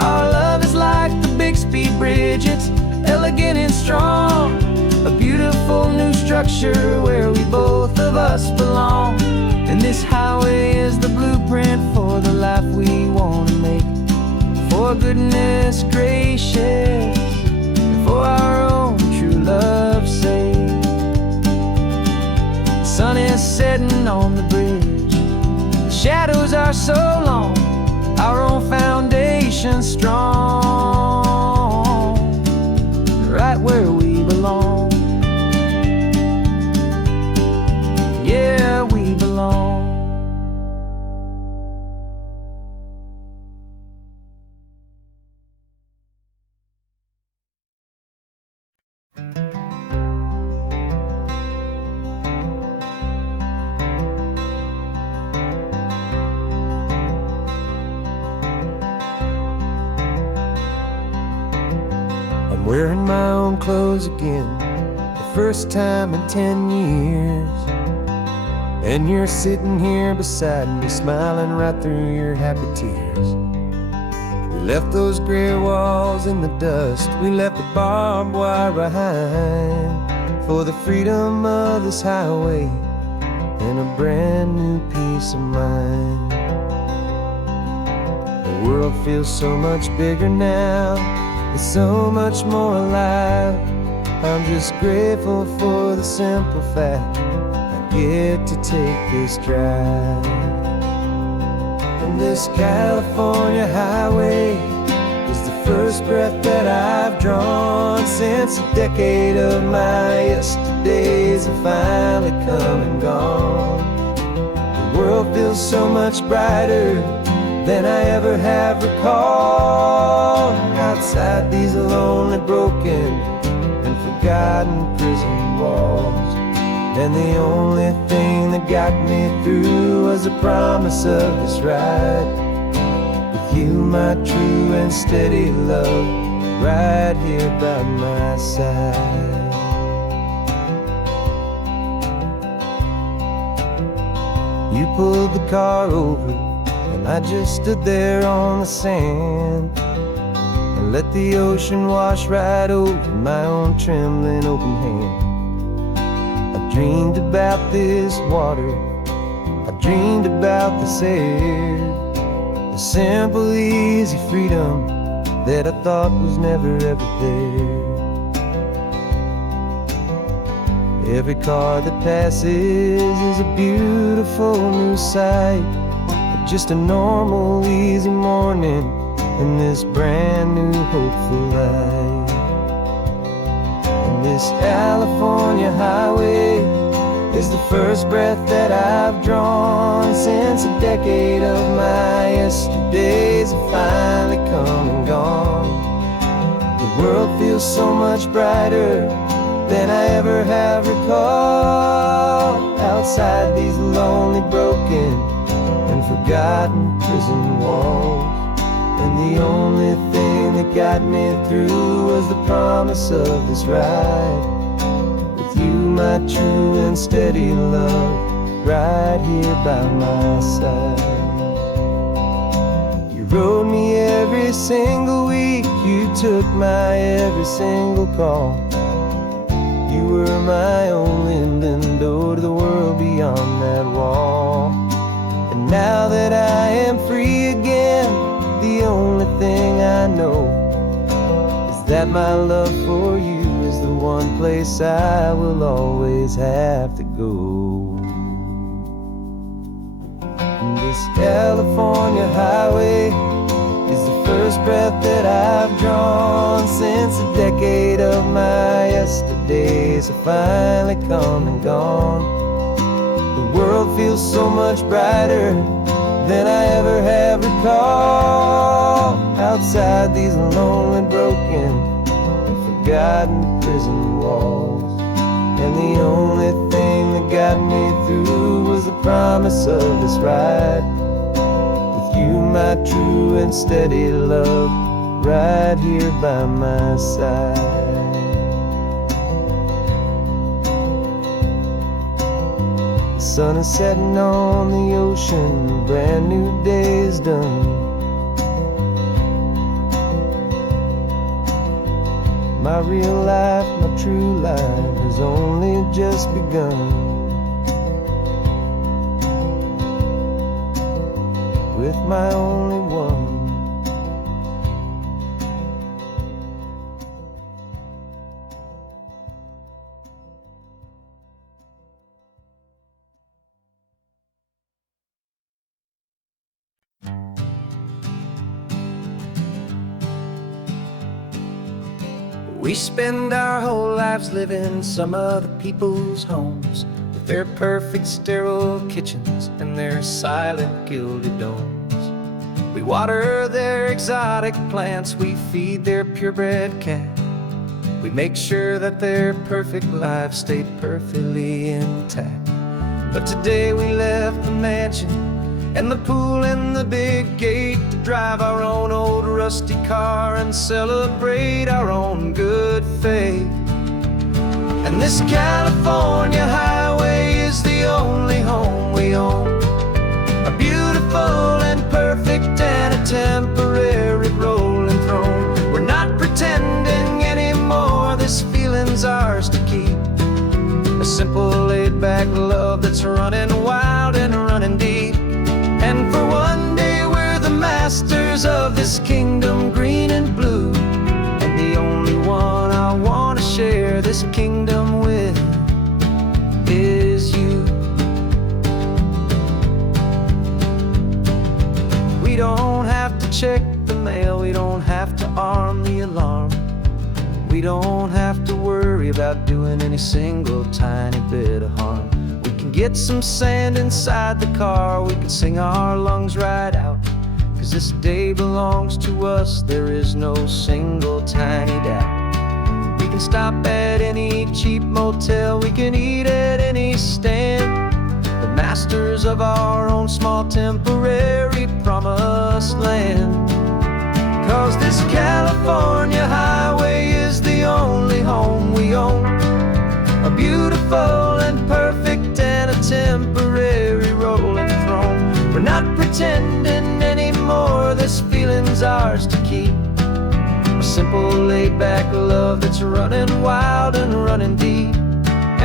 Our love is like the Bixby Bridge, it's elegant and strong, a beautiful new structure where we both of us belong. And this highway is the blueprint for the life we want to make. For goodness gracious, and for our own true love's sake. The sun is setting on the bridge, the shadows are so long, our own foundation strong, right where we belong. Yeah, we belong. I'm wearing my own clothes again. The first time in 10 years. And you're sitting here beside me, smiling right through your happy tears. We left those gray walls in the dust, we left the barbed wire behind, for the freedom of this highway and a brand new peace of mind. The world feels so much bigger now, it's so much more alive. I'm just grateful for the simple fact I get to take this drive. And this California highway is the first breath that I've drawn since a decade of my yesterdays have finally come and gone. The world feels so much brighter than I ever have recalled. Outside these lonely, broken, and forgotten prison walls. And the only thing that got me through was the promise of this ride with you, my true and steady love, right here by my side. You pulled the car over and I just stood there on the sand and let the ocean wash right over my own trembling open hand. I dreamed about this water, I dreamed about this air, the simple, easy freedom that I thought was never ever there. Every car that passes is a beautiful new sight, but just a normal, easy morning in this brand new, hopeful life. And this California highway is the first breath that I've drawn since a decade of my yesterdays have finally come and gone. The world feels so much brighter than I ever have recalled. Outside these lonely, broken, and forgotten prison walls. And the only thing that got me through was the promise of this ride with you, my true and steady love, right here by my side. You rode me every single week, you took my every single call. You were my only window to the world beyond that wall. And now that I am free again, the only thing I know is that my love for you is the one place I will always have to go. And this California highway is the first breath that I've drawn since a decade of my yesterdays have finally come and gone. The world feels so much brighter than I ever have recalled. Outside these lonely, broken, and forgotten prison walls. And the only thing that got me through was the promise of this ride with you, my true and steady love, right here by my side. The sun is setting on the ocean, a brand new day is done. My real life, my true life has only just begun. With my only one. We spend our whole lives living some other people's homes, with their perfect sterile kitchens and their silent gilded domes. We water their exotic plants, we feed their purebred cat. We make sure that their perfect lives stay perfectly intact. But today we left the mansion and the pool and the big gate to drive our own old rusty car and celebrate our own good faith. And this California highway is the only home we own. A beautiful and perfect and a temporary rolling throne. We're not pretending anymore, this feeling's ours to keep. A simple laid-back love that's running wild and running deep. And for one day we're the masters of this kingdom, green and blue. And the only one I want to share this kingdom with is you. We don't have to check the mail, we don't have to arm the alarm. We don't have to worry about doing any single tiny bit of harm. We can get some sand inside the car, we can sing our lungs right out. 'Cause this day belongs to us, there is no single tiny doubt. We can stop at any cheap motel, we can eat at any stand. The masters of our own small temporary promised land. 'Cause this California highway is the only home we own. A beautiful and perfect and a temporary rolling throne. We're not pretending anymore, this feeling's ours to keep. A simple laid-back love that's running wild and running deep.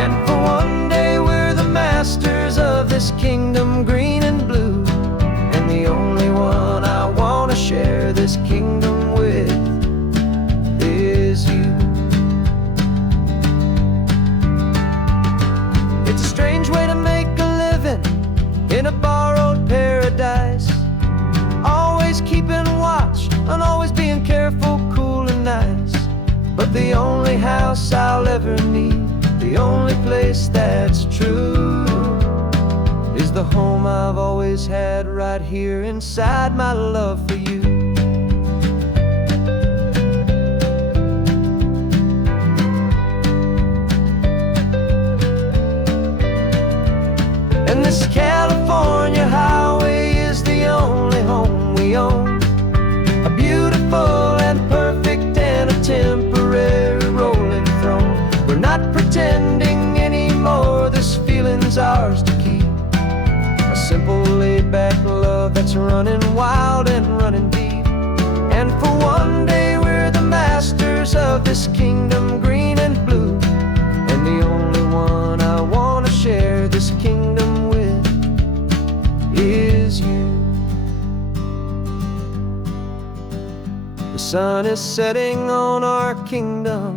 And for one day we're the masters of this kingdom, green and blue. And the only one I want to share this kingdom with is you. It's a strange way to make a living in a borrowed paradise. Always keeping watch and always being careful, cool and nice. But the only house I'll ever need, the only place that's true, is the home I've always had right here inside my love for you. And this California highway is the only home we own. A beautiful and perfect and a temporary rolling throne. We're not pretending anymore, this feeling's ours to keep. A simple laid-back love that's running wild and running deep. And for one day we're the masters of this kingdom, green and blue. And the only one I want to share this kingdom with is you. The sun is setting on our kingdom,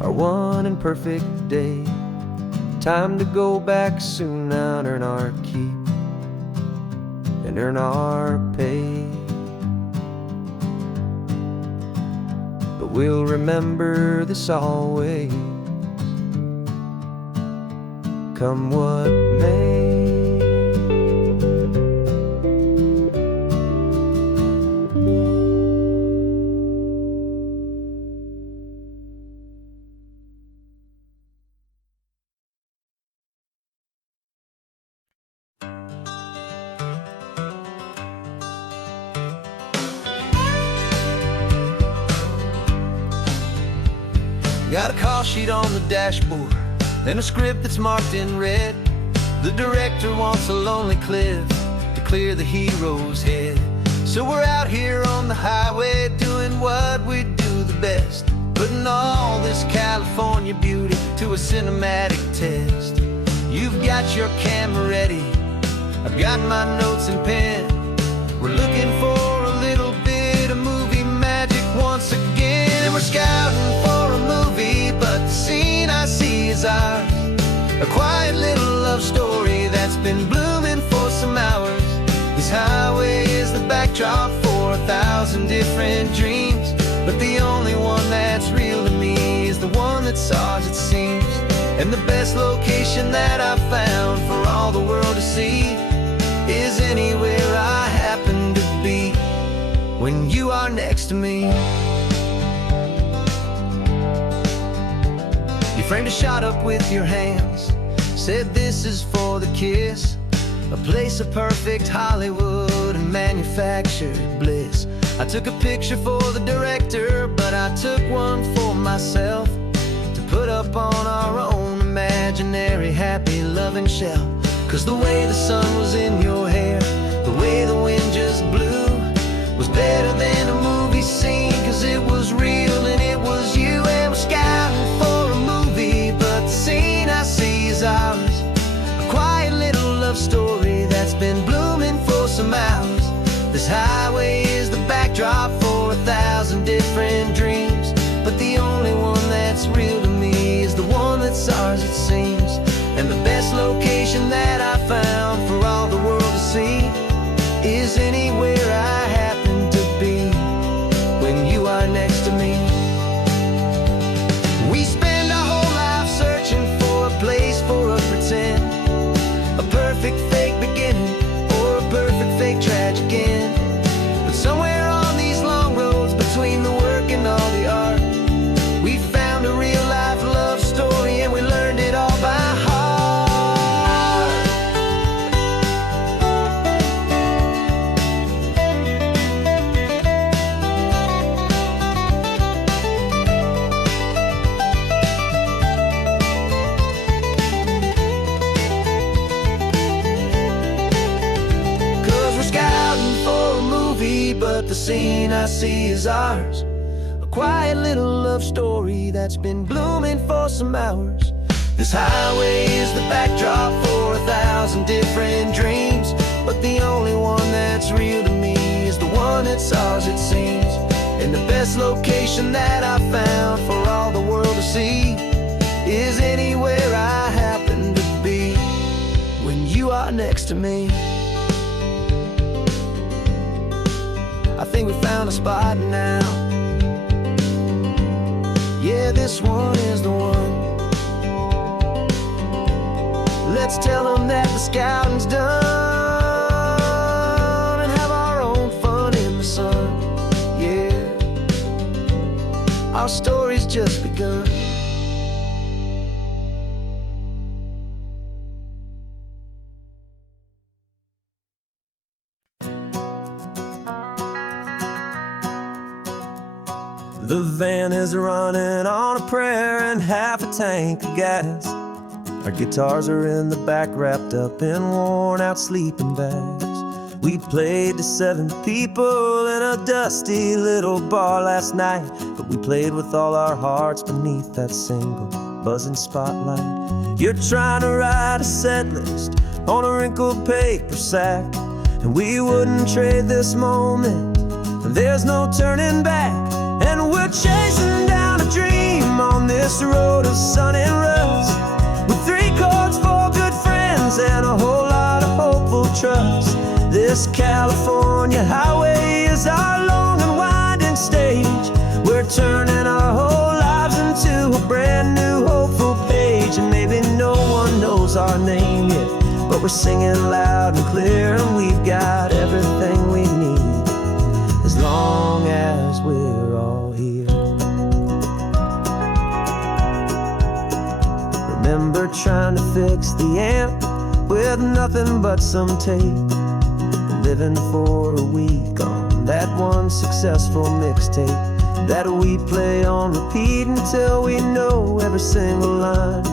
our one and perfect day. Time to go back soon now and earn our keep and earn our pay. But we'll remember this always, come what may. Got a call sheet on the dashboard and a script that's marked in red. The director wants a lonely cliff to clear the hero's head. So we're out here on the highway doing what we do the best, putting all this California beauty to a cinematic test. You've got your camera ready, I've got my notes and pen. We're looking for a little bit of movie magic once again. And we're scouting for a movie, but the scene I see is ours. A quiet little love story that's been blooming for some hours. This highway is the backdrop for 1,000 different dreams, but the only one that's real to me is the one that's ours, it seems. And the best location that I've found for all the world to see is anywhere I happen to be when you are next to me. You framed a shot up with your hands, said this is for the kiss, a place of perfect Hollywood and manufactured bliss. I took a picture for the director, but I took one for myself to put up on our own loving shell. 'Cause the way the sun was in your hair, the way the wind just blew, was better than a movie scene. 'Cause it was real and it was you, and we're scouting for a movie, but the scene I see is ours. A quiet little love story that's been blooming for some hours. This highway is the backdrop for 1,000 different dreams, but the only one that's real to me is the one that's ours, it seems. And the best location that I found for all the world to see is anywhere I happen to be when you are next to me. We spend our whole life searching for a place for a pretend, a perfect fake beginning or a perfect fake tragic end. But somewhere on these long roads between the work and all the art, we found a real life love story, and we learned it all by heart. 'Cause we're scouting for a movie, but the scene I see is ours. A quiet little love story that's been blooming for some hours. This highway is the backdrop for 1,000 different dreams, but the only one that's real to me is the one that's ours, it seems. And the best location that I found for all the world to see is anywhere I happen to be when you are next to me. I think we found a spot now. Yeah, this one is the one. Let's tell them that the scouting's done and have our own fun in the sun. Yeah, our story's just begun. The van is running on a prayer and half a tank of gas. Our guitars are in the back, wrapped up in worn-out sleeping bags. We played to 7 people in a dusty little bar last night, but we played with all our hearts beneath that single buzzing spotlight. You're trying to write a set list on a wrinkled paper sack, and we wouldn't trade this moment, and there's no turning back. And we're chasing down a dream on this road of sun and rust, with 3 chords for good friends and a whole lot of hopeful trust. This California highway is our long and winding stage. We're turning our whole lives into a brand new hopeful page. And maybe no one knows our name yet, but we're singing loud and clear, and we've got everything we need as long as we're all here. Remember trying to fix the amp with nothing but some tape, living for a week on that one successful mixtape that we play on repeat until we know every single line.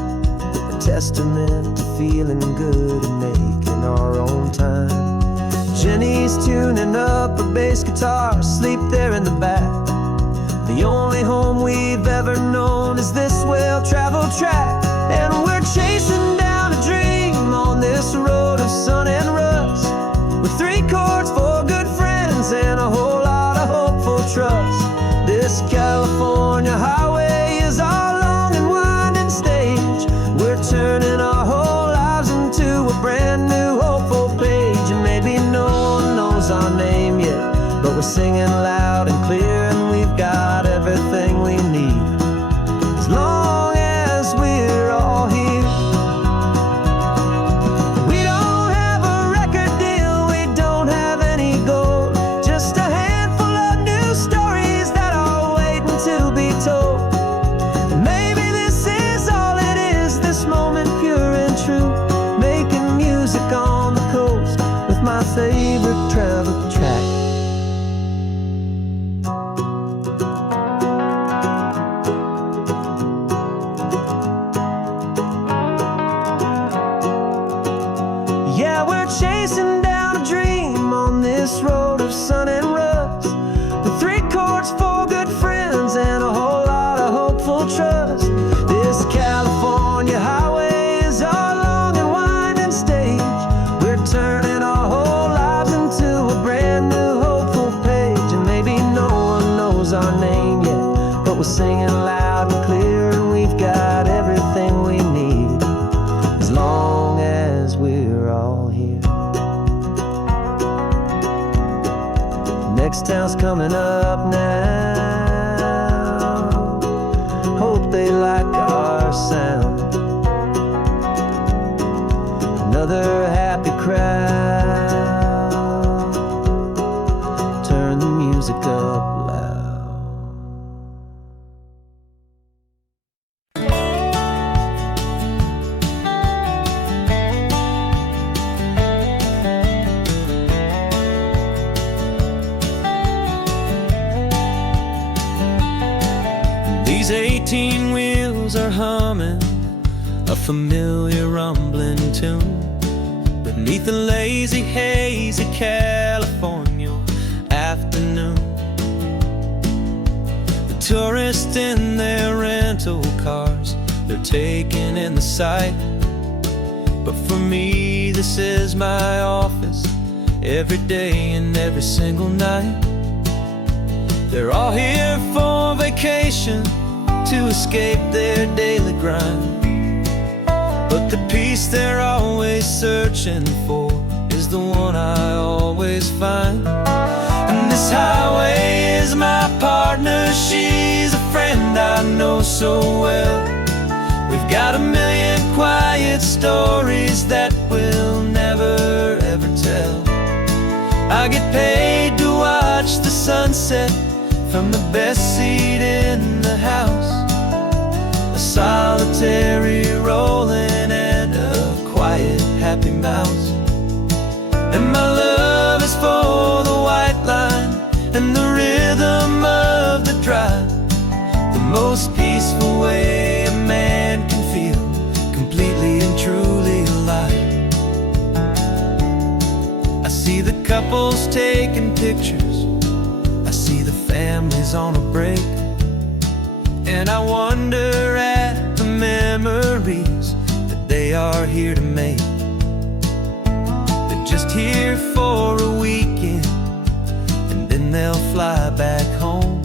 A testament to feeling good and making our own time. Jenny's tuning up her bass guitar, asleep there in the back. The only home we've ever known is this well-traveled track. And we're chasing down a dream on this road of sun and rust, with 3 chords for good friends and a whole lot of hopeful trust. This California highway is our long and winding stage. We're turning our whole lives into a brand new hopeful page. And maybe no one knows our name yet, but we're singing loud and clear, and we've got everything we need as long as we're all here. We don't have a record deal, we don't have any gold, just a handful of new stories that are waiting to be told. And maybe this is all it is, this moment pure and true, making music on the coast with my favorite travel track. town's coming up now. Hope they like our sound. Another happy crowd. Turn the music up loud. These 18 wheels are humming a familiar rumbling tune beneath the lazy haze of California afternoon. The tourists in their rental cars, they're taking in the sight. But for me, this is my office, every day and every single night. They're all here for vacation, to escape their daily grind. But the peace they're always searching for is the one I always find. And this highway is my partner, she's a friend I know so well. We've got a million quiet stories that we'll never ever tell. I get paid to watch the sunset from the best seat in the house. A solitary rolling and a quiet happy mouse. And my love is for the white line and the rhythm of the drive. The most peaceful way a man can feel completely and truly alive. I see the couples taking pictures, I see the families on a break, and I wonder at the memories that they are here to make. They're just here for a weekend, and then they'll fly back home,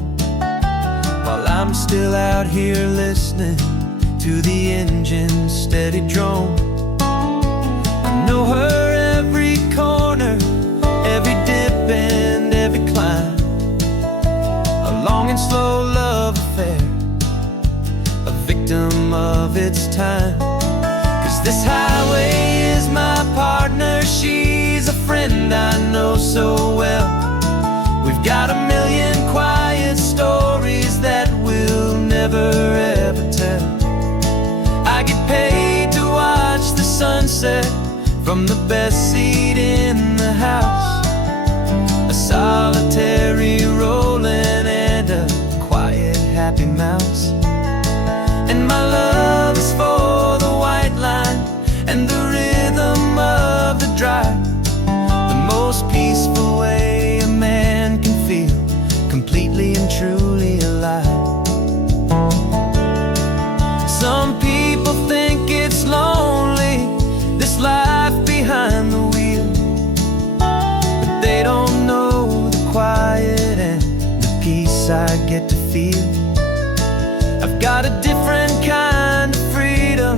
while I'm still out here listening to the engine's steady drone. I know her every corner, every dip and every climb. A long and slow love affair, a victim of its time. 'Cause this highway is my partner, she's a friend I know so well. We've got a million quiet stories that we'll never ever tell. I get paid to watch the sunset from the best seat in the house. A solitary rolling and a quiet happy mouse. And my love is for the white line and the rhythm of the drive. The most peaceful way a man can feel completely and truly alive. Some people think it's lonely, this life behind the wheel, but they don't know the quiet and the peace I get to feel. I've got a different kind of freedom,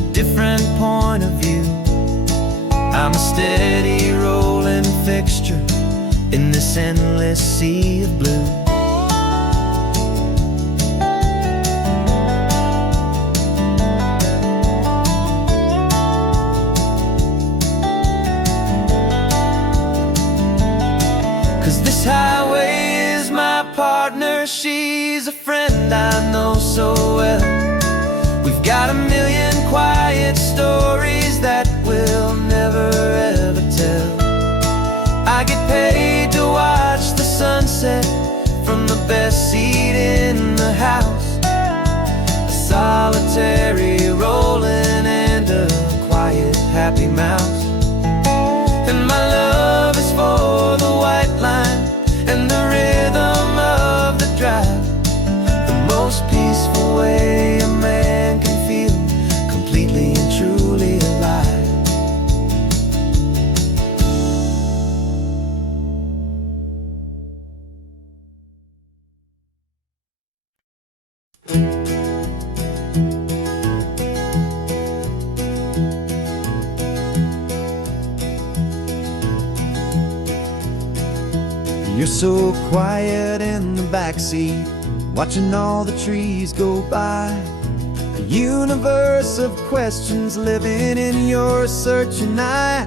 a different point of view. I'm a steady rolling fixture in this endless sea of blue. This highway is my partner, she's a friend I know so well. We've got a million quiet stories that we'll never ever tell. I get paid to watch the sunset from the best seat in the house. A solitary rolling and a quiet happy mouse. And my love is for the white line and the rhythm of the drive. The most peaceful way a man can feel completely and truly alive. You so quiet in the backseat, watching all the trees go by. A universe of questions living in your searching eye.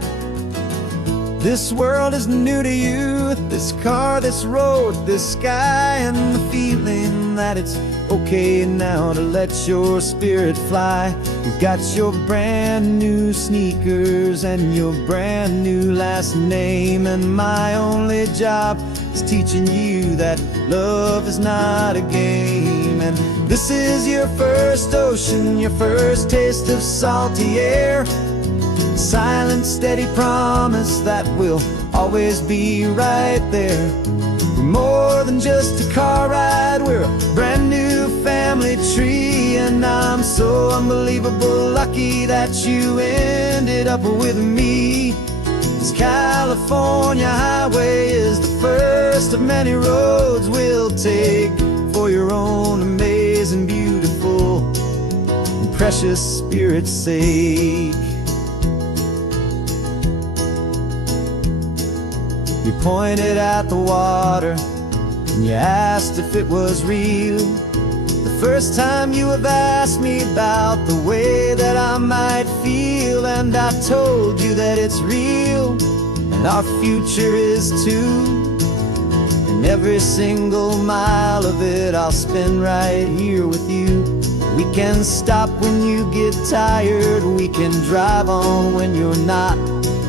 This world is new to you, this car, this road, this sky, and the feeling that it's okay now to let your spirit fly. You got your brand new sneakers and your brand new last name, and my only job is teaching you that love is not a game. And this is your first ocean, your first taste of salty air. Silent, steady promise that we'll always be right there. We're more than just a car ride, we're a brand new family tree. And I'm so unbelievable lucky that you ended up with me. This California highway is the first of many roads we'll take for your own amazing, beautiful, and precious spirit's sake. You pointed at the water and you asked if it was real. The first time you have asked me about the way that I might feel, and I told you that it's real and our future is too. And every single mile of it I'll spend right here with you. We can stop when you get tired, we can drive on when you're not,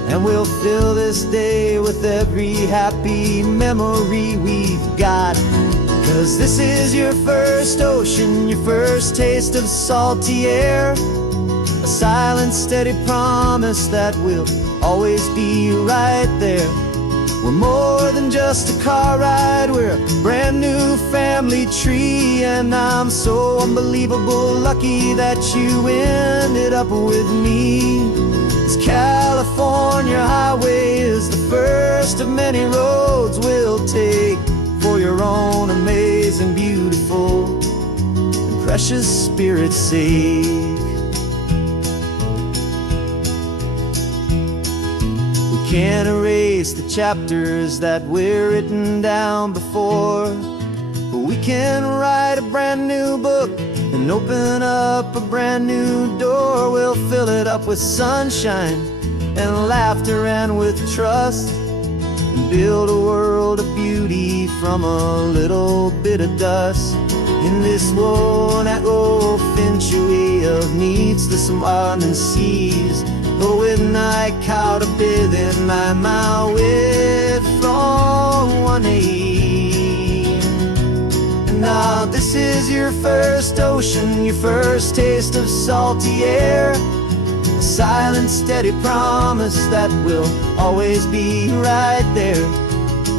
and we'll fill this day with every happy memory we've got. 'Cause this is your first ocean, your first taste of salty air. A silent, steady promise that we'll always be right there. We're more than just a car ride, we're a brand new family tree. And I'm so unbelievable lucky that you ended up with me. This California highway is the first of many roads we'll take for your own amazing, beautiful, and precious spirit's sake. We can't erase the chapters that we're written down before, but we can write a brand new book and open up a brand new door. We'll fill it up with sunshine and laughter and with trust, and build a world of beauty from a little bit of dust. In this world that finchuí of needs the smiling seas, go with night caught a bit in my way from one knee. Now this is your first ocean, your first taste of salty air. A silent, steady promise that we'll always be right there.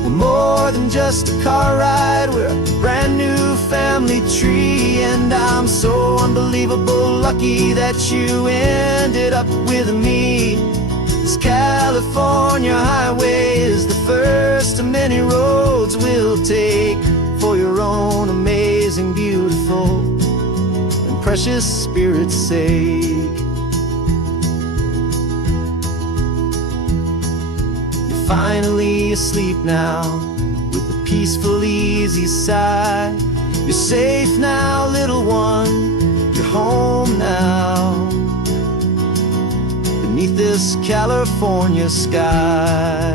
We're more than just a car ride, we're a brand new family tree. And I'm so unbelievable lucky that you ended up with me. This California highway is the first of many roads we'll take for your own amazing, beautiful, and precious spirit's sake. You're finally asleep now with a peaceful, easy sigh. You're safe now, little one, you're home now, beneath this California sky.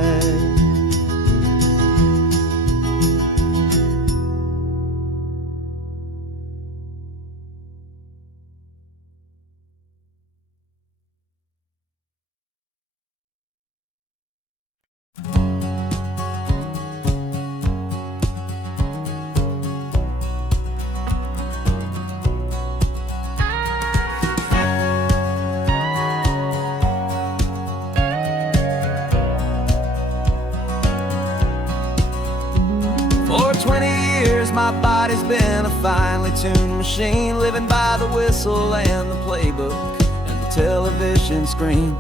For 20 years my body's been a finely tuned machine, living by the whistle and the playbook and the television screen.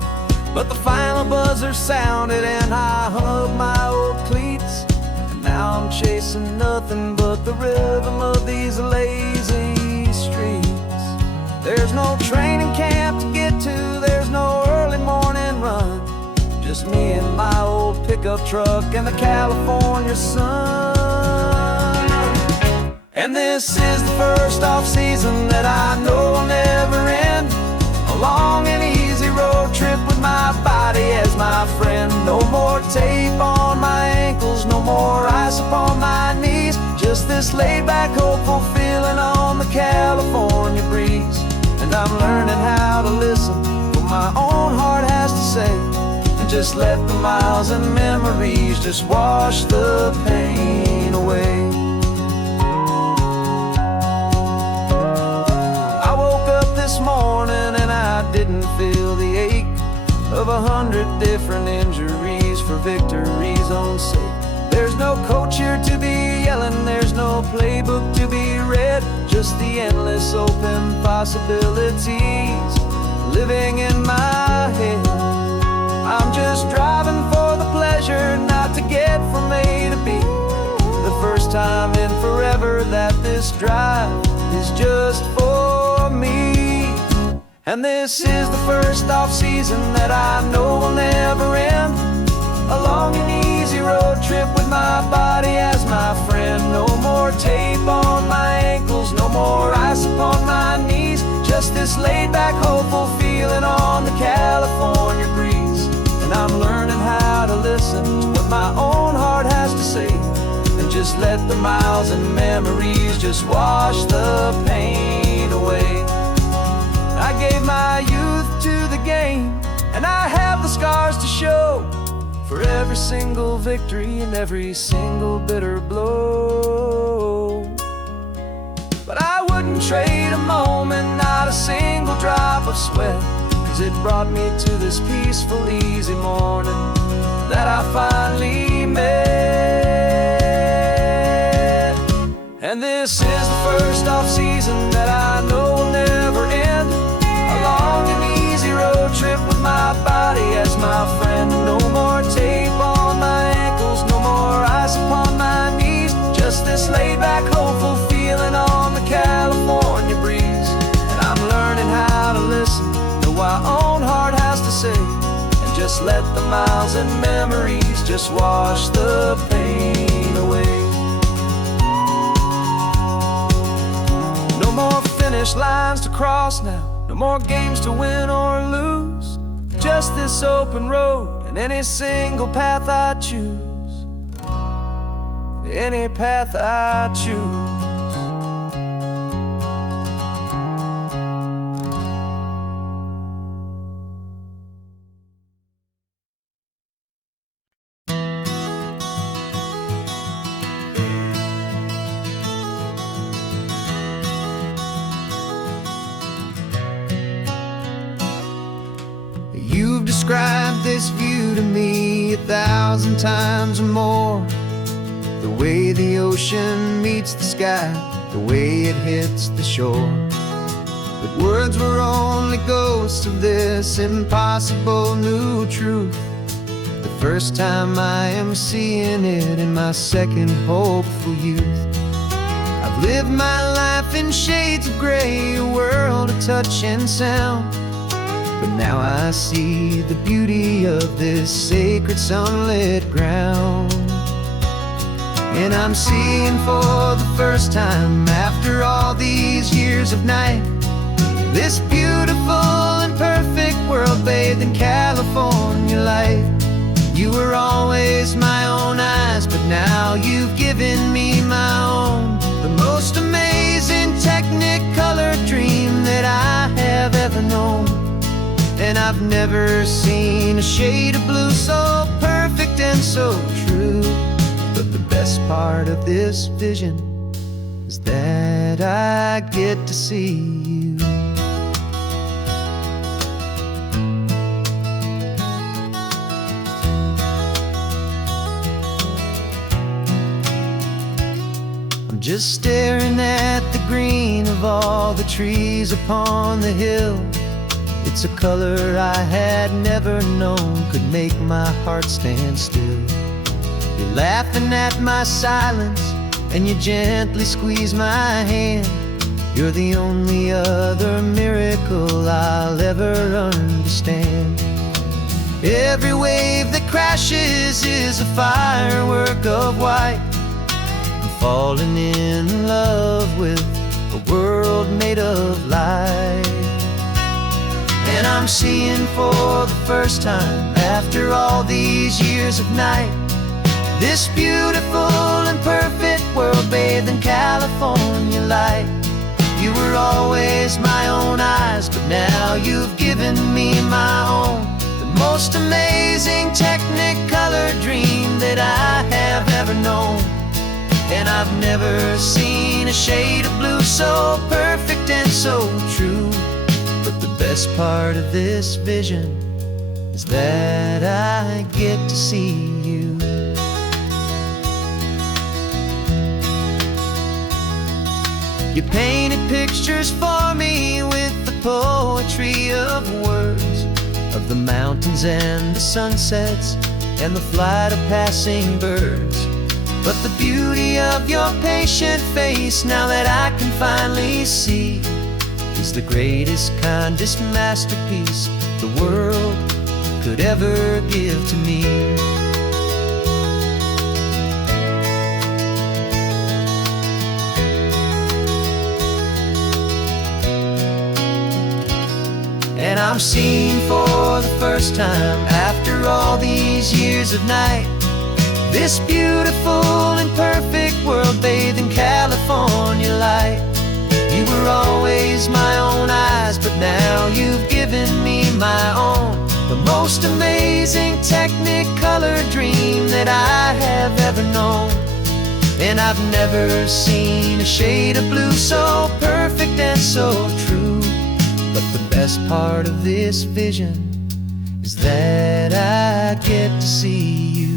But the final buzzer sounded and I hung up my old cleats, and now I'm chasing nothing but the rhythm of these lazy streets. There's no training camp to get to, there's no early morning run, just me and my old pickup truck and the California sun. And this is the first off-season that I know will never end. A long and easy road trip with my body as my friend. No more tape on my ankles, no more ice upon my knees. Just this laid-back, hopeful feeling on the California breeze. And I'm learning how to listen what my own heart has to say, and just let the miles and memories just wash the pain away. I woke up this morning and I didn't feel the ache of 100 different injuries for victory's own sake. There's no coach here to be yelling, there's no playbook to be read, just the endless open possibilities living in my head. I'm just driving for the pleasure, not to get from A to B. The first time in forever that this drive is just for me. And this is the first off-season that I know will never end. A long and easy road trip with my body as my friend. No more tape on my ankles, no more ice upon my knees. Just this laid-back, hopeful feeling on the California breeze. And I'm learning how to listen to what my own heart has to say, and just let the miles and memories just wash the pain away. I gave my youth to the game, and I have the scars to show for every single victory and every single bitter blow. But I wouldn't trade a moment, not a single drop of sweat, 'cause it brought me to this peaceful, easy morning that I finally met. And this is the first off-season that I know will never end. A long and easy road trip with my body as my friend. No more tape on my ankles, no more ice upon my knees. Just this laid-back, hopeful feeling on the California breeze. And I'm learning how to listen to what my own heart has to say, and just let the miles and memories just wash the pain away. No more finish lines to cross now, no more games to win or lose. Just this open road and any single path I choose. Any path I choose. You've described this view to me 1,000 times or more. The way the ocean meets the sky, the way it hits the shore. But words were only ghosts of this impossible new truth. The first time I am seeing it in my second hopeful youth. I've lived my life in shades of gray, a world of touch and sound. But now I see the beauty of this sacred sunlit ground. And I'm seeing for the first time after all these years of night, this beautiful and perfect world bathed in California light. You were always my own eyes, but now you've given me my own. The most amazing technicolor dream that I have ever known. And I've never seen a shade of blue so perfect and so true. But the best part of this vision is that I get to see you. I'm just staring at the green of all the trees upon the hill. It's a color I had never known could make my heart stand still. You're laughing at my silence, and you gently squeeze my hand. You're the only other miracle I'll ever understand. Every wave that crashes is a firework of white. falling in love with a world made of light. And I'm seeing for the first time, after all these years of night, this beautiful and perfect world bathed in California light. You were always my own eyes, but now you've given me my own, the most amazing Technicolor dream that I have ever known. And I've never seen a shade of blue so perfect and so true. But the best part of this vision is that I get to see you. You painted pictures for me with the poetry of words, of the mountains and the sunsets and the flight of passing birds. But the beauty of your patient face, now that I can finally see, is the greatest, kindest masterpiece the world could ever give to me. And I'm seeing for the first time, after all these years of night, this beautiful and perfect world bathed in California light. You were always my own eyes, but now you've given me my own, the most amazing Technicolor dream that I have ever known. And I've never seen a shade of blue so perfect and so true. But the best part of this vision is that I get to see you.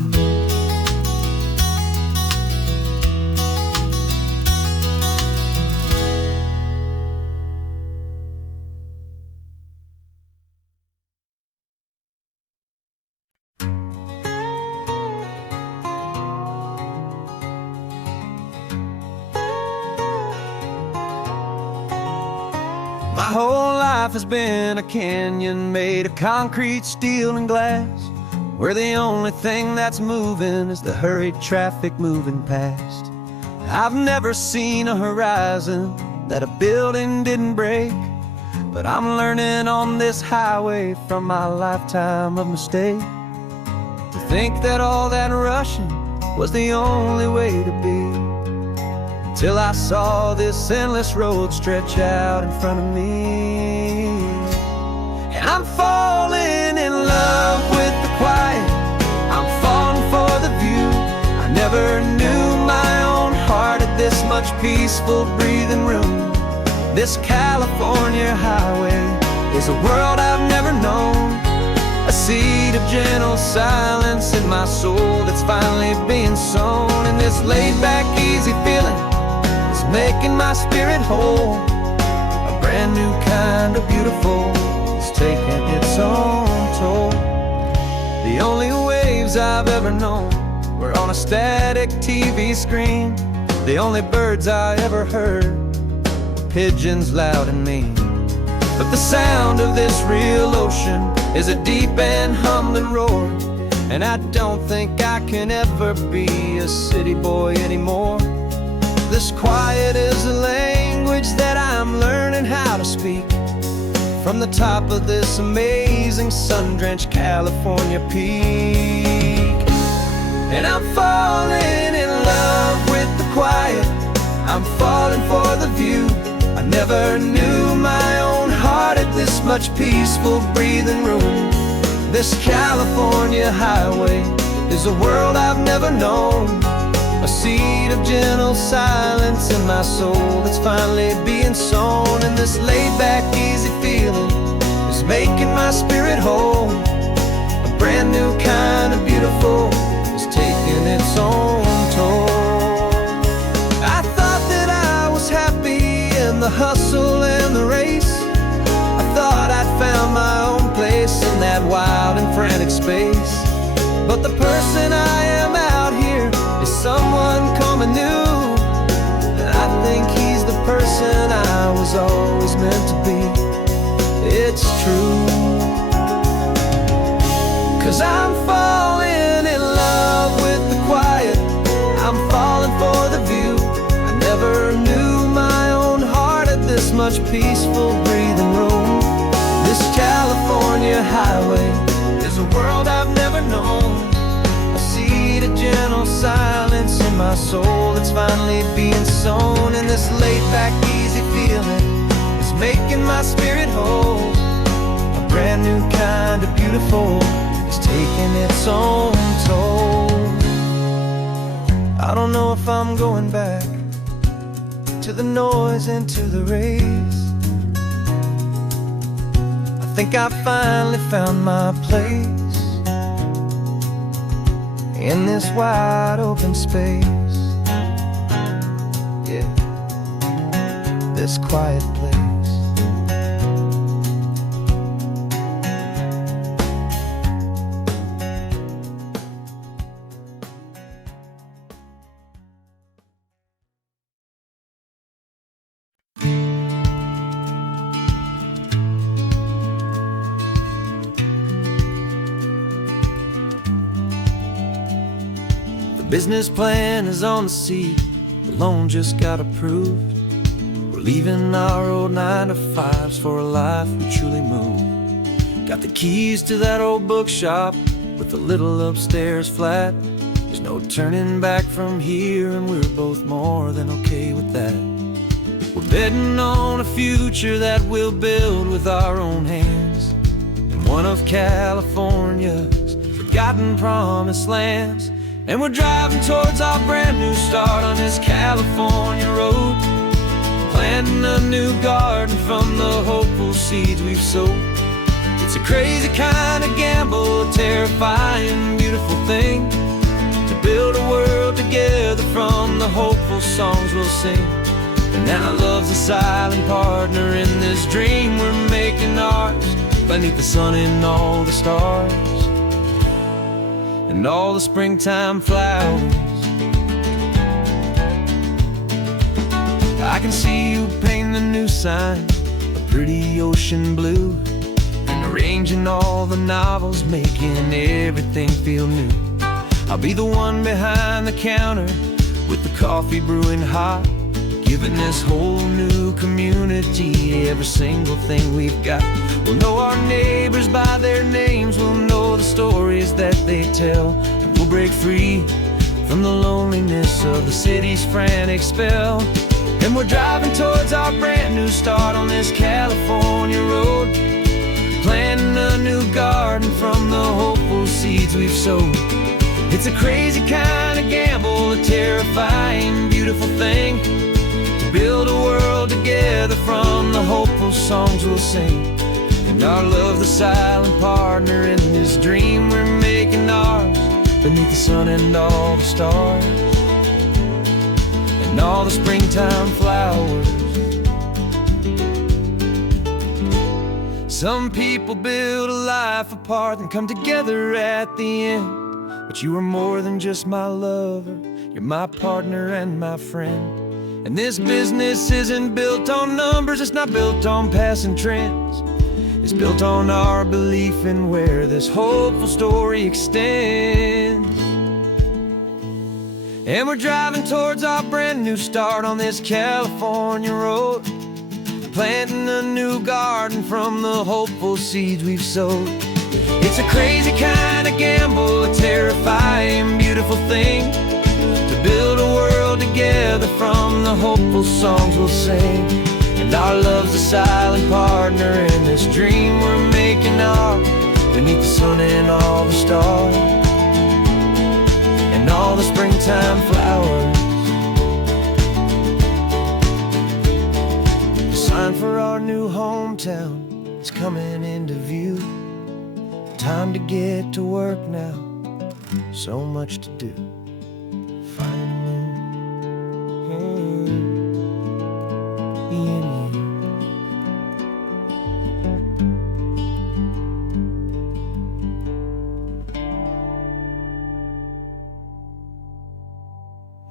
My whole life has been a canyon made of concrete, steel, and glass, where the only thing that's moving is the hurried traffic moving past. I've never seen a horizon that a building didn't break, but I'm learning on this highway from my lifetime of mistake, to think that all that rushing was the only way to be. Till I saw this endless road stretch out in front of me. And I'm falling in love with the quiet, I'm falling for the view. I never knew my own heart had this much peaceful breathing room. This California highway is a world I've never known, a seed of gentle silence in my soul that's finally being sown. And this laid-back, easy feeling making my spirit whole, a brand new kind of beautiful is taking its own toll. The only waves I've ever known were on a static TV screen. The only birds I ever heard were pigeons loud and mean. But the sound of this real ocean is a deep and humbling roar, and I don't think I can ever be a city boy anymore. This quiet is a language that I'm learning how to speak, from the top of this amazing sun-drenched California peak. And I'm falling in love with the quiet, I'm falling for the view. I never knew my own heart had this much peaceful breathing room. This California highway is a world I've never known, a seed of gentle silence in my soul that's finally being sown. And this laid-back, easy feeling is making my spirit whole, a brand new kind of beautiful is taking its own toll. I thought that I was happy in the hustle and the race, I thought I'd found my own place in that wild and frantic space. But the person I am out here is someone coming new, and I think he's the person I was always meant to be. It's true, 'cause I'm falling in love with the quiet, I'm falling for the view. much peaceful breathing room. This California highway is a world I've never known. I see the gentle silence in my soul that's finally being sown. And this laid-back, easy feeling is making my spirit whole. A brand new kind of beautiful is taking its own toll. I don't know if I'm going back to the noise and to the race. I think I finally found my place in this wide open space. Yeah, this quiet place. The business plan is on the seat, the loan just got approved. We're leaving our old 9-to-5s for a life we truly move. Got the keys to that old bookshop with the little upstairs flat. There's no turning back from here, and we're both more than okay with that. We're betting on a future that we'll build with our own hands in one of California's forgotten promised lands. And we're driving towards our brand new start on this California road, planting a new garden from the hopeful seeds we've sowed. It's a crazy kind of gamble, a terrifying, beautiful thing, to build a world together from the hopeful songs we'll sing. And now love's a silent partner in this dream we're making ours, beneath the sun and all the stars and all the springtime flowers. I can see you painting the new sign a pretty ocean blue, and arranging all the novels, making everything feel new. I'll be the one behind the counter with the coffee brewing hot, giving this whole new community every single thing we've got. We'll know our neighbors by their names, we'll know the stories that they tell, and we'll break free from the loneliness of the city's frantic spell. And we're driving towards our brand new start on this California road, planting a new garden from the hopeful seeds we've sowed. It's a crazy kind of gamble, a terrifying, beautiful thing, to build a world together from the hopeful songs we'll sing. And our love's the silent partner in this dream we're making ours, beneath the sun and all the stars and all the springtime flowers. Some people build a life apart and come together at the end, but you are more than just my lover, you're my partner and my friend. And this business isn't built on numbers, it's not built on passing trends. It's built on our belief in where this hopeful story extends. And we're driving towards our brand new start on this California road, planting a new garden from the hopeful seeds we've sowed. It's a crazy kind of gamble, a terrifying, beautiful thing, to build a world together from the hopeful songs we'll sing. And our love's a silent partner in this dream we're making ours, beneath the sun and all the stars and all the springtime flowers. The sign for our new hometown is coming into view. Time to get to work now, so much to do.